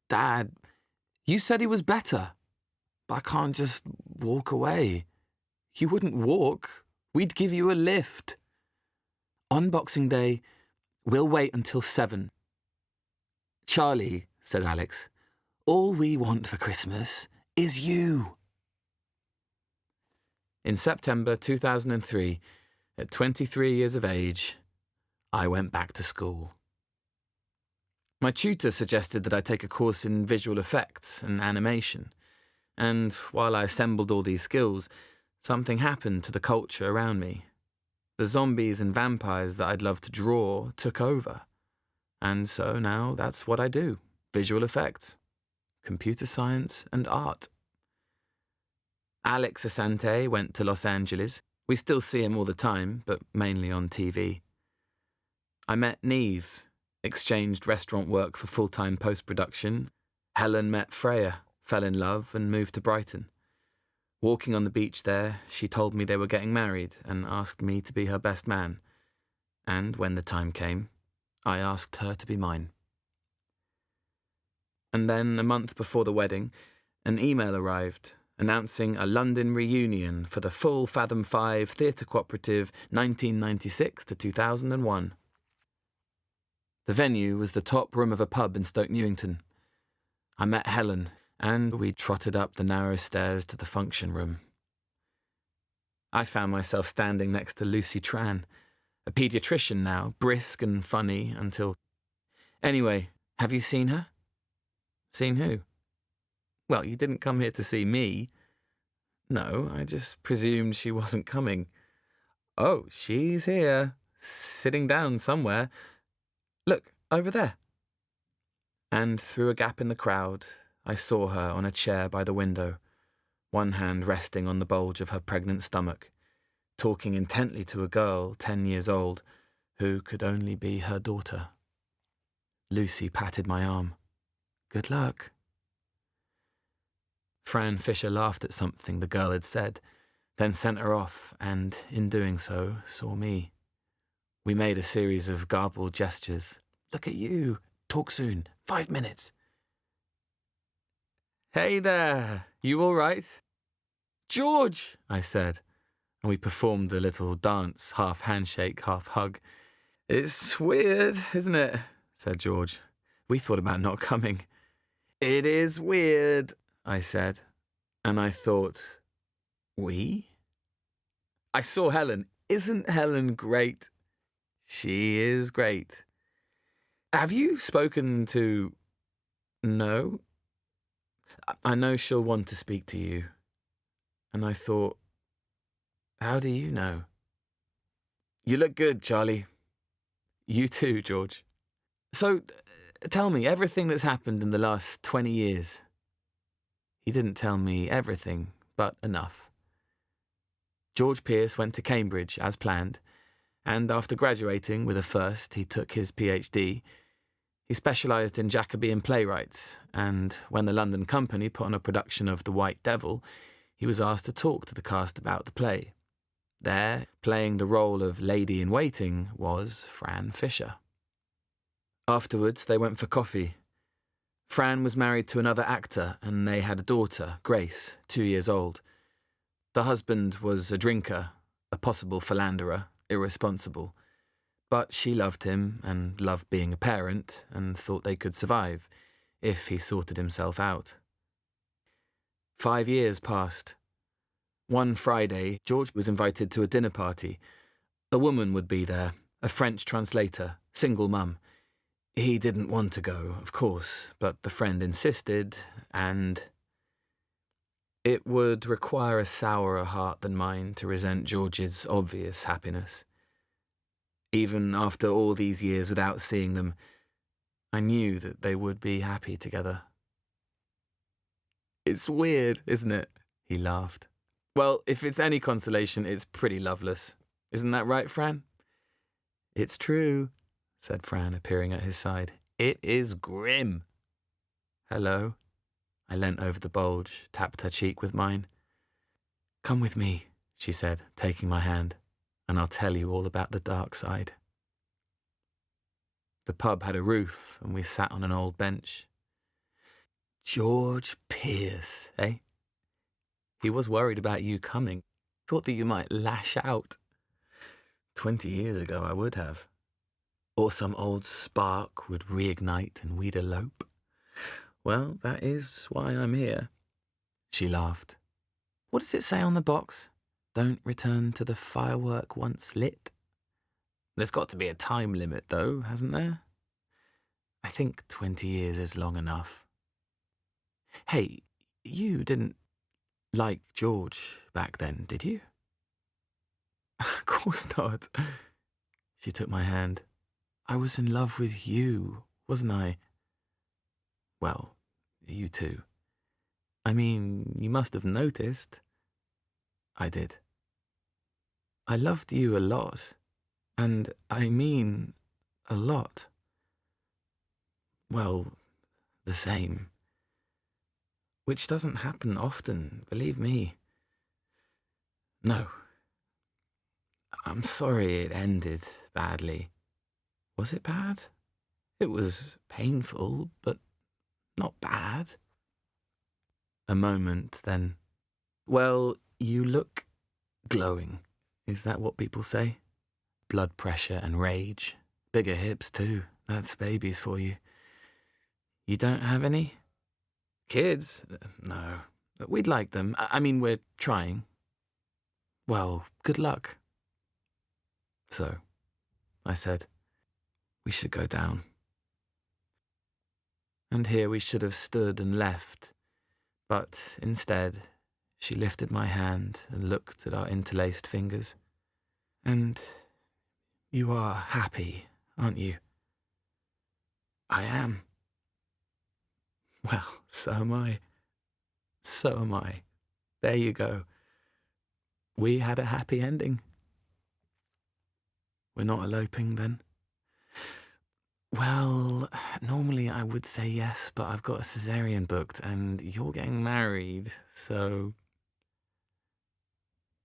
Dad, you said he was better, but I can't just walk away." "You wouldn't walk. We'd give you a lift." "On Boxing Day, we'll wait until 7. "Charlie," said Alex, "all we want for Christmas is you." In September 2003, at 23 years of age, I went back to school. My tutor suggested that I take a course in visual effects and animation, and while I assembled all these skills, something happened to the culture around me. The zombies and vampires that I'd loved to draw took over, and so now that's what I do: visual effects, computer science, and art. Alex Asante went to Los Angeles. We still see him all the time, but mainly on TV. I met Neve, exchanged restaurant work for full-time post-production. Helen met Freya, fell in love, and moved to Brighton. Walking on the beach there, she told me they were getting married and asked me to be her best man. And when the time came, I asked her to be mine. And then, a month before the wedding, an email arrived announcing a London reunion for the full Fathom 5 Theatre Cooperative 1996 to 2001. The venue was the top room of a pub in Stoke Newington. I met Helen, and we trotted up the narrow stairs to the function room. I found myself standing next to Lucy Tran, a paediatrician now, brisk and funny until... Anyway, have you seen her? Seen who? Well, you didn't come here to see me. No, I just presumed she wasn't coming. Oh, she's here, sitting down somewhere. Look, over there. And through a gap in the crowd, I saw her on a chair by the window, one hand resting on the bulge of her pregnant stomach, talking intently to a girl 10 years old who could only be her daughter. Lucy patted my arm. "Good luck." Fran Fisher laughed at something the girl had said, then sent her off, and, in doing so, saw me. We made a series of garbled gestures. "Look at you. Talk soon. 5 minutes. "Hey there. You all right?" "George," I said, and we performed the little dance, half handshake, half hug. "It's weird, isn't it?" said George. "We thought about not coming." "It is weird," I said, and I thought, we? I saw Helen. Isn't Helen great? She is great. Have you spoken to... No? I know she'll want to speak to you. And I thought, how do you know? You look good, Charlie. You too, George. So, tell me everything that's happened in the last 20 years. He didn't tell me everything, but enough. George Pearce went to Cambridge, as planned, and after graduating with a first, he took his PhD. He specialised in Jacobean playwrights, and when the London Company put on a production of The White Devil, he was asked to talk to the cast about the play. There, playing the role of lady-in-waiting, was Fran Fisher. Afterwards, they went for coffee. Fran was married to another actor, and they had a daughter, Grace, 2 years old. The husband was a drinker, a possible philanderer, irresponsible. But she loved him and loved being a parent and thought they could survive if he sorted himself out. 5 years passed. One Friday, George was invited to a dinner party. A woman would be there, a French translator, single mum. He didn't want to go, of course, but the friend insisted, and... It would require a sourer heart than mine to resent George's obvious happiness. Even after all these years without seeing them, I knew that they would be happy together. It's weird, isn't it? He laughed. Well, if it's any consolation, it's pretty loveless. Isn't that right, Fran? It's true, said Fran, appearing at his side. It is grim. Hello. I leant over the bulge, tapped her cheek with mine. Come with me, she said, taking my hand, and I'll tell you all about the dark side. The pub had a roof, and we sat on an old bench. George Pierce, eh? He was worried about you coming. Thought that you might lash out. 20 years ago I would have. Or some old spark would reignite and we'd elope. Well, that is why I'm here. She laughed. What does it say on the box? Don't return to the firework once lit? There's got to be a time limit, though, hasn't there? I think 20 years is long enough. Hey, you didn't like George back then, did you? Of course not. She took my hand. I was in love with you, wasn't I? Well, you too. I mean, you must have noticed. I did. I loved you a lot. And I mean a lot. Well, the same. Which doesn't happen often, believe me. No. I'm sorry it ended badly. Was it bad? It was painful, but not bad. A moment, then. Well, you look glowing. Is that what people say? Blood pressure and rage. Bigger hips, too. That's babies for you. You don't have any? Kids? No. We'd like them. I mean, we're trying. Well, good luck. So, I said, we should go down. And here we should have stood and left, but instead, she lifted my hand and looked at our interlaced fingers. And you are happy, aren't you? I am. Well, so am I. So am I. There you go. We had a happy ending. We're not eloping, then? Well, normally I would say yes, but I've got a cesarean booked, and you're getting married, so...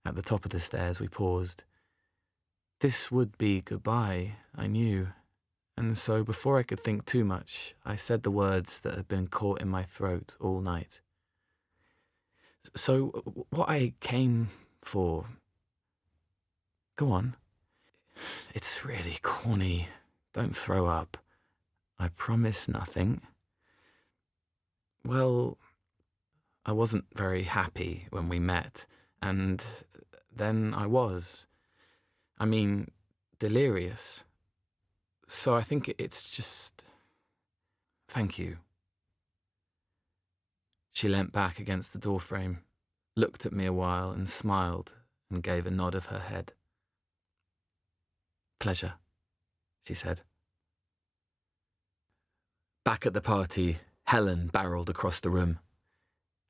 At the top of the stairs, we paused. This would be goodbye, I knew, and so before I could think too much, I said the words that had been caught in my throat all night. So, what I came for... Go on. It's really corny. Don't throw up. I promise nothing. Well, I wasn't very happy when we met, and then I was. I mean, delirious. So I think it's just... Thank you. She leant back against the doorframe, looked at me a while and smiled and gave a nod of her head. Pleasure, she said. Back at the party, Helen barreled across the room.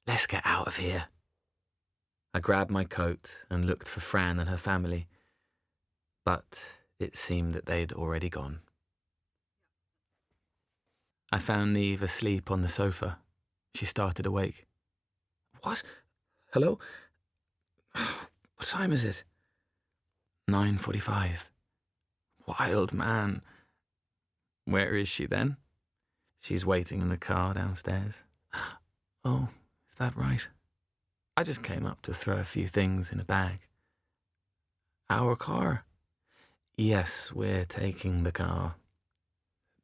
Let's get out of here. I grabbed my coat and looked for Fran and her family, but it seemed that they'd already gone. I found Neve asleep on the sofa. She started awake. What? Hello? What time is it? 9:45. Wild man. Where is she then? She's waiting in the car downstairs. Oh, is that right? I just came up to throw a few things in a bag. Our car? Yes, we're taking the car.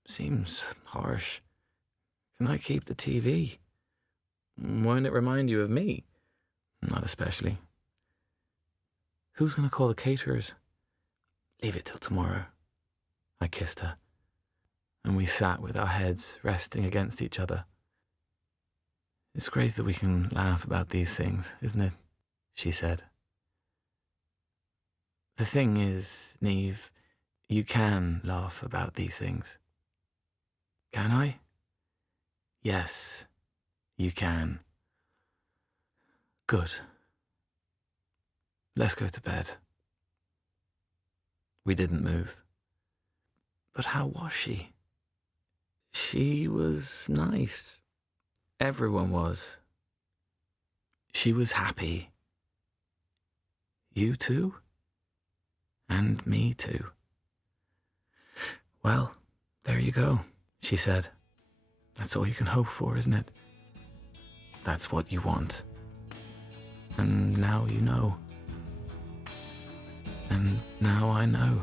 Seems harsh. Can I keep the TV? Won't it remind you of me? Not especially. Who's going to call the caterers? Leave it till tomorrow. I kissed her, and we sat with our heads resting against each other. It's great that we can laugh about these things, isn't it? She said. The thing is, Neve, you can laugh about these things. Can I? Yes, you can. Good. Let's go to bed. We didn't move. But how was she? She was nice. Everyone was. She was happy. You too? And me too. Well, there you go, she said. That's all you can hope for, isn't it? That's what you want. And now you know. And now I know.